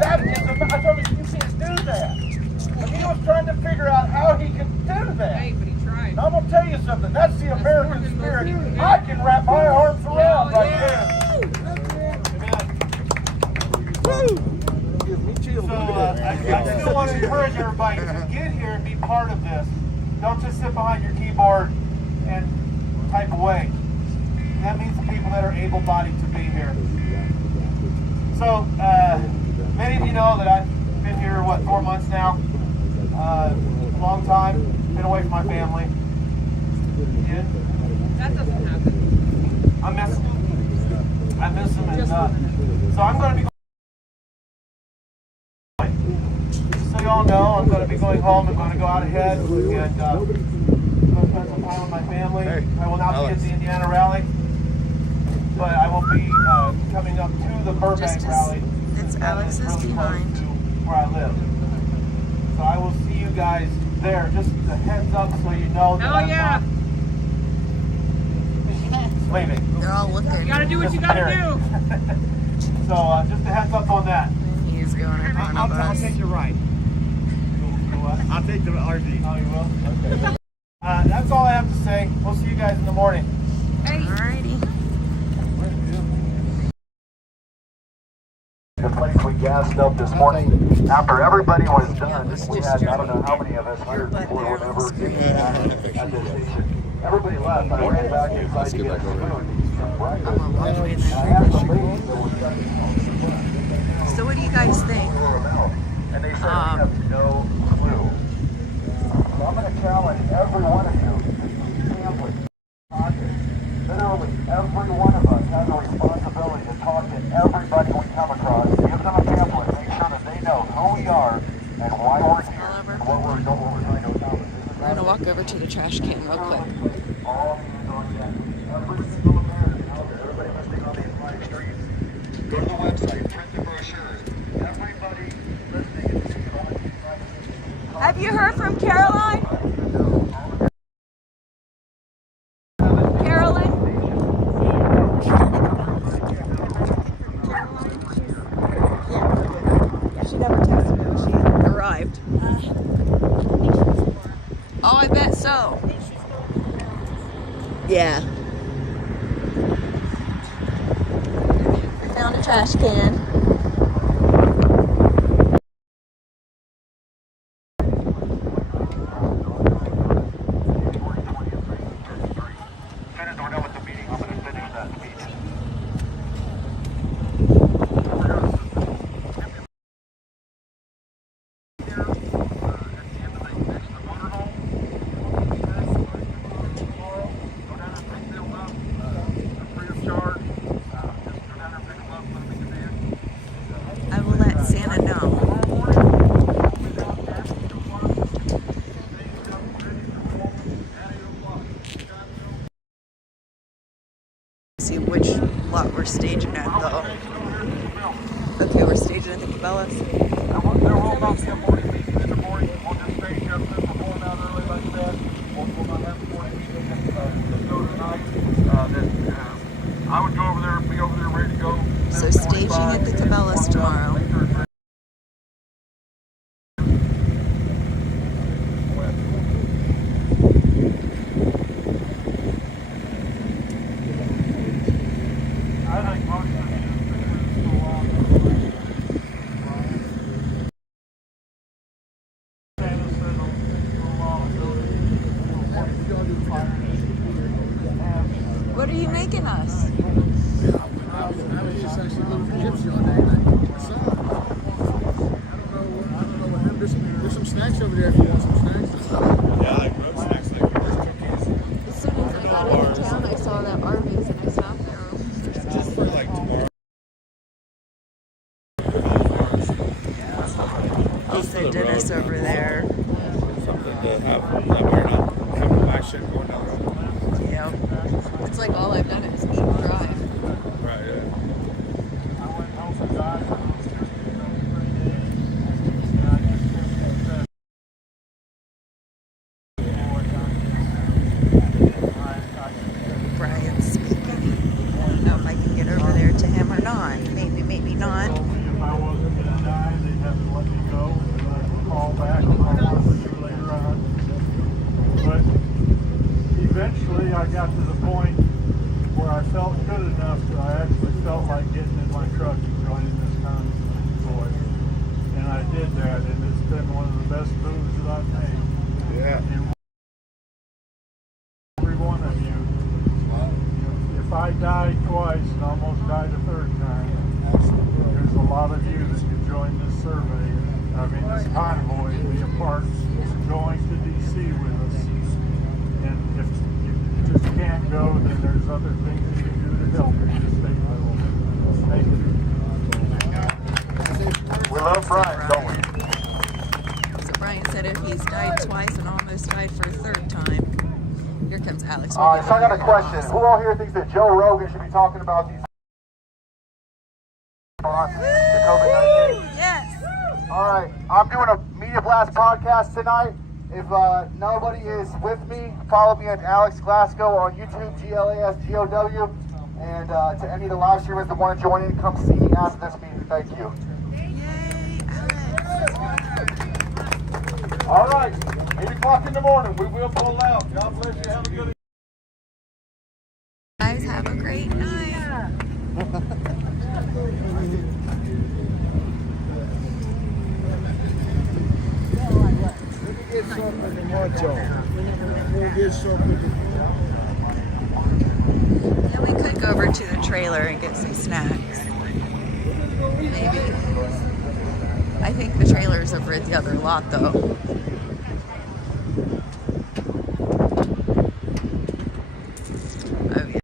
That is, I told him, you can't do that. And he was trying to figure out how he could do that. Hey, but he tried. And I'm going to tell you something. That's the American spirit. I can wrap my arms around right there. So I still want to encourage everybody to get here and be part of this. Don't just sit behind your keyboard and type away. That means the people that are able-bodied to be here. So, many of you know that I've been here, 4 months now? A long time. Been away from my family. Yeah. That doesn't happen. I miss them, and so I'm going to be going. Just so you all know, I'm going to be going home. I'm going to go out ahead and go spend some time with my family. I will not be at the Indiana rally, but I will be coming up to the Burbank rally. It's Alex's really behind. close to where I live. So I will see you guys there. Just a heads up so you know that I'm not leaving. They're all looking. You gotta do what you gotta do. So just a heads up on that. He's going in front of I'll us. take your right. I'll take the RV. Oh, you will? Okay. That's all I have to say. We'll see you guys in the morning. Alrighty. The place we gassed up this morning, after everybody was done, we had, I don't know how many of us, 104 whatever, at the station. Everybody left. I ran back inside to get some food. I'm a long way I there. asked the lady that was shutting off. So what do you guys think? And they said, we have no clue. So I'm going to challenge every one of you to sampling. Literally, every one of us has a responsibility to talk to everybody we come across, give them a pamphlet, make sure that they know who we are and why we're here, and what we're trying to accomplish. We're gonna walk over to the trash can real quick. All hands on deck. Every single American out there, everybody listening on these live streams, go to the website, print the brochures. Everybody listening and seeing all these live streams. Have you heard from Caroline? Caroline? She never texted me when she arrived. Oh, I bet so. Yeah. We found a trash can. As soon as we're done with the meeting, I'm going to finish that speech. I will let Santa know. See which lot we're staging at though. Okay, we're staging at the Cabela's. There will not be a morning meeting in the morning. We'll just stay here since we're going out early like that. We'll not have a morning meeting. Just go tonight. I would go over there, be over there ready to go. So staging at the Cabela's tomorrow. I think most of you go on. What are you making us? I was just actually looking for gypsy all day, and I saw it. I don't know what happened. There's some snacks over there if you want some snacks. Yeah, I love snacks like cookies. As soon as I got into town, I saw that Arby's and I stopped there. Just for like tomorrow. Also, Dennis over there. Something to have that we're not having a back shit going down the road. Yep. It's like all I've done is eat and drive. Right, yeah. I went home for God. Brian's speaking. I don't know if I can get over there to him or not. Maybe, maybe not. If I wasn't going to die, they'd have to let me go. And I'd call back and I'll work with you later on. But eventually I got to the point where I felt good enough that I actually felt like getting in my truck and joining this convoy. And I did that, and it's been one of the best moves that I've made. Yeah. And every one of you. If I died twice and almost died a third time, there's convoy via Parks is going to DC with us. And if you just can't go, then there's other things you can do to help if you stay little. Thank you. We love Brian, don't we? So Brian said if he's died twice and almost died for a third time. Here comes Alex. All right, so I got a question. Who all here thinks that Joe Rogan should be talking about these the COVID-19? Yes. All right, I'm doing a Media Blast podcast tonight. If nobody is with me, follow me at Alex Glasgow on YouTube, GLASGOW. And to any of the live streamers that want to join in, come see me after this meeting. Thank you. Yay, Alex. All right, 8 o'clock in the morning. We will pull out. God bless you. Have a good Guys, have a great night. Get something to munch on. We'll get something to Yeah, we could go over to the trailer and get some snacks. Maybe. I think the trailer's over at the other lot, though. Oh, yeah.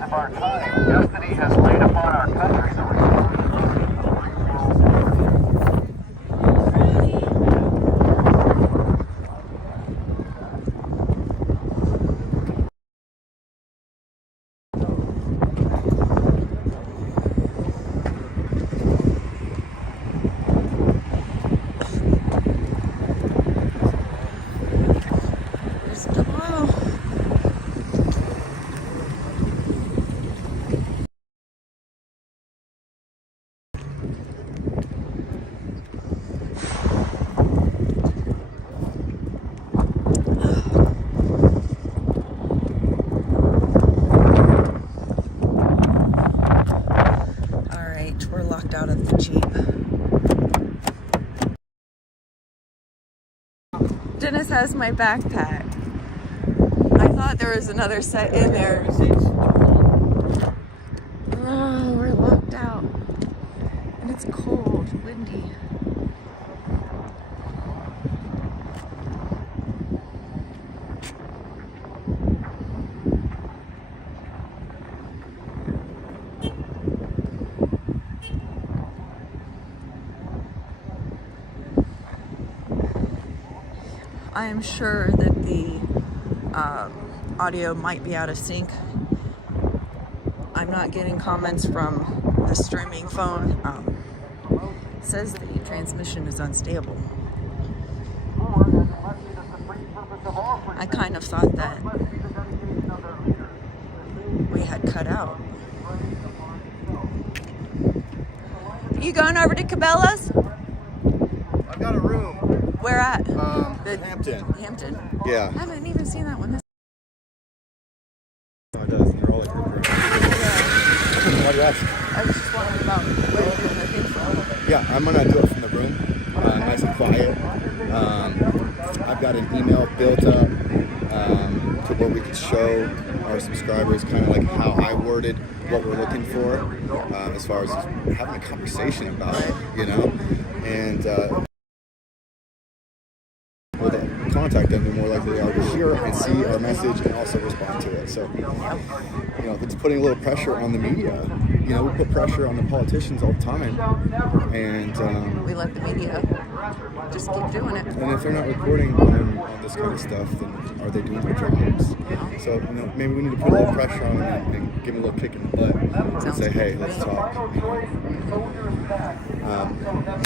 Of our time, destiny has laid upon our country the We're locked out of the Jeep. Dennis has my backpack. I thought there was another set in there. Oh, we're locked out. And it's cold, windy. I am sure that the audio might be out of sync. I'm not getting comments from the streaming phone. It says the transmission is unstable. I kind of thought that we had cut out. Are you going over to Cabela's? I've got a room. Where at? Hampton. Hampton. Yeah. I haven't even seen that one. No, it does. And they're all like ripped around. Why do you ask? I was just wondering about where you're doing the thing from. Yeah, I'm gonna do it from the room, nice and quiet. I've got an email built up to where we could show our subscribers kind of like how I worded what we're looking for, as far as just having a conversation about it, you know, and contact them, the more likely they are to hear and see our message and also respond to it. So, you know, it's putting a little pressure on the media. You know, we put pressure on the politicians all the time, and We let the media just keep doing it. and if they're not reporting on this kind of stuff, then are they doing their jobs? So, you know, maybe we need to put a little pressure on them and give them a little kick in the butt and say, hey, let's talk. What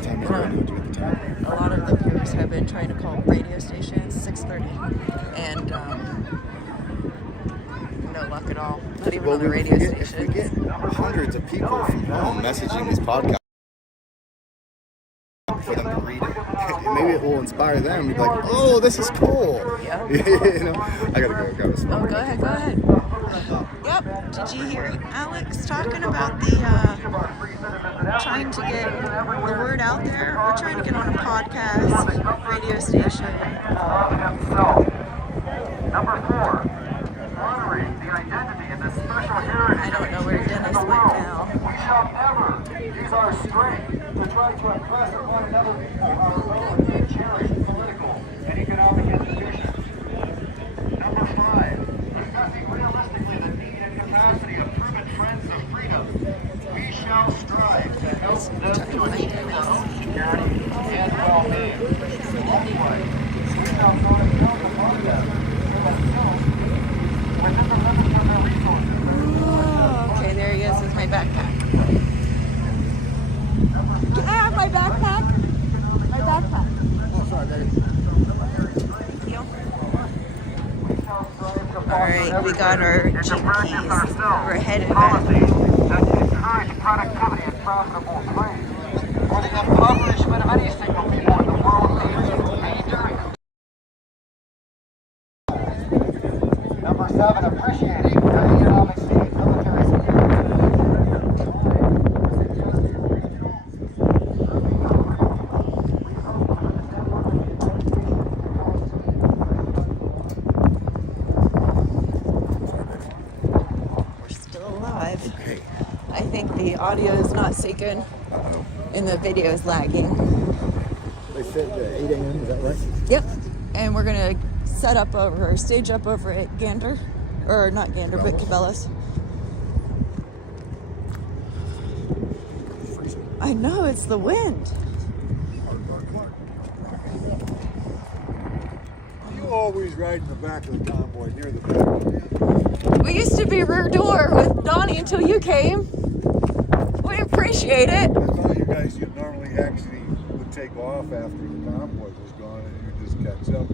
time is it right now? Do you have the time? A lot of the viewers have been trying to call radio stations 6:30, and no luck at all. Not even on the radio If stations. we get hundreds of people from home messaging this podcast for them to read it, maybe it will inspire them to be like, oh, this is cool. Yeah. You know, I gotta go grab a smoke. Oh, go ahead, go ahead. Yep. Did you hear Alex talking about the trying to get the word out there? We're trying to get on a podcast, radio station. Number 4, honoring the identity and the special heritage. I don't know where Dennis went now. We shall never use our strength to try to impress upon another people our own cherished political and economic institutions. Number 5, discussing realistically the need and capacity of proven friends of freedom. We shall strive to help them to achieve their own security and well-being. Likewise, we shall try to build upon them themselves within the limits of their resources. Okay, there he is with my backpack. Can I have my backpack? My backpack. Oh, sorry, baby. Thank you. Alright, we got our Jeep keys. We're headed back. Policies that encourage productivity and profitable trade, for the impoverishment of any single people in the world needs major. Number 7, appreciating the economic state, military security. We're still alive. I think the audio is not syncing and the video is lagging. They said 8 a.m., is that right? Yep. And we're going to set up over, stage up over at Gander. Or not Gander, but Cabela's. I know, it's the wind. You always ride in the back of the convoy near the back. We used to be rear door with Donnie until you came. We appreciate it. I thought you guys normally actually would take off after the convoy was gone and you just catch up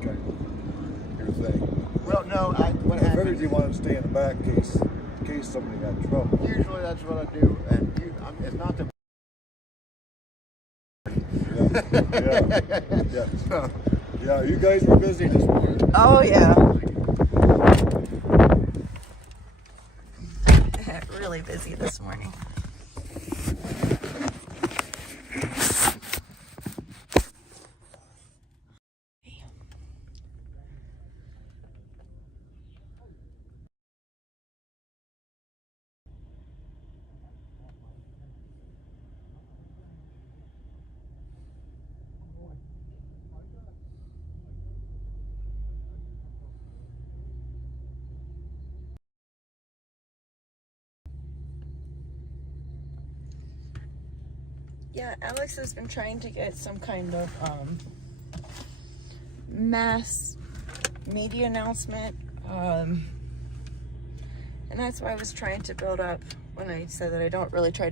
kind of your thing. Well, no, what I figured happens? you wanted to stay in the back in case somebody got in trouble. Usually that's what I do, and it's not the. Yeah. Yeah, you guys were busy this morning. Oh, yeah. Really busy this morning. Yeah, Alex has been trying to get some kind of mass media announcement. And that's why I was trying to build up when I said that I don't really try.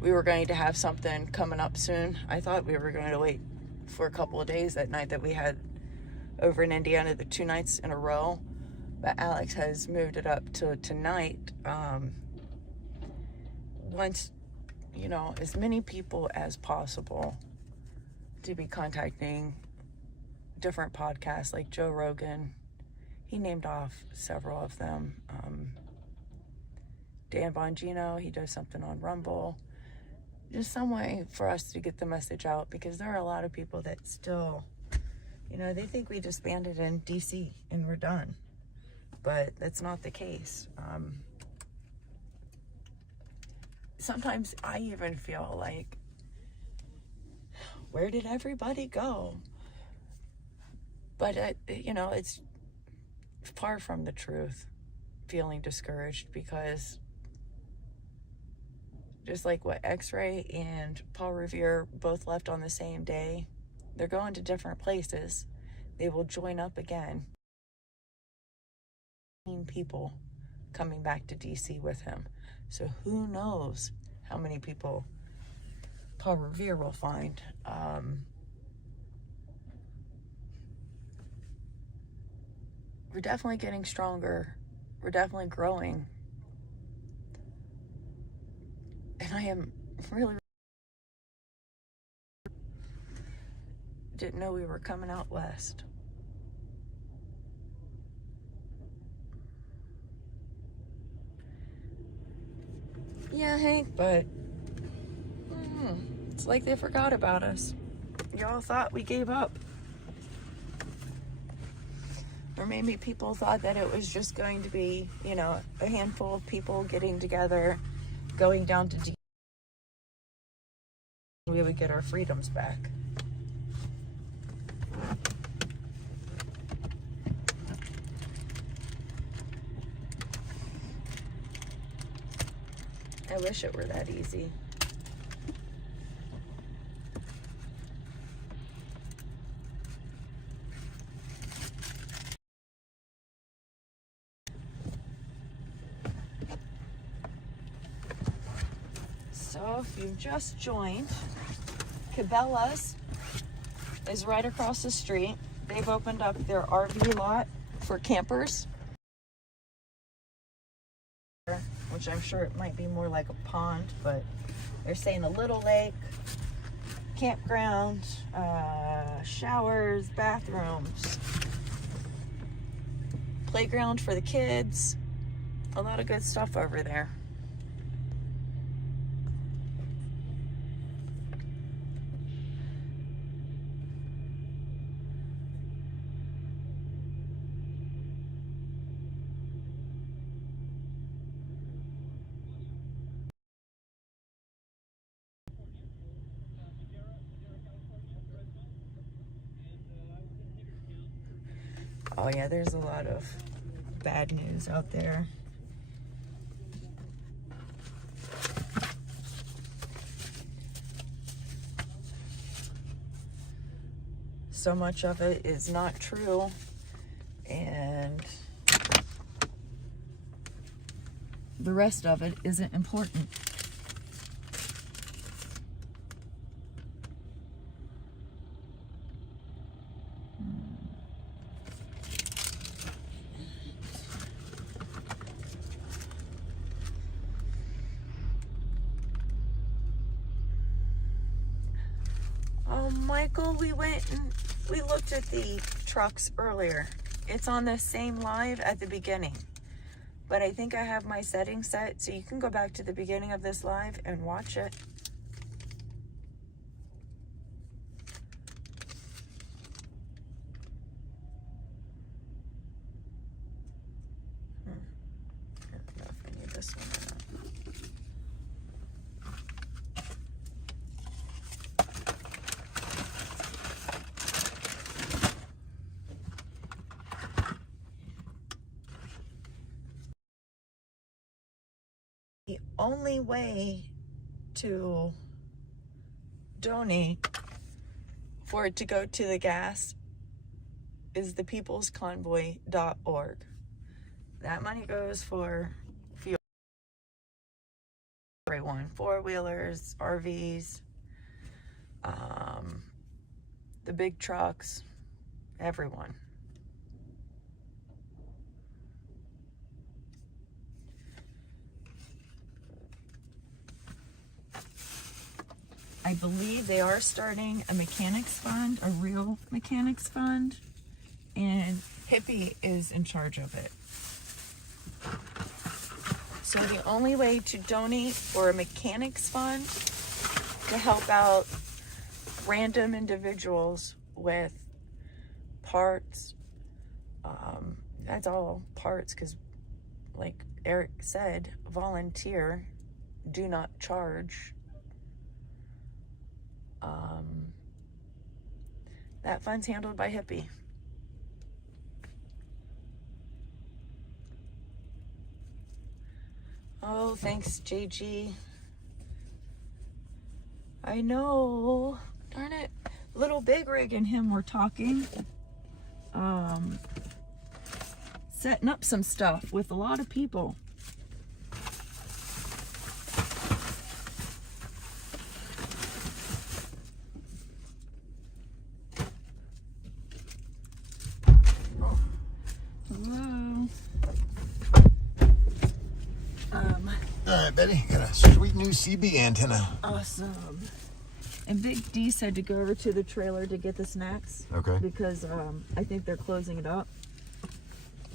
We were going to have something coming up soon. I thought we were going to wait for a couple of days that night that we had over in Indiana, the 2 nights in a row. But Alex has moved it up to tonight. Wants, you know, as many people as possible to be contacting different podcasts like Joe Rogan. He named off several of them. Dan Bongino, he does something on Rumble. Just some way for us to get the message out, because there are a lot of people that still, you know, they think we disbanded in DC and we're done. But that's not the case. Sometimes I even feel like, where did everybody go? But, you know, it's far from the truth, feeling discouraged, because just like what X-Ray and Paul Revere both left on the same day, they're going to different places. They will join up again. People coming back to DC with him. So who knows how many people Paul Revere will find. We're definitely getting stronger. We're definitely growing. And I am really didn't know we were coming out west. Yeah, Hank, but it's like they forgot about us. Y'all thought we gave up. Or maybe people thought that it was just going to be, you know, a handful of people getting together, going down to D. We would get our freedoms back. I wish it were that easy. So if you've just joined, Cabela's is right across the street. They've opened up their RV lot for campers, which I'm sure it might be more like a pond, but they're saying a little lake, campground, showers, bathrooms, playground for the kids, a lot of good stuff over there. Oh yeah, there's a lot of bad news out there. So much of it is not true, and the rest of it isn't important. Michael, we went and we looked at the trucks earlier. It's on the same live at the beginning, but I think I have my settings set so you can go back to the beginning of this live and watch it. I don't know if I need this one or not. The only way to donate for it to go to the gas is thepeoplesconvoy.org. That money goes for fuel. Everyone, four-wheelers, RVs, the big trucks, everyone. I believe they are starting a mechanics fund, a real mechanics fund, and Hippie is in charge of it. So the only way to donate for a mechanics fund to help out random individuals with parts, that's all parts, because like Eric said, volunteer, do not charge. That fund's handled by Hippie. Oh, thanks, JG. I know. Darn it. Little Big Rig and him were talking. Setting up some stuff with a lot of people. Betty, got a sweet new CB antenna. Awesome. And Big D said to go over to the trailer to get the snacks. Okay. Because I think they're closing it up.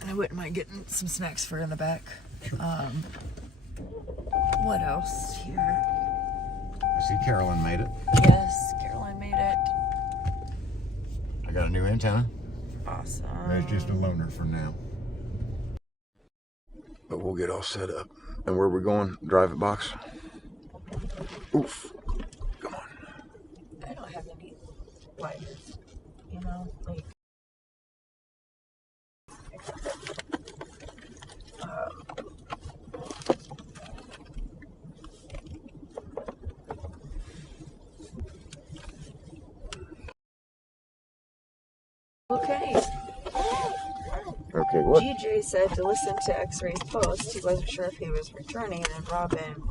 And I wouldn't mind getting some snacks for in the back. What else here? I see Carolyn made it. Yes, Caroline made it. I got a new antenna. Awesome. There's just a loaner for now. But we'll get all set up. And where are we going? Drive it box? Oof. Come on. I don't have any wires, you know, like. Okay. Okay, what? GJ said to listen to X-Ray's post. He wasn't sure if he was returning, and then Robin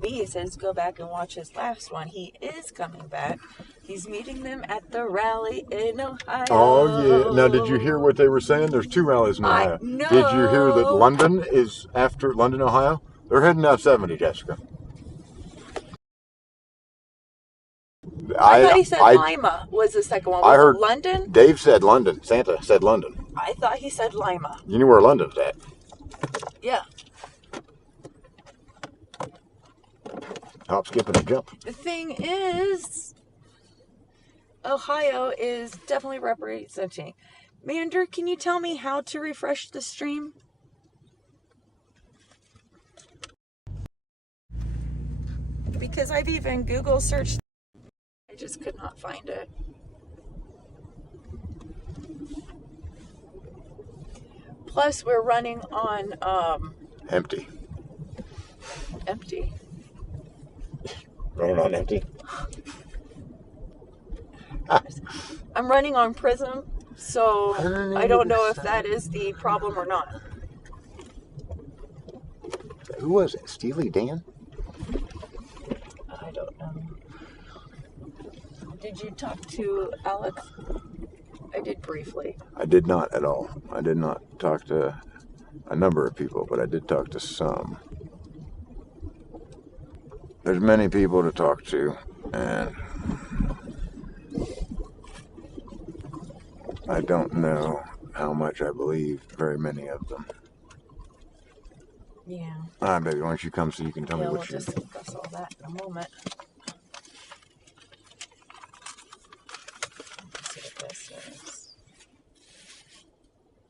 B says go back and watch his last one. He is coming back. He's meeting them at the rally in Ohio. Oh, yeah. Now, did you hear what they were saying? There's 2 rallies in Ohio. No. Did you hear that London is after London, Ohio? They're heading out 70, Jessica. I thought he said Lima was the second one. Was I heard it London? Dave said London. Santa said London. I thought he said Lima. You knew where London's at. Yeah. Hop, skip, and a jump. The thing is, Ohio is definitely representing. Mander, can you tell me how to refresh the stream? Because I've even Google searched. I just could not find it. Plus, we're running on Empty. empty. Running on empty. I'm running on Prism, so I don't know if that is the problem or not. Who was it? Steely Dan? I don't know. Did you talk to Alex? I did briefly. I did not at all. I did not talk to a number of people, but I did talk to some. There's many people to talk to, and I don't know how much I believe very many of them. Yeah. All right, baby, why don't you come so you can tell me We'll what you... just discuss all that in a moment. Let's see what this is.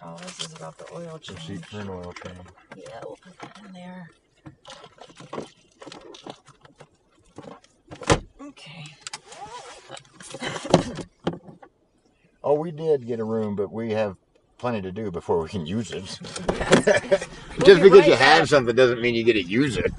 Oh, this is about the oil change. Receipt for an oil change. Yeah, we'll put that in there. Okay. Oh, we did get a room, but we have plenty to do before we can use it. Yes. Just because you have something doesn't mean you get to use it.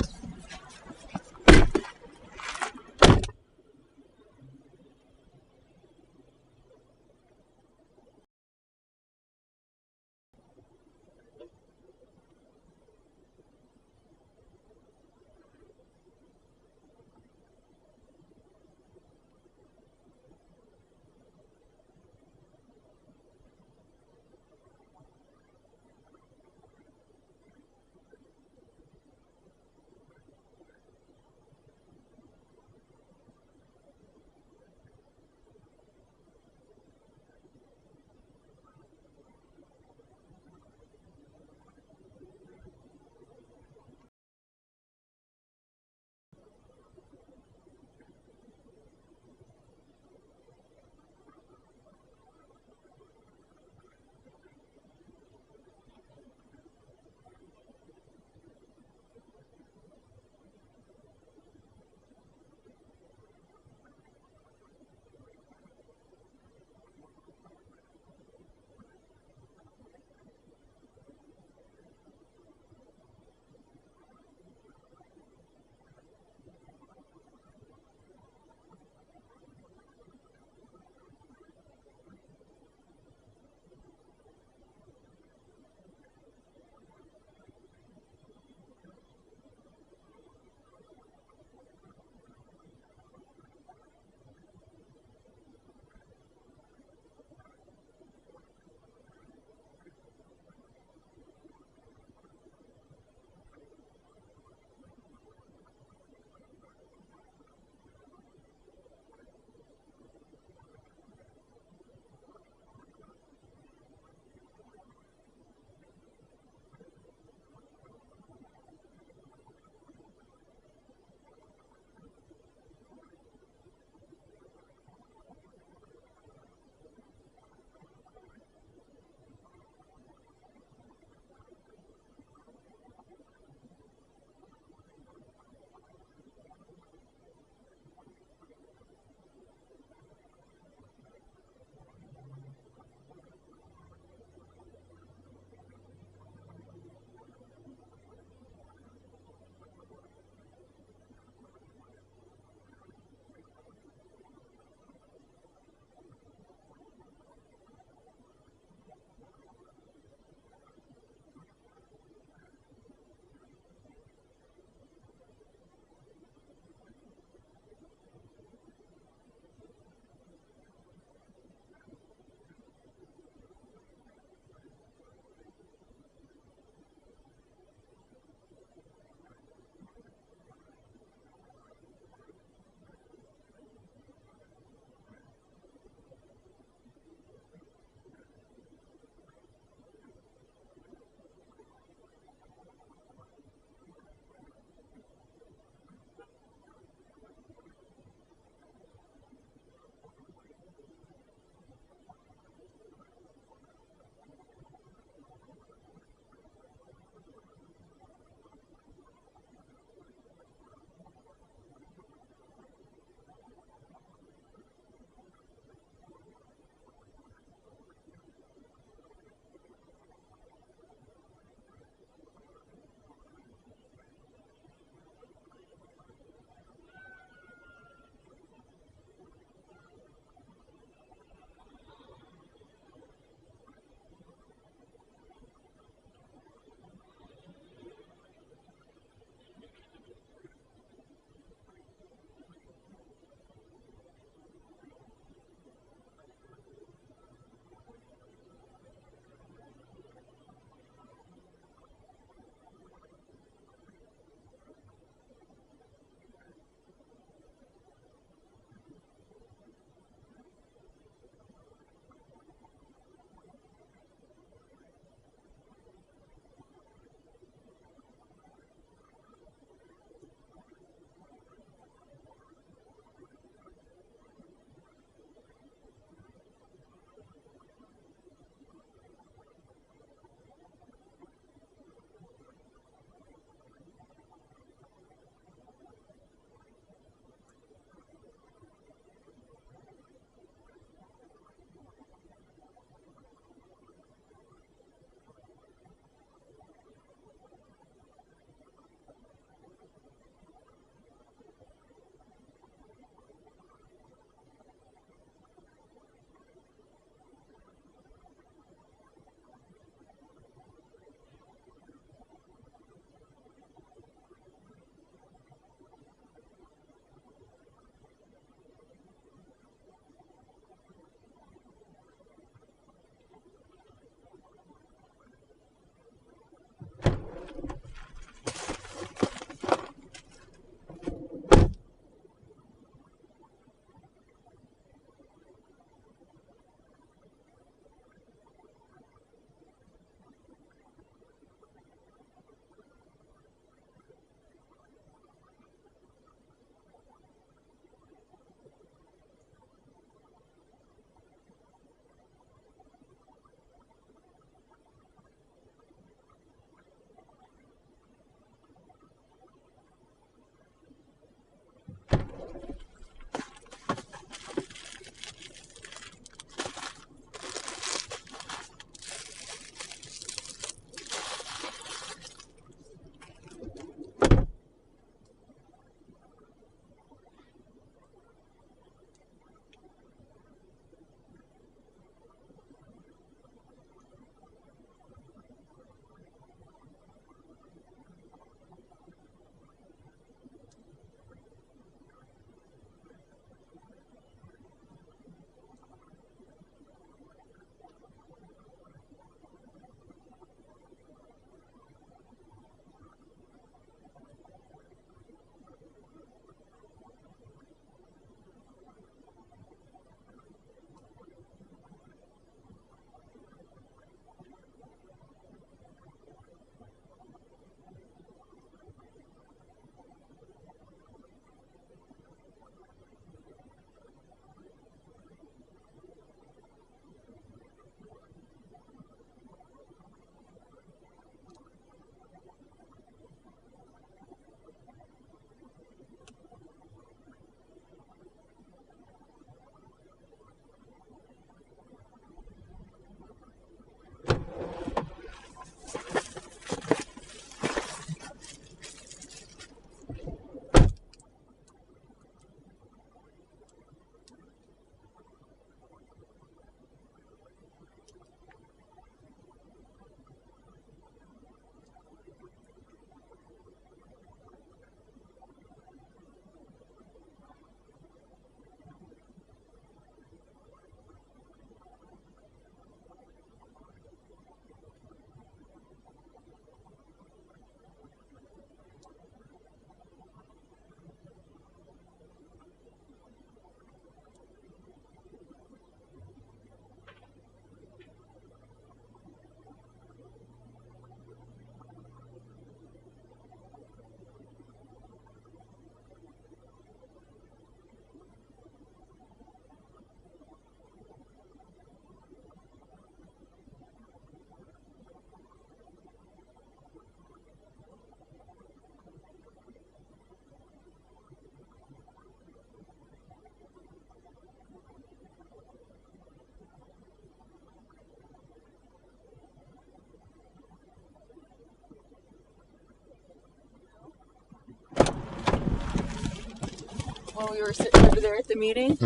when we were sitting over there at the meeting.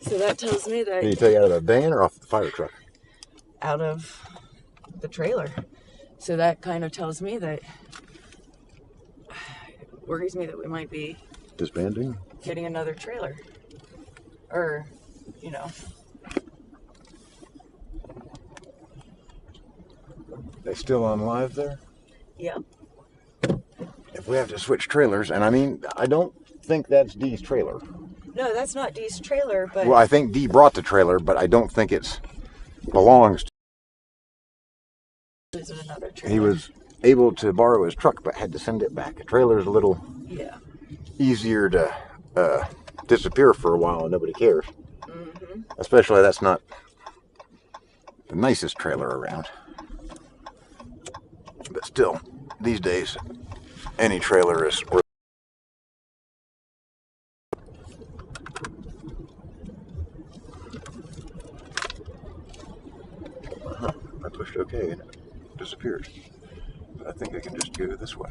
So that tells me that... Did he tell you out of a van or off the fire truck? Out of the trailer. So that kind of tells me that... worries me that we might be... disbanding? Getting another trailer. Or, you know... They still on live there? Yeah. If we have to switch trailers, and I mean, I don't think that's Dee's trailer. No, that's not Dee's trailer, but... Well, I think Dee brought the trailer, but I don't think it belongs to... Is it another trailer? He was able to borrow his truck, but had to send it back. A trailer is a little easier to disappear for a while and nobody cares. Especially that's not the nicest trailer around. But still, these days, any trailer is worth... I pushed OK and it disappeared. But I think I can just go this way.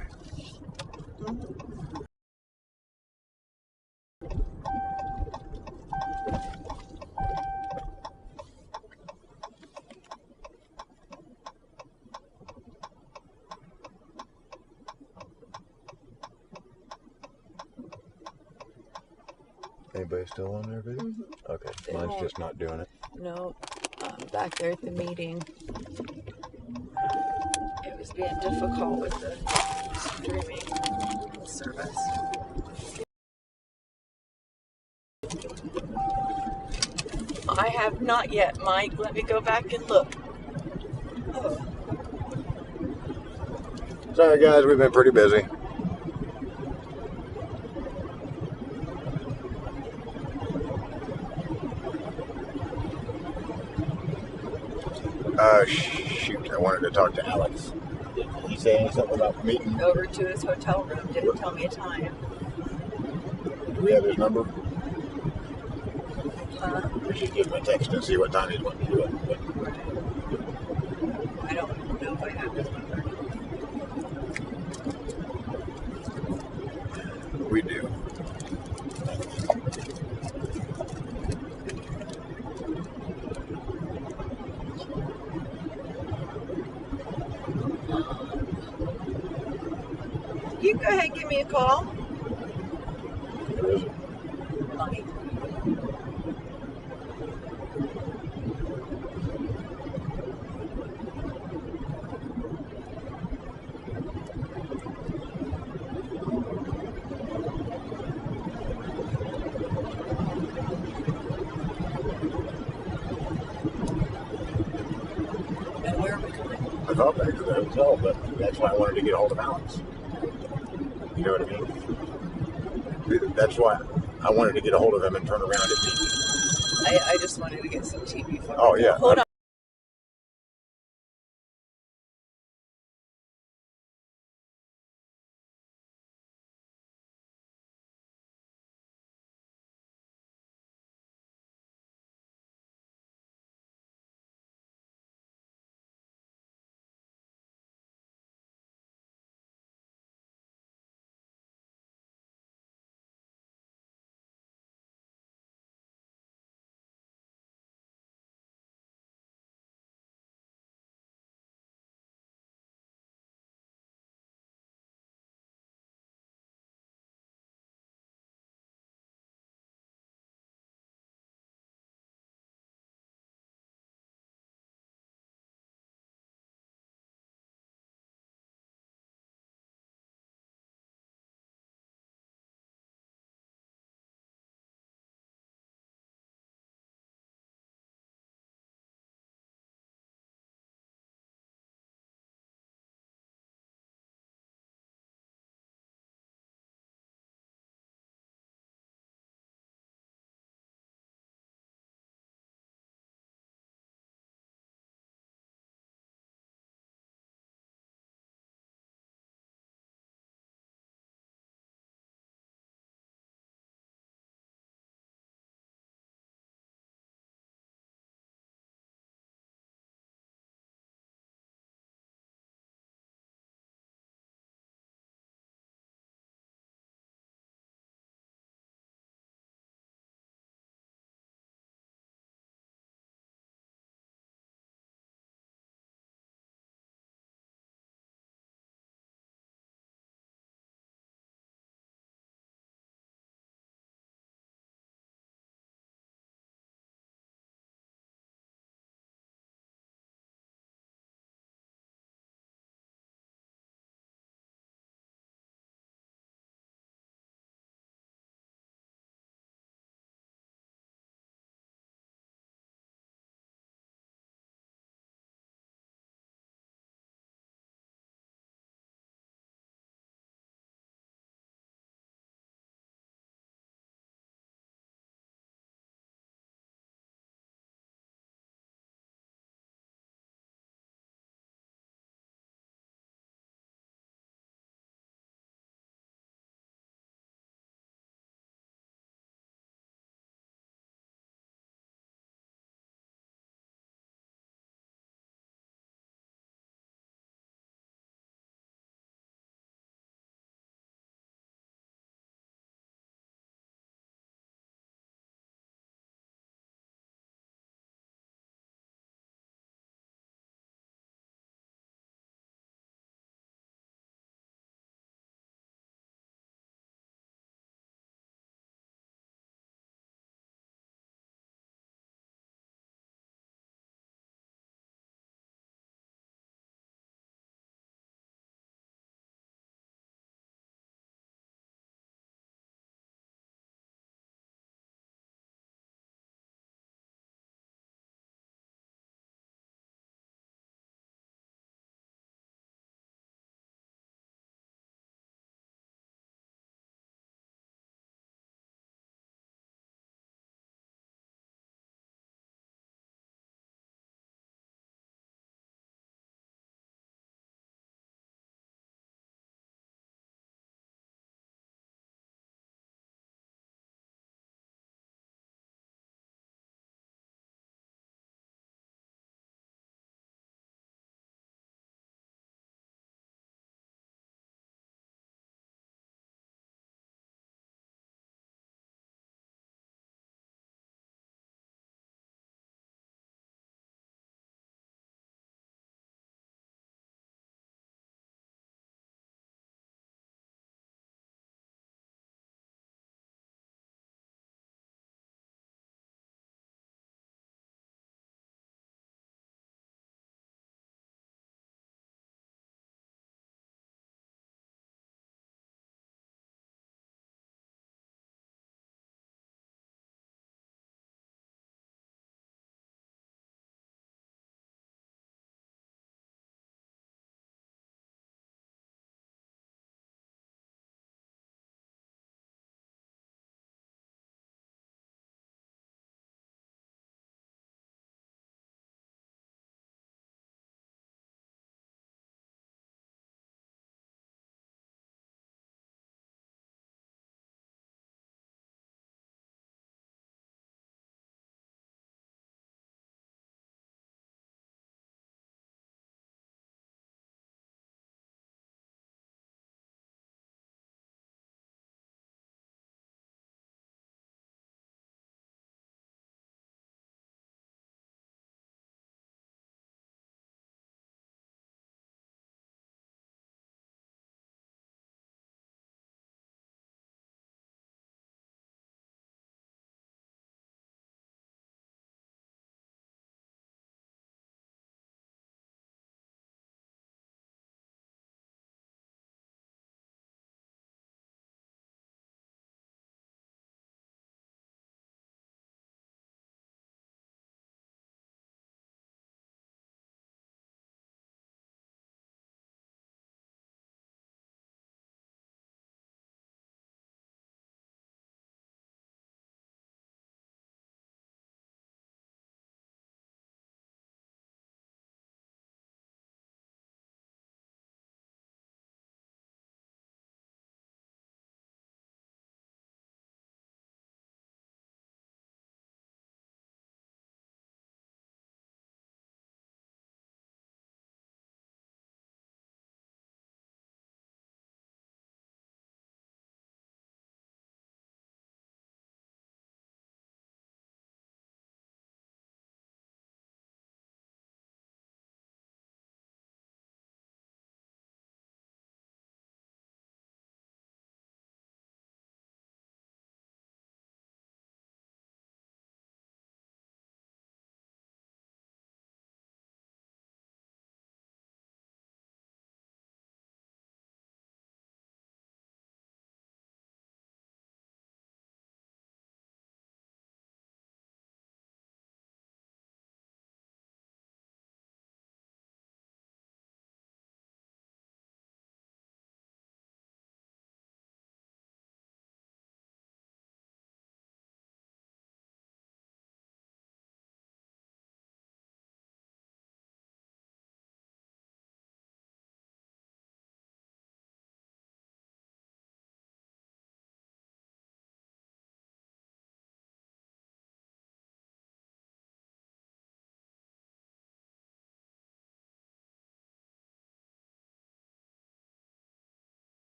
Anybody still on there, baby? Okay, mine's just not doing it. No, back there at the meeting, it was being difficult with the streaming service. I have not yet, Mike. Let me go back and look. Sorry guys, we've been pretty busy. Shoot, I wanted to talk to Alex. Did he say something about meeting? Over to his hotel room, didn't tell me a time. Do we have his number? We should give him a text and see what time he's wanting to do it. I don't know if I have his number. We do. You can go ahead and give me a call. Who is it? Mike. And where are we going? I thought back to the hotel, but that's why I wanted to get a hold of Alex. You know what I mean? That's why I wanted to get a hold of him and turn around and meet him. I just wanted to get some TV footage. Oh, yeah. Hold on.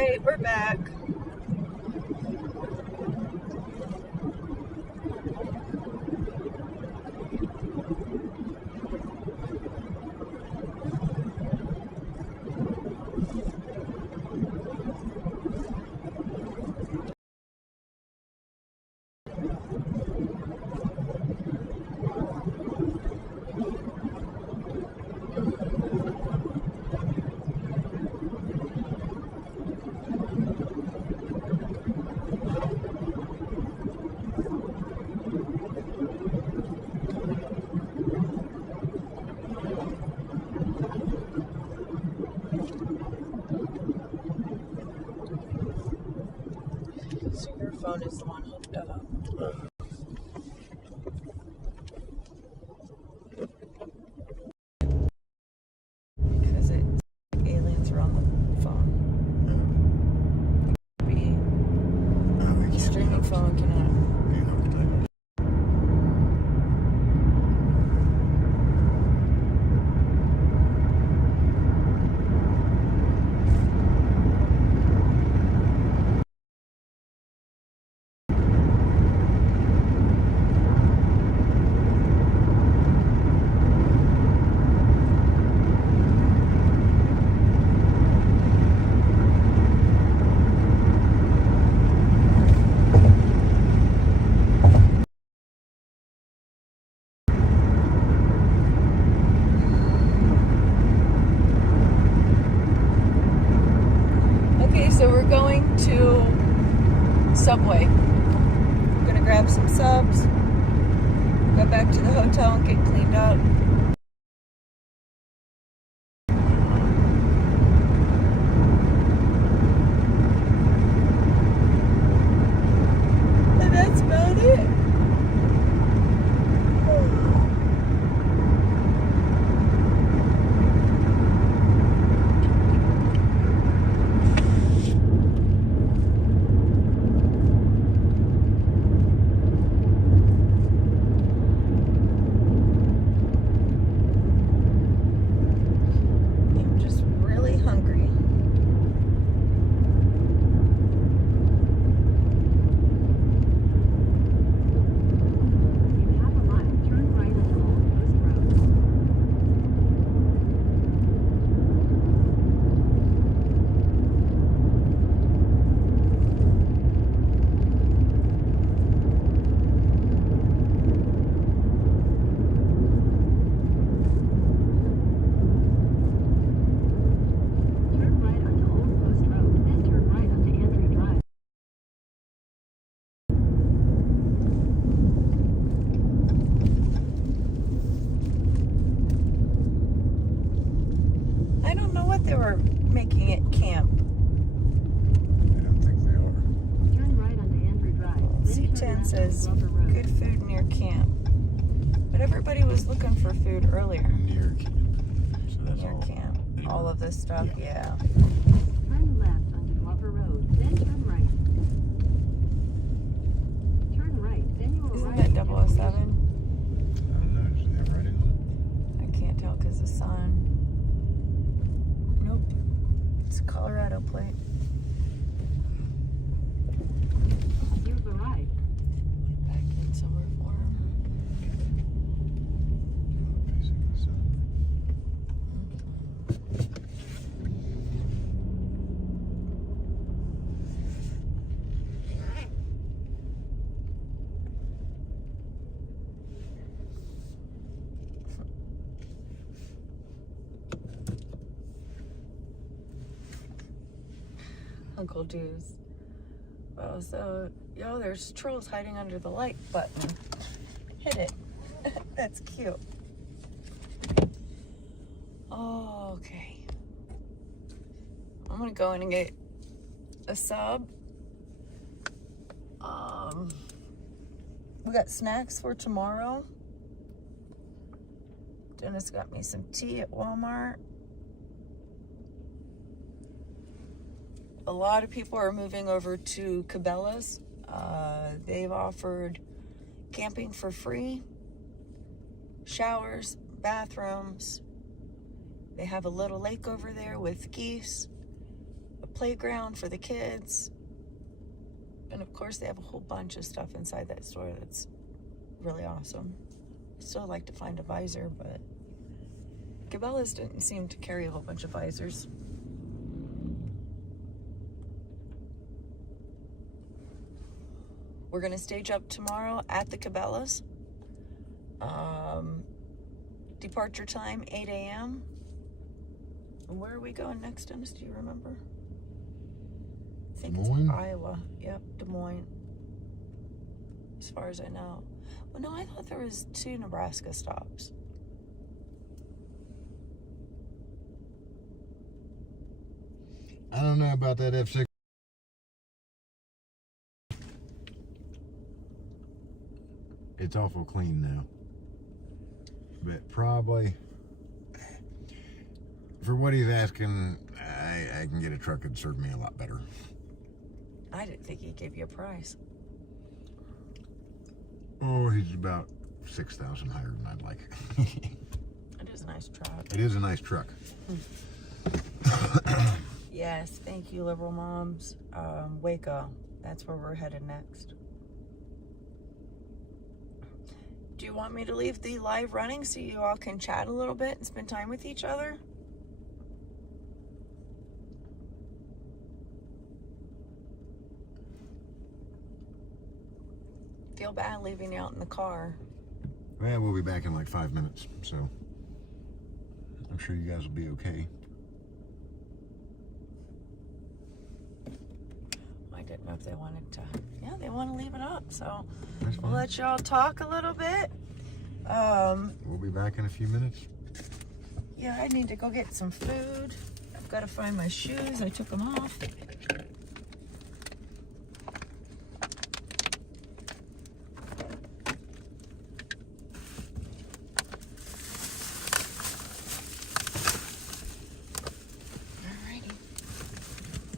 right, we're back. So your phone is the one hooked up. Because aliens are on the phone. Be streaming phone cannot. Okay, so we're going to Subway. We're gonna grab some subs, go back to the hotel and get cleaned up. And that's about it. I'm just really hungry. In half a mile, turn right onto Old Post Road. Turn right onto Old Post Road, then turn right onto Andrew Drive. I don't know what they were making at camp. I don't think they are. Turn right onto Andrew Drive. Then turn C10 left says onto Rubber Road. good food near camp. But everybody was looking for food earlier. Near camp. So that's Near all. camp. All of this stuff, yeah. Turn left onto Glover Road, then turn right. Turn right, then you will Isn't arrive that at 007? I don't know. Does it have writing on I can't tell because the sun. Nope. It's a Colorado plate. You've arrived. Back in somewhere for him. it? Basically, so. Uncle Juice. Oh, so, yo, there's trolls hiding under the like button. Hit it. That's cute. Oh, okay. I'm gonna go in and get a sub. We got snacks for tomorrow. Dennis got me some tea at Walmart. A lot of people are moving over to Cabela's. They've offered camping for free, showers, bathrooms. They have a little lake over there with geese, a playground for the kids. And of course, they have a whole bunch of stuff inside that store that's really awesome. I still like to find a visor, but Cabela's didn't seem to carry a whole bunch of visors. We're gonna stage up tomorrow at the Cabela's. Departure time 8 a.m. Where are we going next, Dennis? Do you remember? I think Des Moines? it's Iowa. Yep, Des Moines. As far as I know. Well, no, I thought there was 2 Nebraska stops. I don't know about that F6. It's awful clean now. But probably, for what he's asking, I can get a truck that'd serve me a lot better. I didn't think he gave you a price. Oh, he's about 6,000 higher than I'd like. It is a nice truck. It is a nice truck. Yes, thank you, liberal moms. Waco, that's where we're headed next. Do you want me to leave the live running so you all can chat a little bit and spend time with each other? Feel bad leaving you out in the car. Well, we'll be back in like 5 minutes, so I'm sure you guys will be okay. I didn't know if they wanted to. Yeah, they want to leave it up, so That's we'll fine. let y'all talk a little bit. We'll be back in a few minutes. Yeah, I need to go get some food. I've got to find my shoes. I took them off. Alrighty.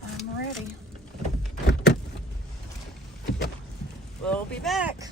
I'm ready. We'll be back.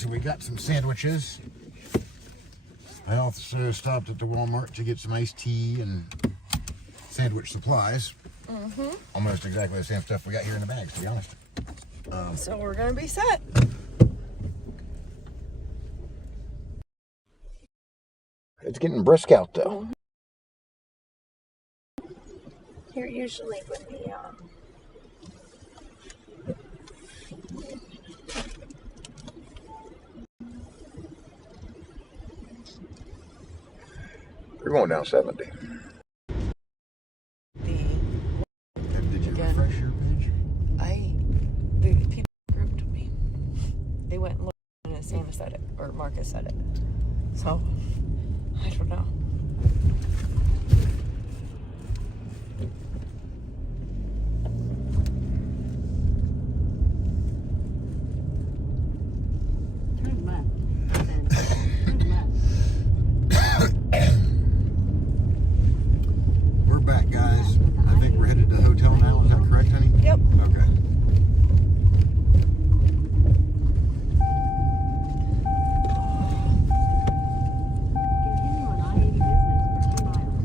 So we got some sandwiches. I also stopped at the Walmart to get some iced tea and sandwich supplies. Almost exactly the same stuff we got here in the bags, to be honest. So we're gonna be set. It's getting brisk out though. Here usually when the We're going down 70. Did you refresh your page? the people grouped me. They went and looked and Santa said it, or Marcus said it. So I don't know. Turn left. Then turn left. We're back, guys. I think we're headed to the hotel now. Is that correct, honey? Yep. Okay. Continue on I-80 business for 2 miles.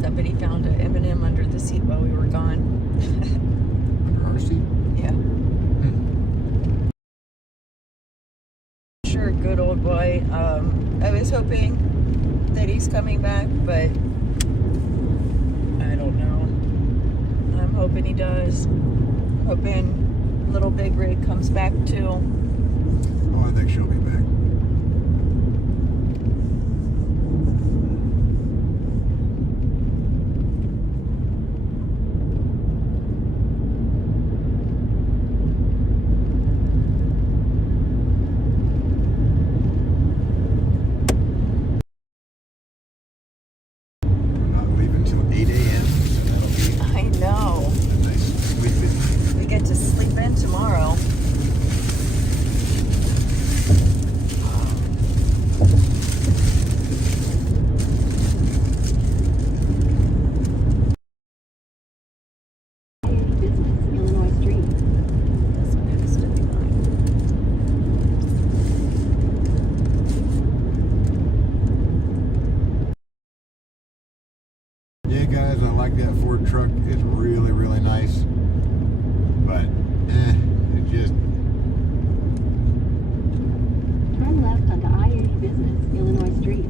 Somebody found an M&M under the seat while we were gone. Under our seat? Yeah. Sure, good old boy. I was hoping that he's coming back, but I don't know. I'm hoping he does. Hoping little big rig comes back too. Oh, I think she'll be back. We're not leaving till 8 a.m., so that'll be I know. a nice sleep. We get to sleep in tomorrow. I-80 business, Illinois Street. This one has to be mine. Yeah, guys, I like that Ford truck. It's really, really nice. But, it just, Turn left onto I-80 business, Illinois Street.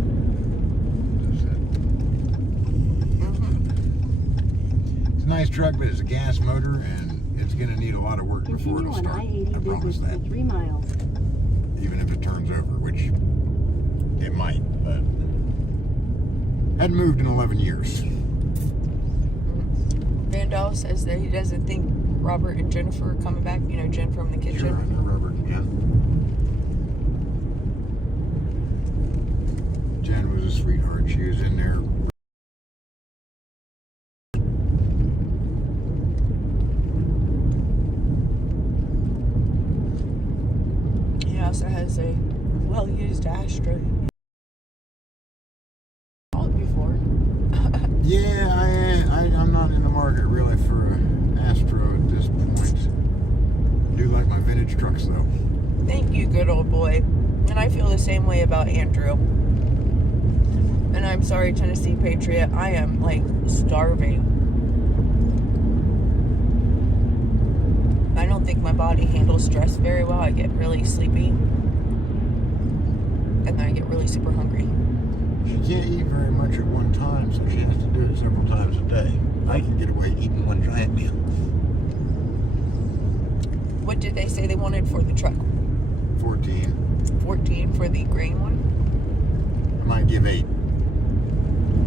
it's a nice truck, but it's a gas motor, and it's going to need a lot of work before Continue it'll on start. I-80 I promise business that. for 3 miles. Even if it turns over, which it might, but hadn't moved in 11 years. Vandal says that he doesn't think Robert and Jennifer are coming back. You know, Jen from the kitchen. Sure, I know Robert, yeah. Jen was a sweetheart. She was in there. He also has a well-used Astra. Called before. Yeah, I'm not in the market really for an Astro at this point. I do like my vintage trucks though. Thank you, good old boy. And I feel the same way about Andrew. And I'm sorry, Tennessee Patriot. I am like starving. I don't think my body handles stress very well. I get really sleepy. really super hungry. She can't eat very much at one time, so she has to do it several times a day. I can get away eating one giant meal. What did they say they wanted for the truck? 14. 14 for the grain one? I might give 8.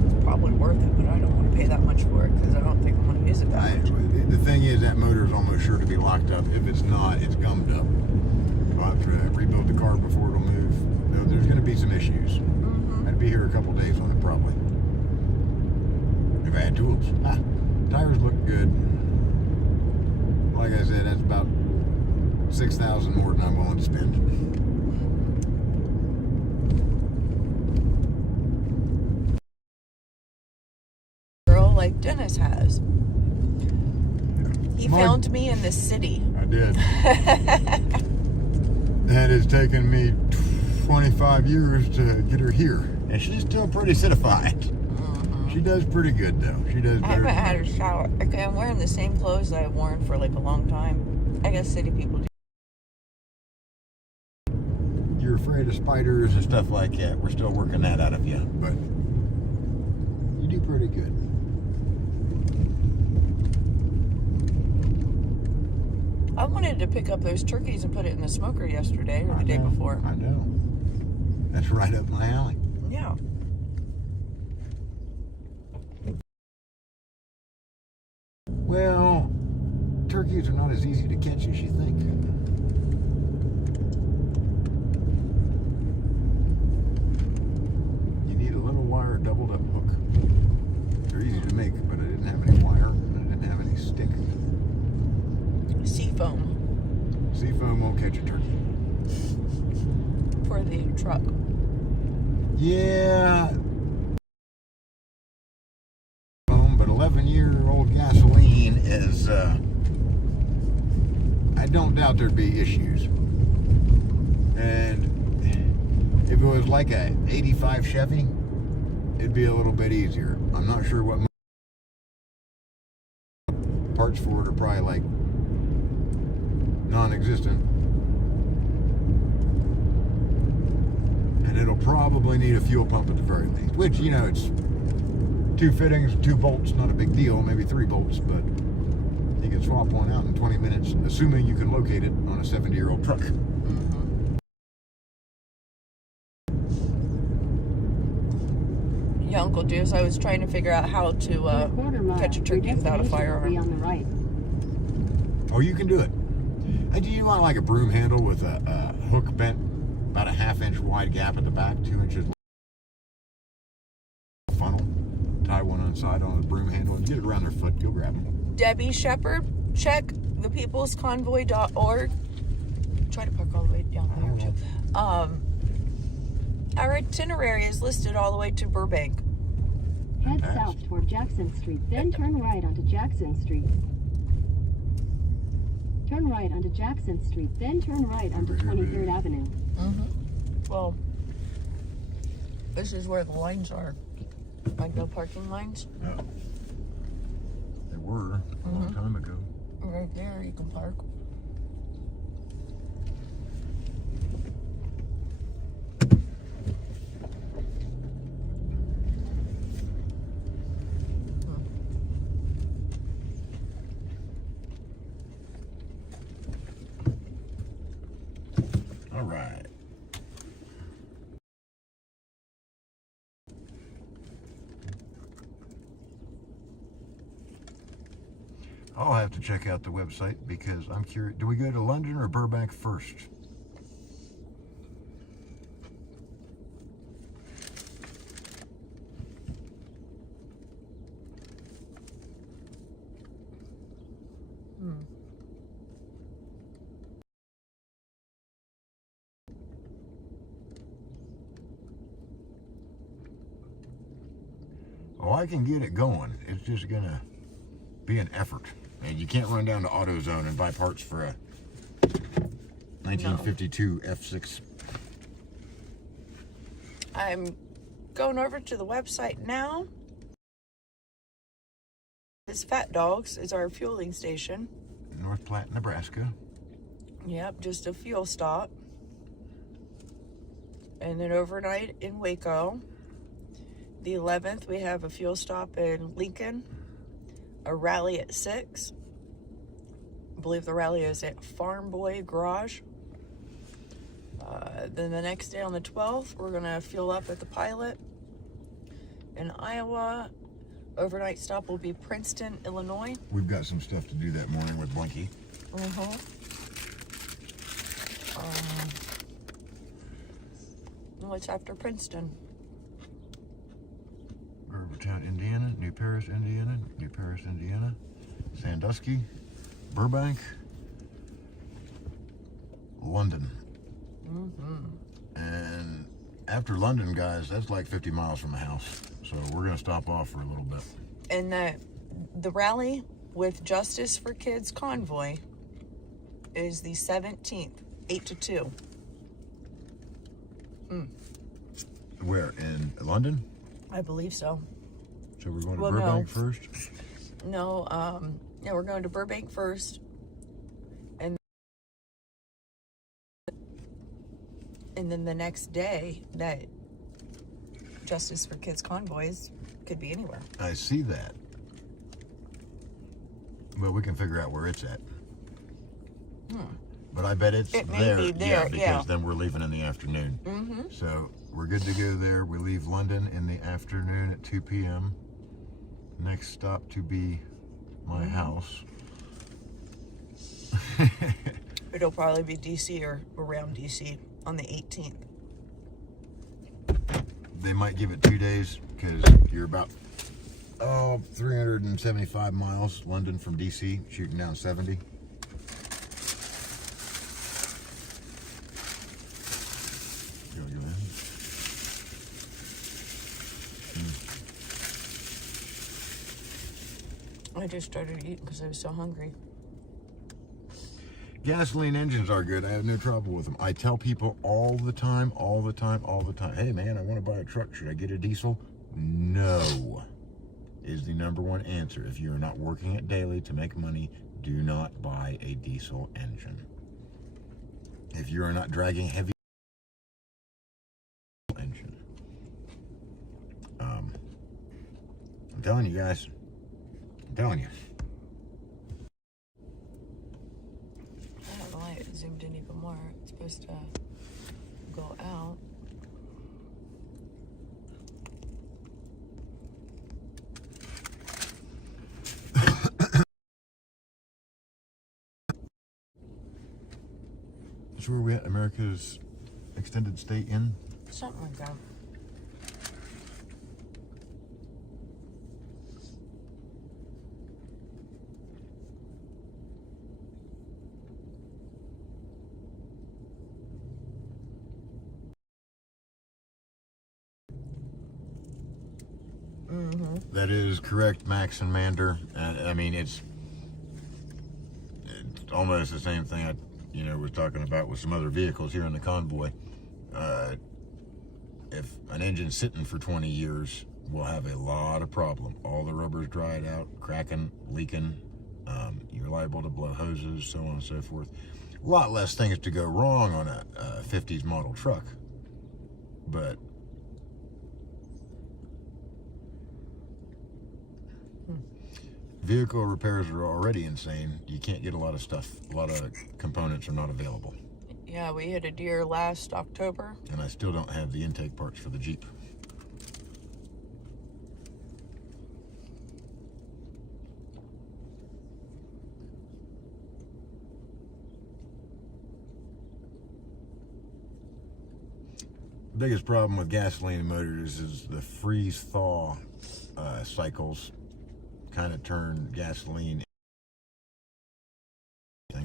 It's probably worth it, but I don't want to pay that much for it because I don't think I'm going to use it that much. The thing is, that motor is almost sure to be locked up. If it's not, it's gummed up. I'll have to rebuild the car before it'll move. There's going to be some issues. I'd be here a couple days on it, probably. If I had tools. Tires look good. Like I said, that's about $6,000 more than I'm willing to spend. Girl like Dennis has. He found me in the city. I did. And it's taken me 25 years to get her here. And she's still pretty citified. She does pretty good, though. She does better. I haven't had a shower. Okay, I'm wearing the same clothes that I've worn for like a long time. I guess city people do. You're afraid of spiders and stuff like that. We're still working that out of you, but you do pretty good. I wanted to pick up those turkeys and put it in the smoker yesterday or the day before. I know. That's right up my alley. Yeah. Well, turkeys are not as easy to catch as you think. You need a little wire doubled up hook. They're easy to make, but I didn't have any wire and I didn't have any stick. Seafoam. Seafoam won't catch a turkey. For the truck. Yeah. But 11-year-old gasoline is, I don't doubt there'd be issues. And if it was like a 85 Chevy, it'd be a little bit easier. I'm not sure what parts for it are probably like non-existent. And it'll probably need a fuel pump at the very least, which, you know, it's 2 fittings, 2 bolts, not a big deal, maybe 3 bolts, but you can swap one out in 20 minutes, assuming you can locate it on a 70-year-old truck. Yeah, Uncle Juice, I was trying to figure out how to catch a turkey without a firearm. On the right. Oh, you can do it. Hey, do you want like a broom handle with a hook bent about a 1/2 inch wide gap at the back, 2 inches funnel? Tie one on the side on the broom handle and get it around their foot. Go grab them. Debbie Shepherd, check thepeoplesconvoy.org. Try to park all the way down there too. Our itinerary is listed all the way to Burbank. Head south toward Jackson Street, then turn right onto Jackson Street. Turn right onto Jackson Street, then turn right onto 23rd Avenue. Well, this is where the lines are. Like no parking lines. No. They were a long time ago. Right there, you can park. All right. I'll have to check out the website because I'm curious. Do we go to London or Burbank first? Oh, I can get it going. It's just gonna be an effort. And you can't run down to AutoZone and buy parts for a 1952 F6. I'm going over to the website now. This Fat Dogs is our fueling station. North Platte, Nebraska. Yep, just a fuel stop. And then overnight in Waco. The 11th, we have a fuel stop in Lincoln, a rally at 6. I believe the rally is at Farm Boy Garage. Then the next day on the 12th, we're going to fuel up at the Pilot in Iowa. Overnight stop will be Princeton, Illinois. We've got some stuff to do that morning with Blinky. What's after Princeton? Gerbertown, Indiana, New Paris, Indiana, New Paris, Indiana, Sandusky, Burbank, London. And after London, guys, that's like 50 miles from the house. So we're going to stop off for a little bit. And the rally with Justice for Kids Convoy is the 17th, 8 to 2. Where? In London? I believe so. So we're going to Burbank first? No, yeah, we're going to Burbank first. And then the next day, that Justice for Kids Convoys could be anywhere. I see that. But we can figure out where it's at. But I bet it may be there, because then we're leaving in the afternoon. So we're good to go there. We leave London in the afternoon at 2 p.m. Next stop to be my house. It'll probably be DC or around DC on the 18th. They might give it 2 days because you're about 375 miles London from DC, shooting down 70. Go ahead. I just started eating because I was so hungry. Gasoline engines are good. I have no trouble with them. I tell people all the time, hey man, I want to buy a truck. Should I get a diesel? No is the number one answer. If you're not working it daily to make money, do not buy a diesel engine. If you are not dragging heavy engine. I'm telling you guys. I'm telling you. I don't know why it zoomed in even more. It's supposed to go out. That's where we at, America's Extended Stay Inn? Something like that. That is correct, Max and Mander. I mean, it's almost the same thing I was talking about with some other vehicles here in the convoy. If an engine's sitting for 20 years, we'll have a lot of problem. All the rubber's dried out, cracking, leaking. You're liable to blow hoses, so on and so forth. A lot less things to go wrong on a 50s model truck. But vehicle repairs are already insane. You can't get a lot of stuff. A lot of components are not available. Yeah, we hit a deer last October. And I still don't have the intake parts for the Jeep. Biggest problem with gasoline motors is the freeze-thaw cycles kind of turn gasoline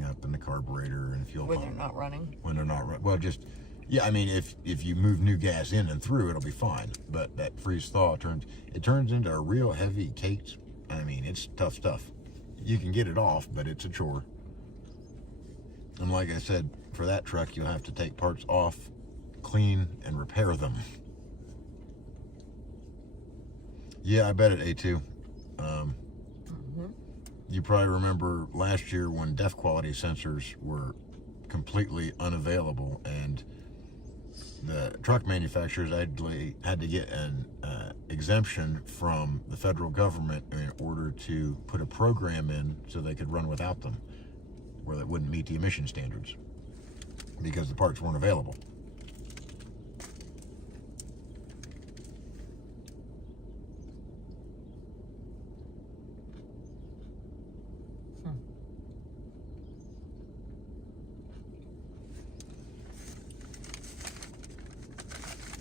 up in the carburetor and fuel pump. When they're not running. When they're not running. Well, just, yeah, I mean, if you move new gas in and through, it'll be fine. But that freeze-thaw turns into a real heavy caked, I mean, it's tough stuff. You can get it off, but it's a chore. And like I said, for that truck, you'll have to take parts off, clean, and repair them. Yeah, I bet it, A2. You probably remember last year when def quality sensors were completely unavailable, and the truck manufacturers actually had to get an exemption from the federal government in order to put a program in so they could run without them, where they wouldn't meet the emission standards because the parts weren't available.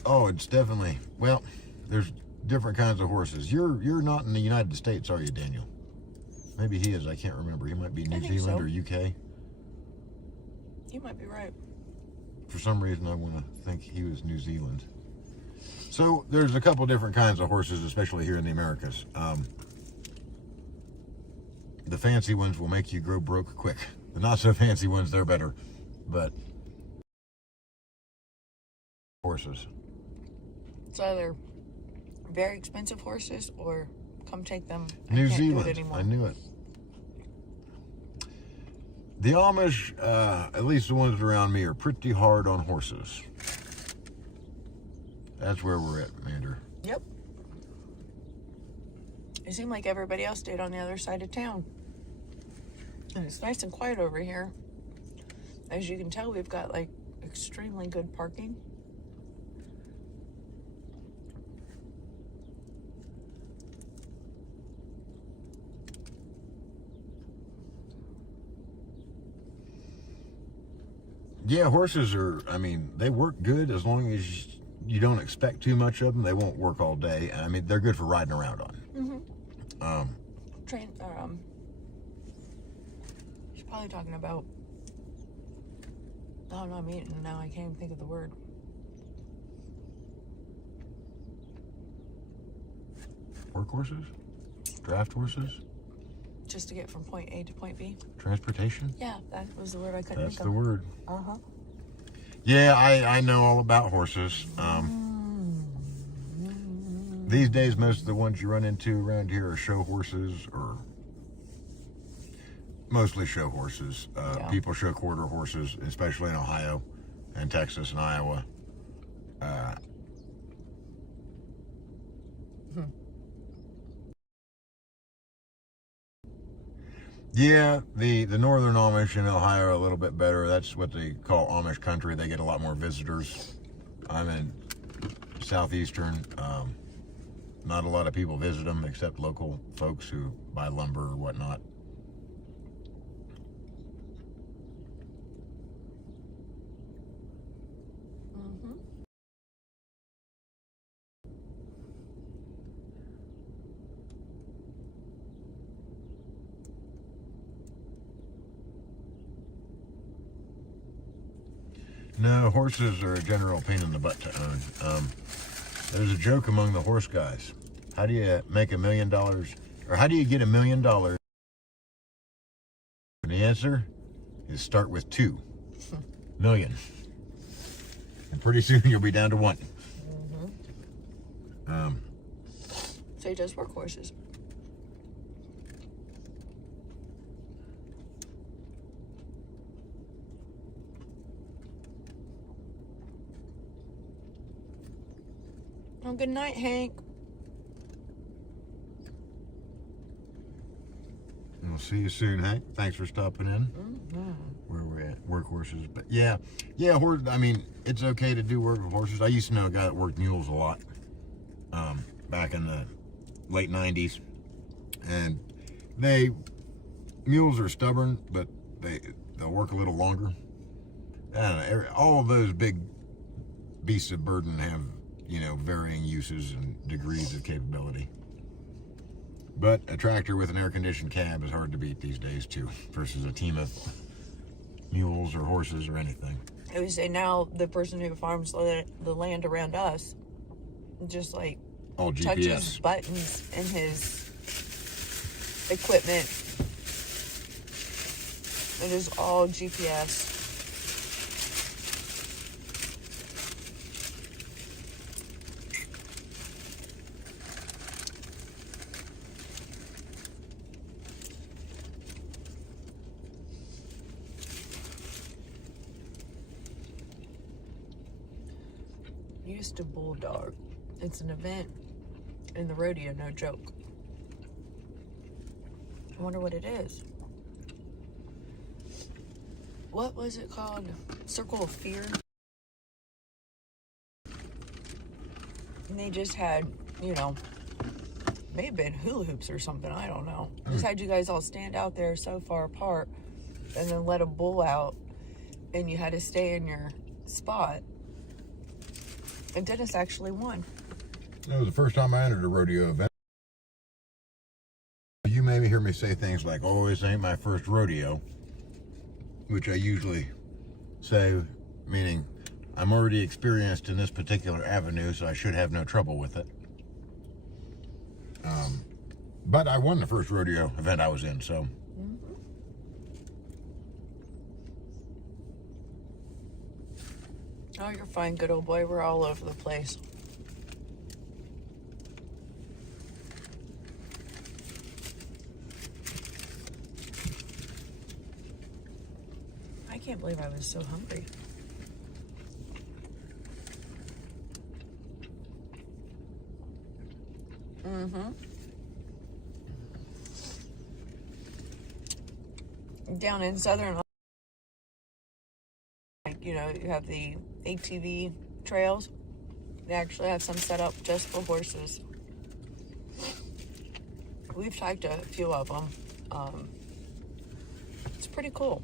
Oh, it's definitely, well, there's different kinds of horses. You're not in the United States, are you, Daniel? Maybe he is. I can't remember. He might be New Zealand so. or UK. You might be right. For some reason, I want to think he was New Zealand. So there's a couple different kinds of horses, especially here in the Americas. The fancy ones will make you grow broke quick. The not so fancy ones, they're better. But horses. It's either very expensive horses or come take them. New Can't do it Zealand. anymore. I knew it. The Amish, at least the ones around me, are pretty hard on horses. That's where we're at, Mander. Yep. It seemed like everybody else stayed on the other side of town. And it's nice and quiet over here. As you can tell, we've got like extremely good parking. Yeah, horses are, I mean, they work good as long as you don't expect too much of them. They won't work all day. I mean, they're good for riding around on. She's probably talking about, oh no, I'm eating now. I can't even think of the word. Work horses? Draft horses? Just to get from point A to point B. Transportation? Yeah, that was the word I couldn't That's think the of. word. Uh-huh. Yeah, I know all about horses. These days, most of the ones you run into around here are show horses, or mostly show horses. People show quarter horses, especially in Ohio and Texas and Iowa. Yeah, the northern Amish in Ohio are a little bit better. That's what they call Amish country. They get a lot more visitors. I'm in southeastern. Not a lot of people visit them except local folks who buy lumber or whatnot. No, horses are a general pain in the butt to own. There's a joke among the horse guys. How do you make $1 million, or how do you get $1 million? And the answer is start with 2 million. And pretty soon you'll be down to 1. So he does work horses. Oh, good night, Hank. We'll see you soon, Hank. Thanks for stopping in. Where we're at, work horses. But yeah, I mean, it's okay to do work with horses. I used to know a guy that worked mules a lot back in the late 90s. And mules are stubborn, but they'll work a little longer. I don't know, all of those big beasts of burden have, varying uses and degrees of capability. But a tractor with an air-conditioned cab is hard to beat these days, too, versus a team of mules or horses or anything. I would say now the person who farms the land around us just like all GPS. Touches buttons in his equipment. It is all GPS. Race to Bulldog. It's an event in the rodeo, no joke. I wonder what it is. What was it called? Circle of Fear? And they just had, you know, may have been hula hoops or something, I don't know. Just had you guys all stand out there so far apart and then let a bull out, and you had to stay in your spot. And Dennis actually won. That was the first time I entered a rodeo event. You may hear me say things like, oh, this ain't my first rodeo, which I usually say, meaning I'm already experienced in this particular avenue, so I should have no trouble with it. But I won the first rodeo event I was in, so. Oh, you're fine, good old boy. We're all over the place. I can't believe I was so hungry. Down in southern, you know, you have the ATV trails. They actually have some set up just for horses. We've hiked a few of them. It's pretty cool.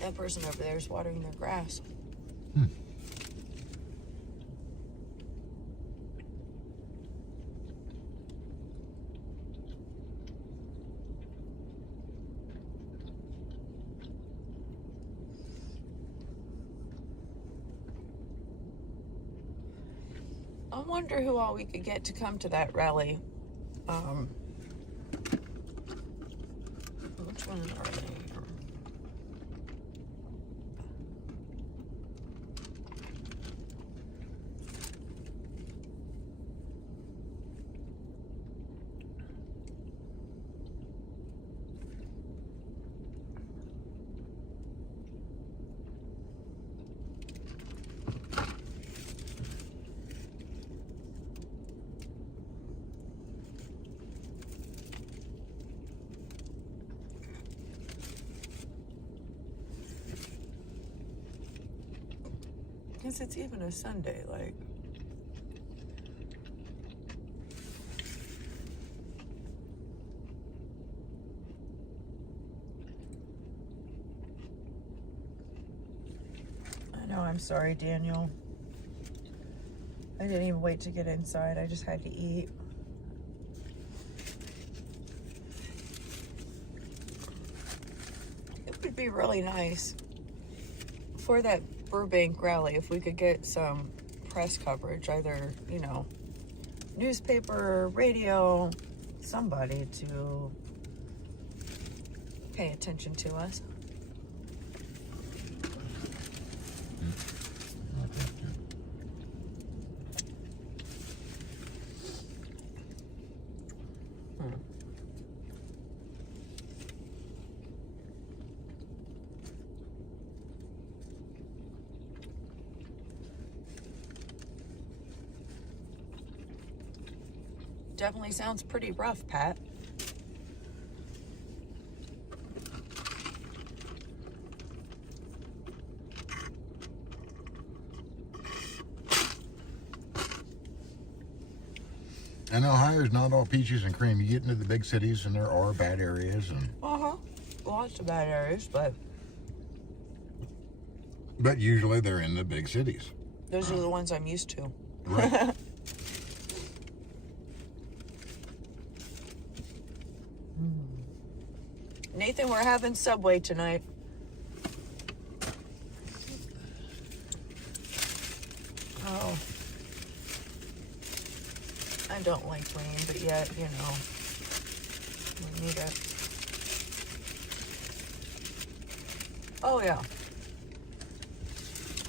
That person over there is watering their grass. I wonder who all we could get to come to that rally. Which one are they? Because it's even a Sunday, like. I know, I'm sorry, Daniel. I didn't even wait to get inside. I just had to eat. It would be really nice for that Burbank rally if we could get some press coverage, either, you know, newspaper, radio, somebody to pay attention to us. Definitely sounds pretty rough, Pat. And Ohio's not all peaches and cream. You get into the big cities and there are bad areas. And Lots of bad areas, but usually they're in the big cities. those are the ones I'm used to. Right. Nathan, we're having Subway tonight. Oh. I don't like rain, but yet, you know, we need it. Oh, yeah.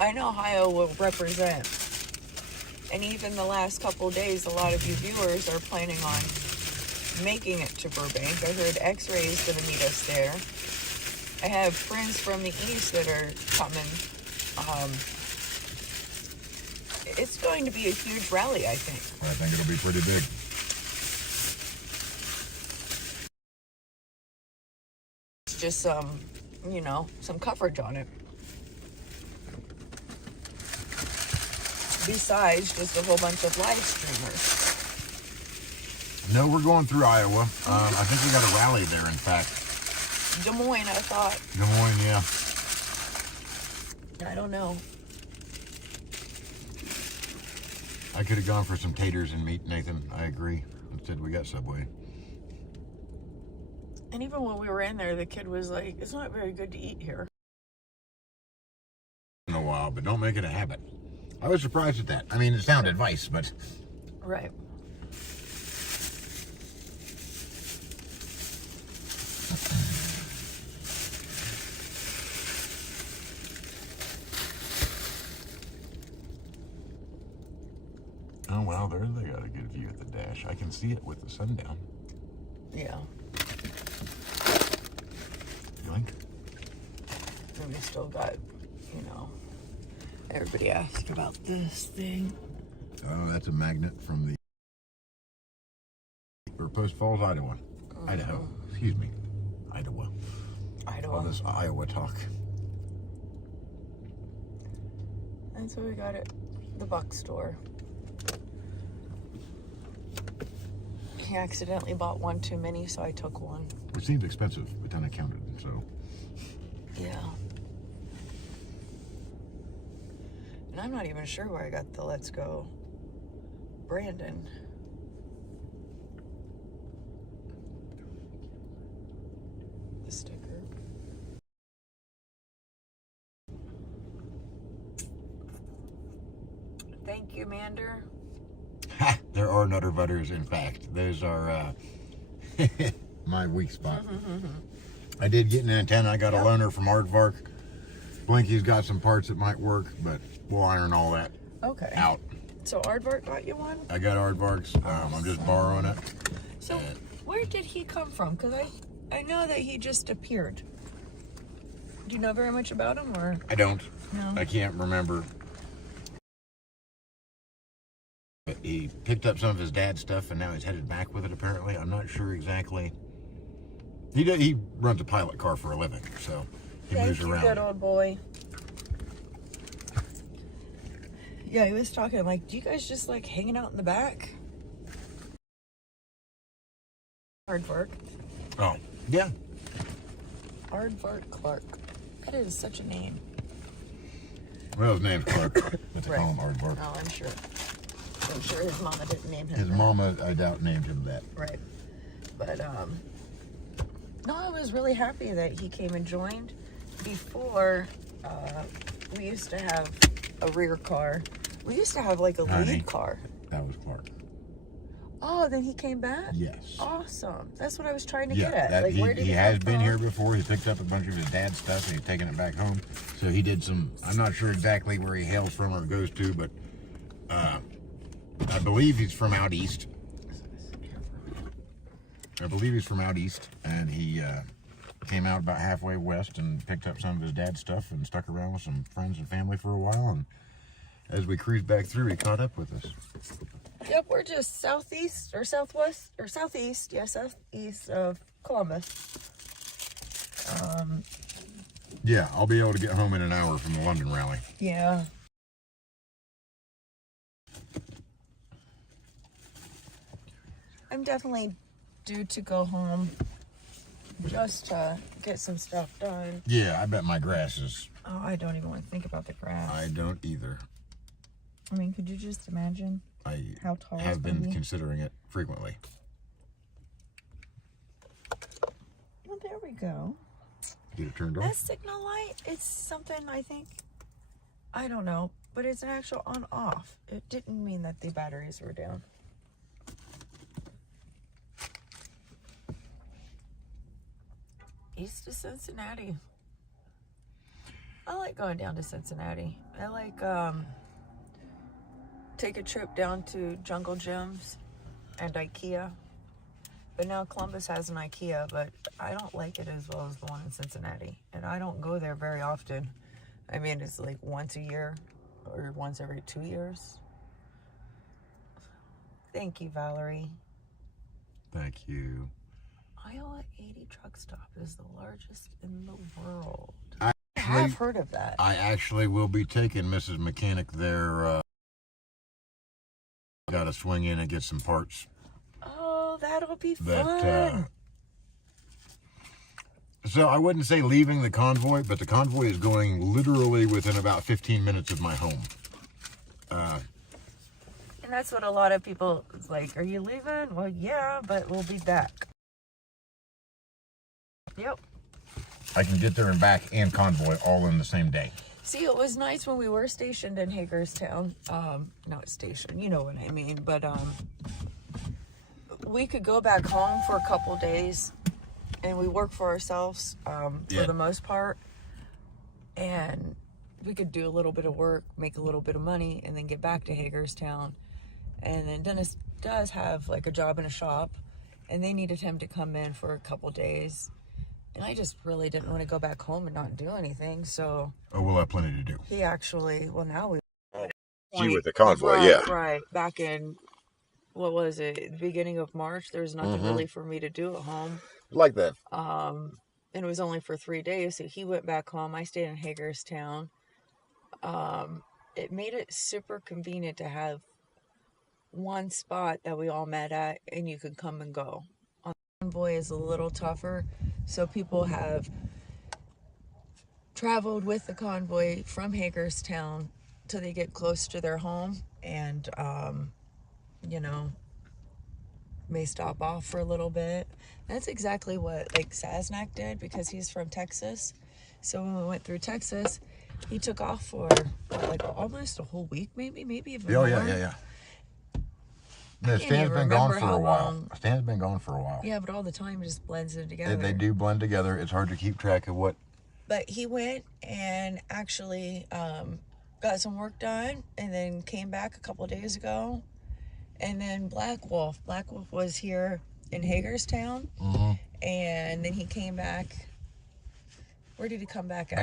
I know Ohio will represent. And even the last couple of days, a lot of you viewers are planning on making it to Burbank. I heard X-Ray is going to meet us there. I have friends from the east that are coming. It's going to be a huge rally, I think. I think it'll be pretty big. It's just you know, some coverage on it. Besides just a whole bunch of live streamers. No, we're going through Iowa. I think we got a rally there, in fact. Des Moines, I thought. Des Moines, yeah. I don't know. I could have gone for some taters and meat, Nathan. I agree. Instead, we got Subway. And even when we were in there, the kid was like, it's not very good to eat here. In a while, but don't make it a habit. I was surprised at that. I mean, it's sound advice, but... Right. Oh, well, there they got a good view at the dash. I can see it with the sun down. Yeah. Yoink. And we still got, you know, everybody asked about this thing. Oh, that's a magnet from the... or Post Falls, Iowa. Idaho. Excuse me. Iowa. All this Iowa talk. And so we got it, the Buck store. He accidentally bought one too many, so I took one. It seemed expensive, but then I counted, so... Yeah. And I'm not even sure where I got the Let's Go Brandon. The sticker. Thank you, Mander. Ha! There are Nutter Butters, in fact. Those are my weak spot. I did get an antenna. I got a loaner from Aardvark. Blinky's got some parts that might work, but we'll iron all that out. So Aardvark got you one? I got Aardvark's. I'm just borrowing it. So where did he come from? Because I know that he just appeared. Do you know very much about him, or? I don't. No. I can't remember. But he picked up some of his dad's stuff, and now he's headed back with it, apparently. I'm not sure exactly. He runs a pilot car for a living, so he moves around. Good old boy. Yeah, he was talking like, do you guys just like hanging out in the back? Aardvark. Oh, yeah. Aardvark Clark. That is such a name. Well, his name's Clark, but they call him Aardvark. Oh, I'm sure. I'm sure his mama didn't name him His that. mama, I doubt, named him that. Right. But, no, I was really happy that he came and joined. Before, we used to have a rear car. We used to have like a lead car. That was Clark. Oh, then he came back? Yes. Awesome. That's what I was trying to get at. That, like, where did he he has come been from? here before. He picked up a bunch of his dad's stuff and he's taking it back home. So he did some, I'm not sure exactly where he hails from or goes to, but I believe he's from out east. And he came out about halfway west and picked up some of his dad's stuff and stuck around with some friends and family for a while. And as we cruised back through, he caught up with us. Yep, we're just southeast or southwest or southeast, southeast of Columbus. Yeah, I'll be able to get home in an hour from the London rally. Yeah. I'm definitely due to go home just to get some stuff done. Yeah, I bet my grass is... Oh, I don't even want to think about the grass. I don't either. I mean, could you just imagine how tall I have it's been gonna be? considering it frequently. Well, there we go. Get it turned off? That signal light, it's something I think, I don't know, but it's an actual on-off. It didn't mean that the batteries were down. east of Cincinnati. I like going down to Cincinnati. I like take a trip down to Jungle Gyms and IKEA. But now Columbus has an IKEA, but I don't like it as well as the one in Cincinnati. And I don't go there very often. I mean, it's like once a year or once every 2 years. Thank you, Valerie. Thank you. Iowa 80 truck stop is the largest in the world. I have heard of that. I actually will be taking Mrs. Mechanic there. Got to swing in and get some parts. Oh, that'll be fun. So I wouldn't say leaving the convoy, but the convoy is going literally within about 15 minutes of my home. And that's what a lot of people is like, are you leaving? Well, yeah, but we'll be back. Yep. I can get there and back and convoy all in the same day. See, it was nice when we were stationed in Hagerstown. Not stationed, you know what I mean. But we could go back home for a couple days, and we work for ourselves for the most part. And we could do a little bit of work, make a little bit of money, and then get back to Hagerstown. And then Dennis does have like a job in a shop, and they needed him to come in for a couple days. And I just really didn't want to go back home and not do anything, so... Oh, we'll have plenty to do. He actually... Well, now we... You with the convoy, right, yeah. Right. Back in... What was it? The beginning of March. There was nothing really for me to do at home. Like that. And it was only for 3 days, so he went back home. I stayed in Hagerstown. It made it super convenient to have one spot that we all met at, and you could come and go. On the convoy is a little tougher, so people have traveled with the convoy from Hagerstown till they get close to their home, and you know, may stop off for a little bit. That's exactly what like Sasnak did, because he's from Texas. So when we went through Texas, he took off for like almost a whole week, maybe even more. Yeah. No, Stan's been gone for a while. Stan's been gone for a while. Yeah, but all the time just blends it together. They do blend together. It's hard to keep track of what. But he went and actually got some work done, and then came back a couple of days ago. And then Black Wolf was here in Hagerstown, and then he came back. Where did he come back at?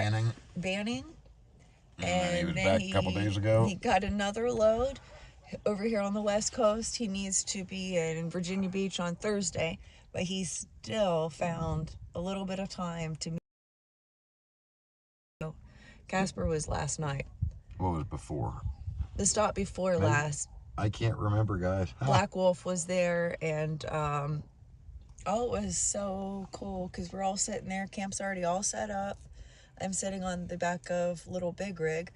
Banning. And he was back a couple days ago. He got another load over here on the West Coast. He needs to be in Virginia Beach on Thursday, but he still found a little bit of time to meet. Casper was last night. What was before? The stop before last. I can't remember, guys. Black Wolf was there, and oh, it was so cool because we're all sitting there. Camp's already all set up. I'm sitting on the back of Little Big Rig,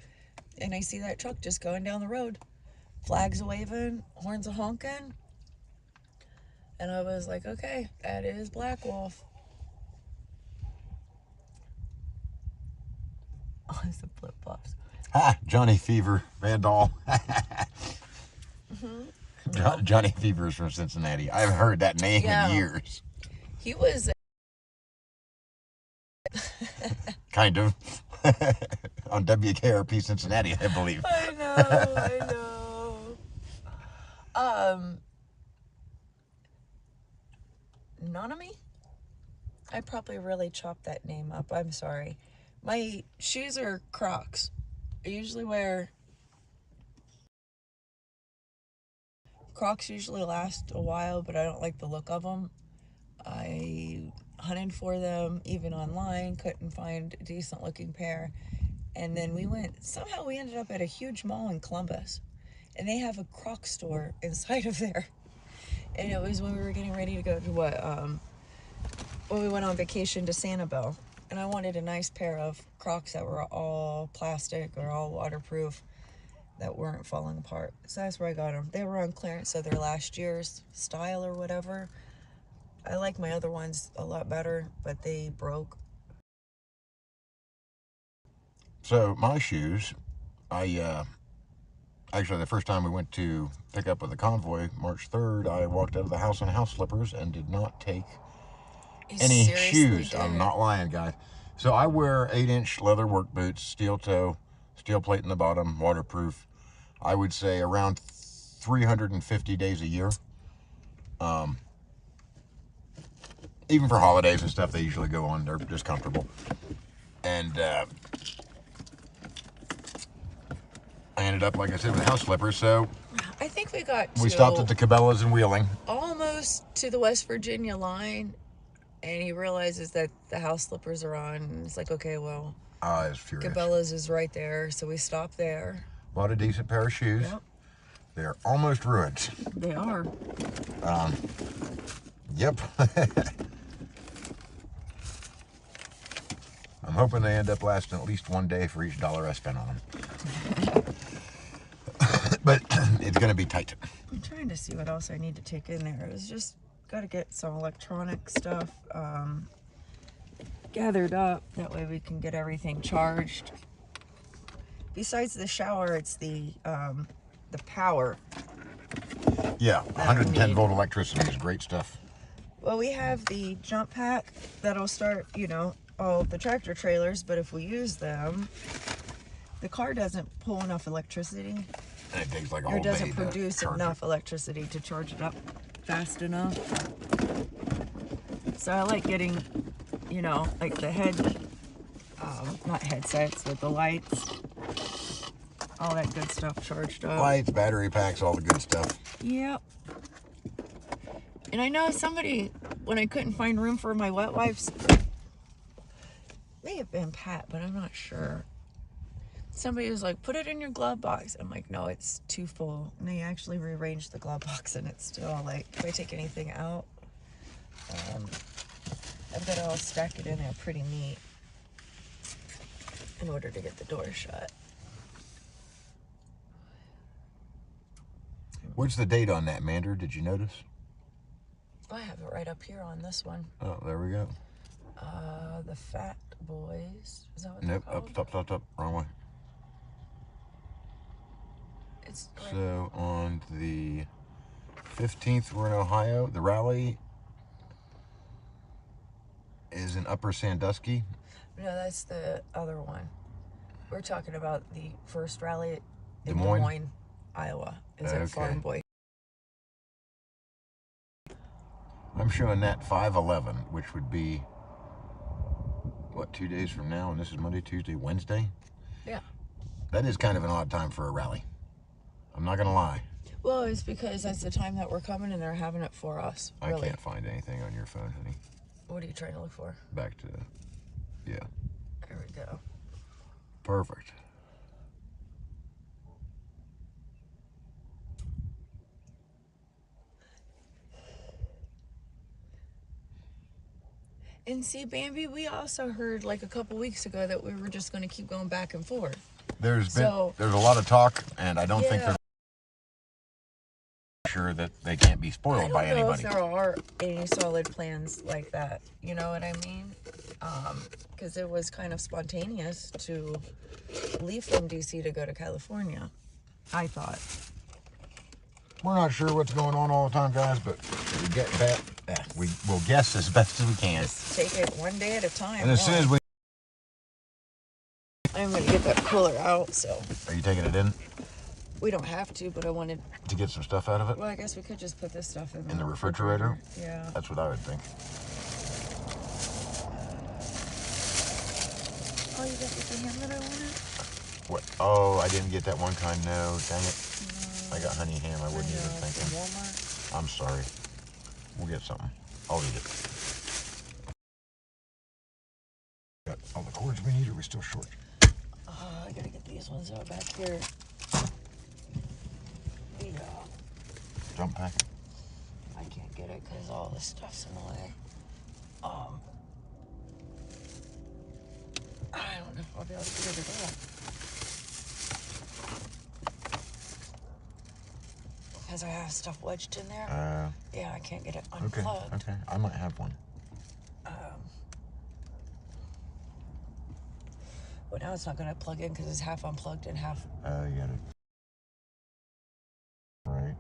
and I see that truck just going down the road. Flags waving, horns a honking. And I was like, okay, that is Black Wolf. Oh, it's the flip-flops. Johnny Fever, Vandal. Johnny Fever is from Cincinnati. I haven't heard that name in years. He was... kind of. On WKRP Cincinnati, I believe. I know. Nanami? I probably really chopped that name up. I'm sorry. My shoes are Crocs. I usually wear... Crocs usually last a while, but I don't like the look of them. I hunted for them, even online, couldn't find a decent looking pair. And then somehow we ended up at a huge mall in Columbus. And they have a Croc store inside of there. And it was when we were getting ready to go to when we went on vacation to Sanibel. And I wanted a nice pair of Crocs that were all plastic or all waterproof, that weren't falling apart. So that's where I got them. They were on clearance, so they're last year's style or whatever. I like my other ones a lot better, but they broke. So my shoes, actually the first time we went to pick up with the convoy, March 3rd, I walked out of the house in house slippers and did not take any seriously shoes. did. I'm not lying, guys. So I wear 8-inch leather work boots, steel toe, steel plate in the bottom, waterproof. I would say around 350 days a year. Even for holidays and stuff, they usually go on. They're just comfortable. And I ended up, like I said, with house slippers. So I think we stopped at the Cabela's in Wheeling. almost to the West Virginia line, and he realizes that the house slippers are on. And it's like, okay, well, I was furious. Cabela's is right there, so we stopped there. Bought a decent pair of shoes. Yep. They're almost ruined. They are. Yep. I'm hoping they end up lasting at least one day for each dollar I spend on them. But it's going to be tight. I'm trying to see what else I need to take in there. It's just got to get some electronic stuff gathered up. That way we can get everything charged. Besides the shower, it's the power. Yeah, 110 volt electricity is great stuff. Well, we have the jump pack that'll start, you know, all the tractor trailers, but if we use them, the car doesn't pull enough electricity. And it takes like a Or whole day doesn't to produce charge enough it. electricity to charge it up fast enough. So I like getting, you know, like the not headsets, but the lights, all that good stuff charged up. Lights, battery packs, all the good stuff. Yep. And I know somebody, when I couldn't find room for my wet wipes, may have been Pat, but I'm not sure. Somebody was like, put it in your glove box. I'm like, no, it's too full. And they actually rearranged the glove box, and it's still like, if I take anything out, I've got to all stack it in there pretty neat in order to get the door shut. What's the date on that, Mander? Did you notice? I have it right up here on this one. Oh, there we go. The Fat Boys. Is that what Nope, they're called? up, wrong way. It's right. So on the 15th, we're in Ohio. The rally is in Upper Sandusky. No, that's the other one. We're talking about the first rally in Des Moines? Des Moines, Iowa. Is at Farm Boy. I'm showing that 5/11, which would be, what, 2 days from now? And this is Monday, Tuesday, Wednesday? Yeah. That is kind of an odd time for a rally. I'm not going to lie. Well, it's because that's the time that we're coming and they're having it for us. I Really. can't find anything on your phone, honey. What are you trying to look for? Back to, yeah. There we go. Perfect. And see, Bambi, we also heard like a couple weeks ago that we were just going to keep going back and forth. There's a lot of talk, and I don't think they're sure that they can't be spoiled by anybody. I don't know if there are any solid plans like that. You know what I mean? Because it was kind of spontaneous to leave from DC to go to California, I thought. We're not sure what's going on all the time, guys, but we get that. We will guess as best as we can. Just take it one day at a time. And as soon as we... I'm going to get that cooler out, so... Are you taking it in? We don't have to, but I wanted... To get some stuff out of it? Well, I guess we could just put this stuff in the refrigerator? Yeah. That's what I would think. Oh, you got the ham that I wanted? What? Oh, I didn't get that one kind. No, dang it. I got honey ham. I wasn't even From thinking. Walmart. I'm sorry. We'll get something. I'll eat it. Got all the cords we need, or are we still short? I gotta get these ones out back here. Yeah. Jump pack. I can't get it because all this stuff's in the way. I don't know if I'll be able to get it at all. Because I have stuff wedged in there. Yeah, I can't get it unplugged. Okay. I might have one. Well, now it's not going to plug in because it's half unplugged and half... You got it. Right.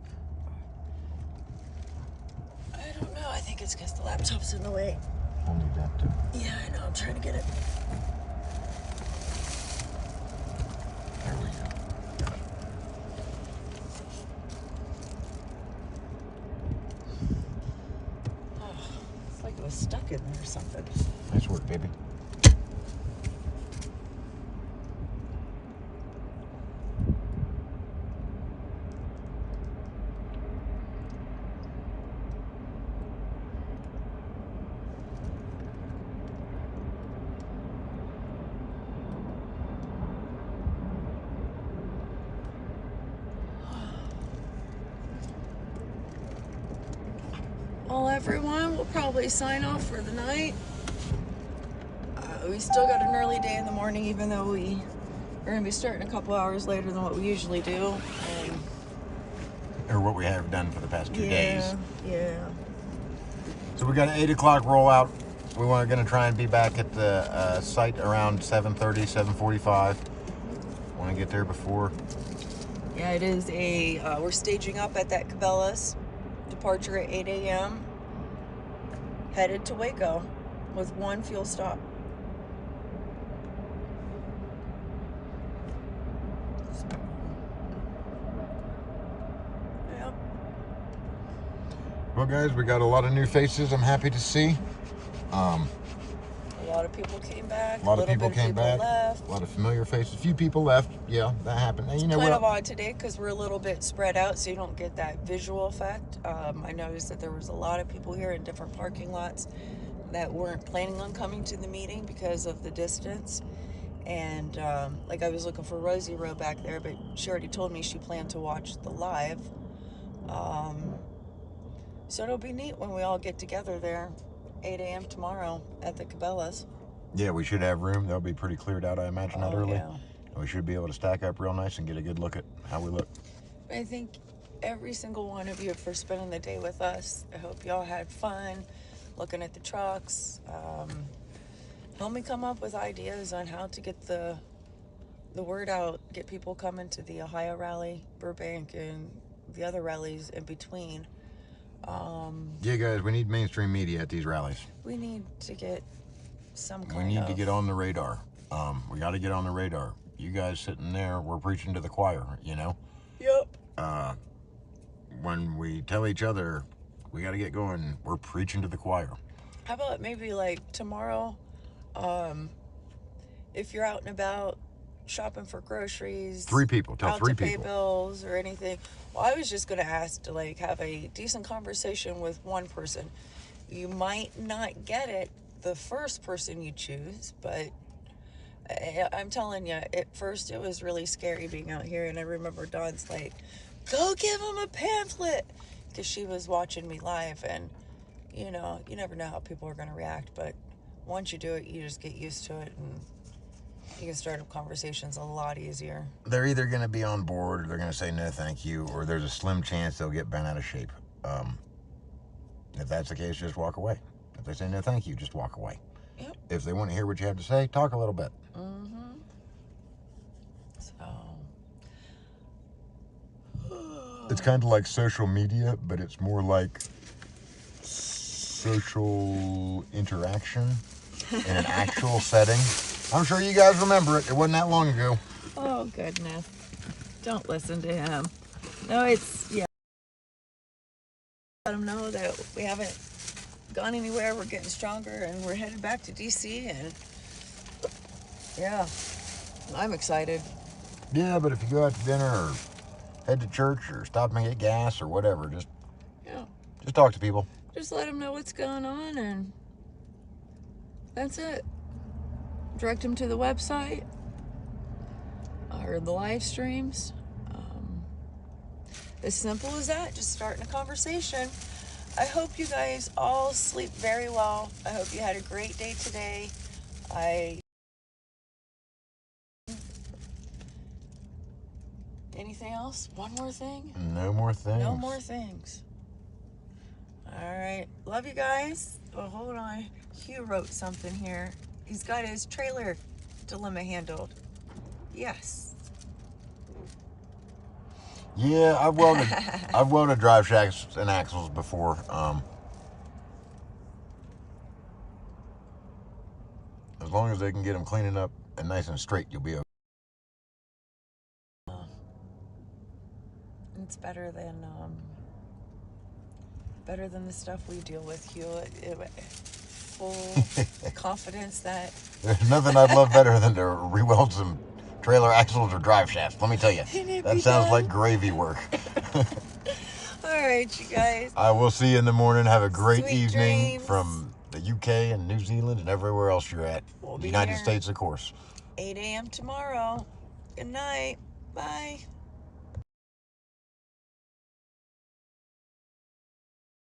I don't know. I think it's because the laptop's in the way. people need that too. Yeah, I know. I'm trying to get it. There we go. Got it. Oh, it's like it was stuck in there or something. Nice work, baby. Well, everyone, we'll probably sign off for the night. We still got an early day in the morning, even though we are going to be starting a couple hours later than what we usually do. Or what we have done for the past 2 days. Yeah. So we got an 8 o'clock rollout. We are going to try and be back at the site around 7:30, 7:45. Want to get there before. Yeah, it is we're staging up at that Cabela's. Departure at 8 a.m. Headed to Waco with one fuel stop. Yep. Well, guys, we got a lot of new faces. I'm happy to see. A lot of people came back. A lot of people came back. Left. A lot of familiar faces. A few people left. Yeah, that happened. And you know It's kind what? of odd today because we're a little bit spread out, so you don't get that visual effect. I noticed that there was a lot of people here in different parking lots that weren't planning on coming to the meeting because of the distance. And like I was looking for Rosie Rowe back there, but she already told me she planned to watch the live. So it'll be neat when we all get together there, 8 a.m. tomorrow at the Cabela's. Yeah, we should have room. They'll be pretty cleared out, I imagine, that early. Yeah. And we should be able to stack up real nice and get a good look at how we look. I think every single one of you for spending the day with us. I hope y'all had fun looking at the trucks. Help me come up with ideas on how to get the word out, get people coming to the Ohio rally, Burbank, and the other rallies in between. Yeah, guys, we need mainstream media at these rallies. We need to get some kind of... We need to get on the radar. We got to get on the radar. You guys sitting there, we're preaching to the choir, you know? Yep. When we tell each other we got to get going, we're preaching to the choir. How about maybe like tomorrow, if you're out and about shopping for groceries, 3 people, tell 3 out to pay people. bills or anything. Well, I was just going to ask to like have a decent conversation with one person. You might not get it the first person you choose, but I'm telling you, at first it was really scary being out here. And I remember Dawn's like, go give him a pamphlet, because she was watching me live. And you know, you never know how people are going to react, but once you do it, you just get used to it, and you can start up conversations a lot easier. They're either going to be on board, or they're going to say no thank you, or there's a slim chance they'll get bent out of shape. If that's the case, just walk away. If they say no thank you, just walk away. Yep. If they want to hear what you have to say, talk a little bit. Mm-hmm. So... It's kind of like social media, but it's more like social interaction in an actual setting. I'm sure you guys remember it. It wasn't that long ago. Oh, goodness. Don't listen to him. No, it's, yeah. Let him know that we haven't gone anywhere. We're getting stronger, and we're headed back to D.C., and yeah, I'm excited. Yeah, but if you go out to dinner or head to church or stop and get gas or whatever, just talk to people. Just let them know what's going on, and that's it. Direct them to the website or the live streams. As simple as that, just starting a conversation. I hope you guys all sleep very well. I hope you had a great day today. Anything else? One more thing? No more things. No more things. All right. Love you guys. Oh, hold on. Hugh wrote something here. He's got his trailer dilemma handled. Yes. Yeah, I've welded drive shafts and axles before. As long as they can get them cleaning up and nice and straight, you'll be okay. It's better than the stuff we deal with, Hugh. Full confidence that There's nothing I'd love better than to re-weld some trailer axles or drive shafts. Let me tell you, that sounds like gravy work. All right, you guys. I will see you in the morning. Have a great Sweet evening dreams. from the UK and New Zealand and everywhere else you're at. We'll The be United here. States, of course. 8 a.m. tomorrow. Good night. Bye.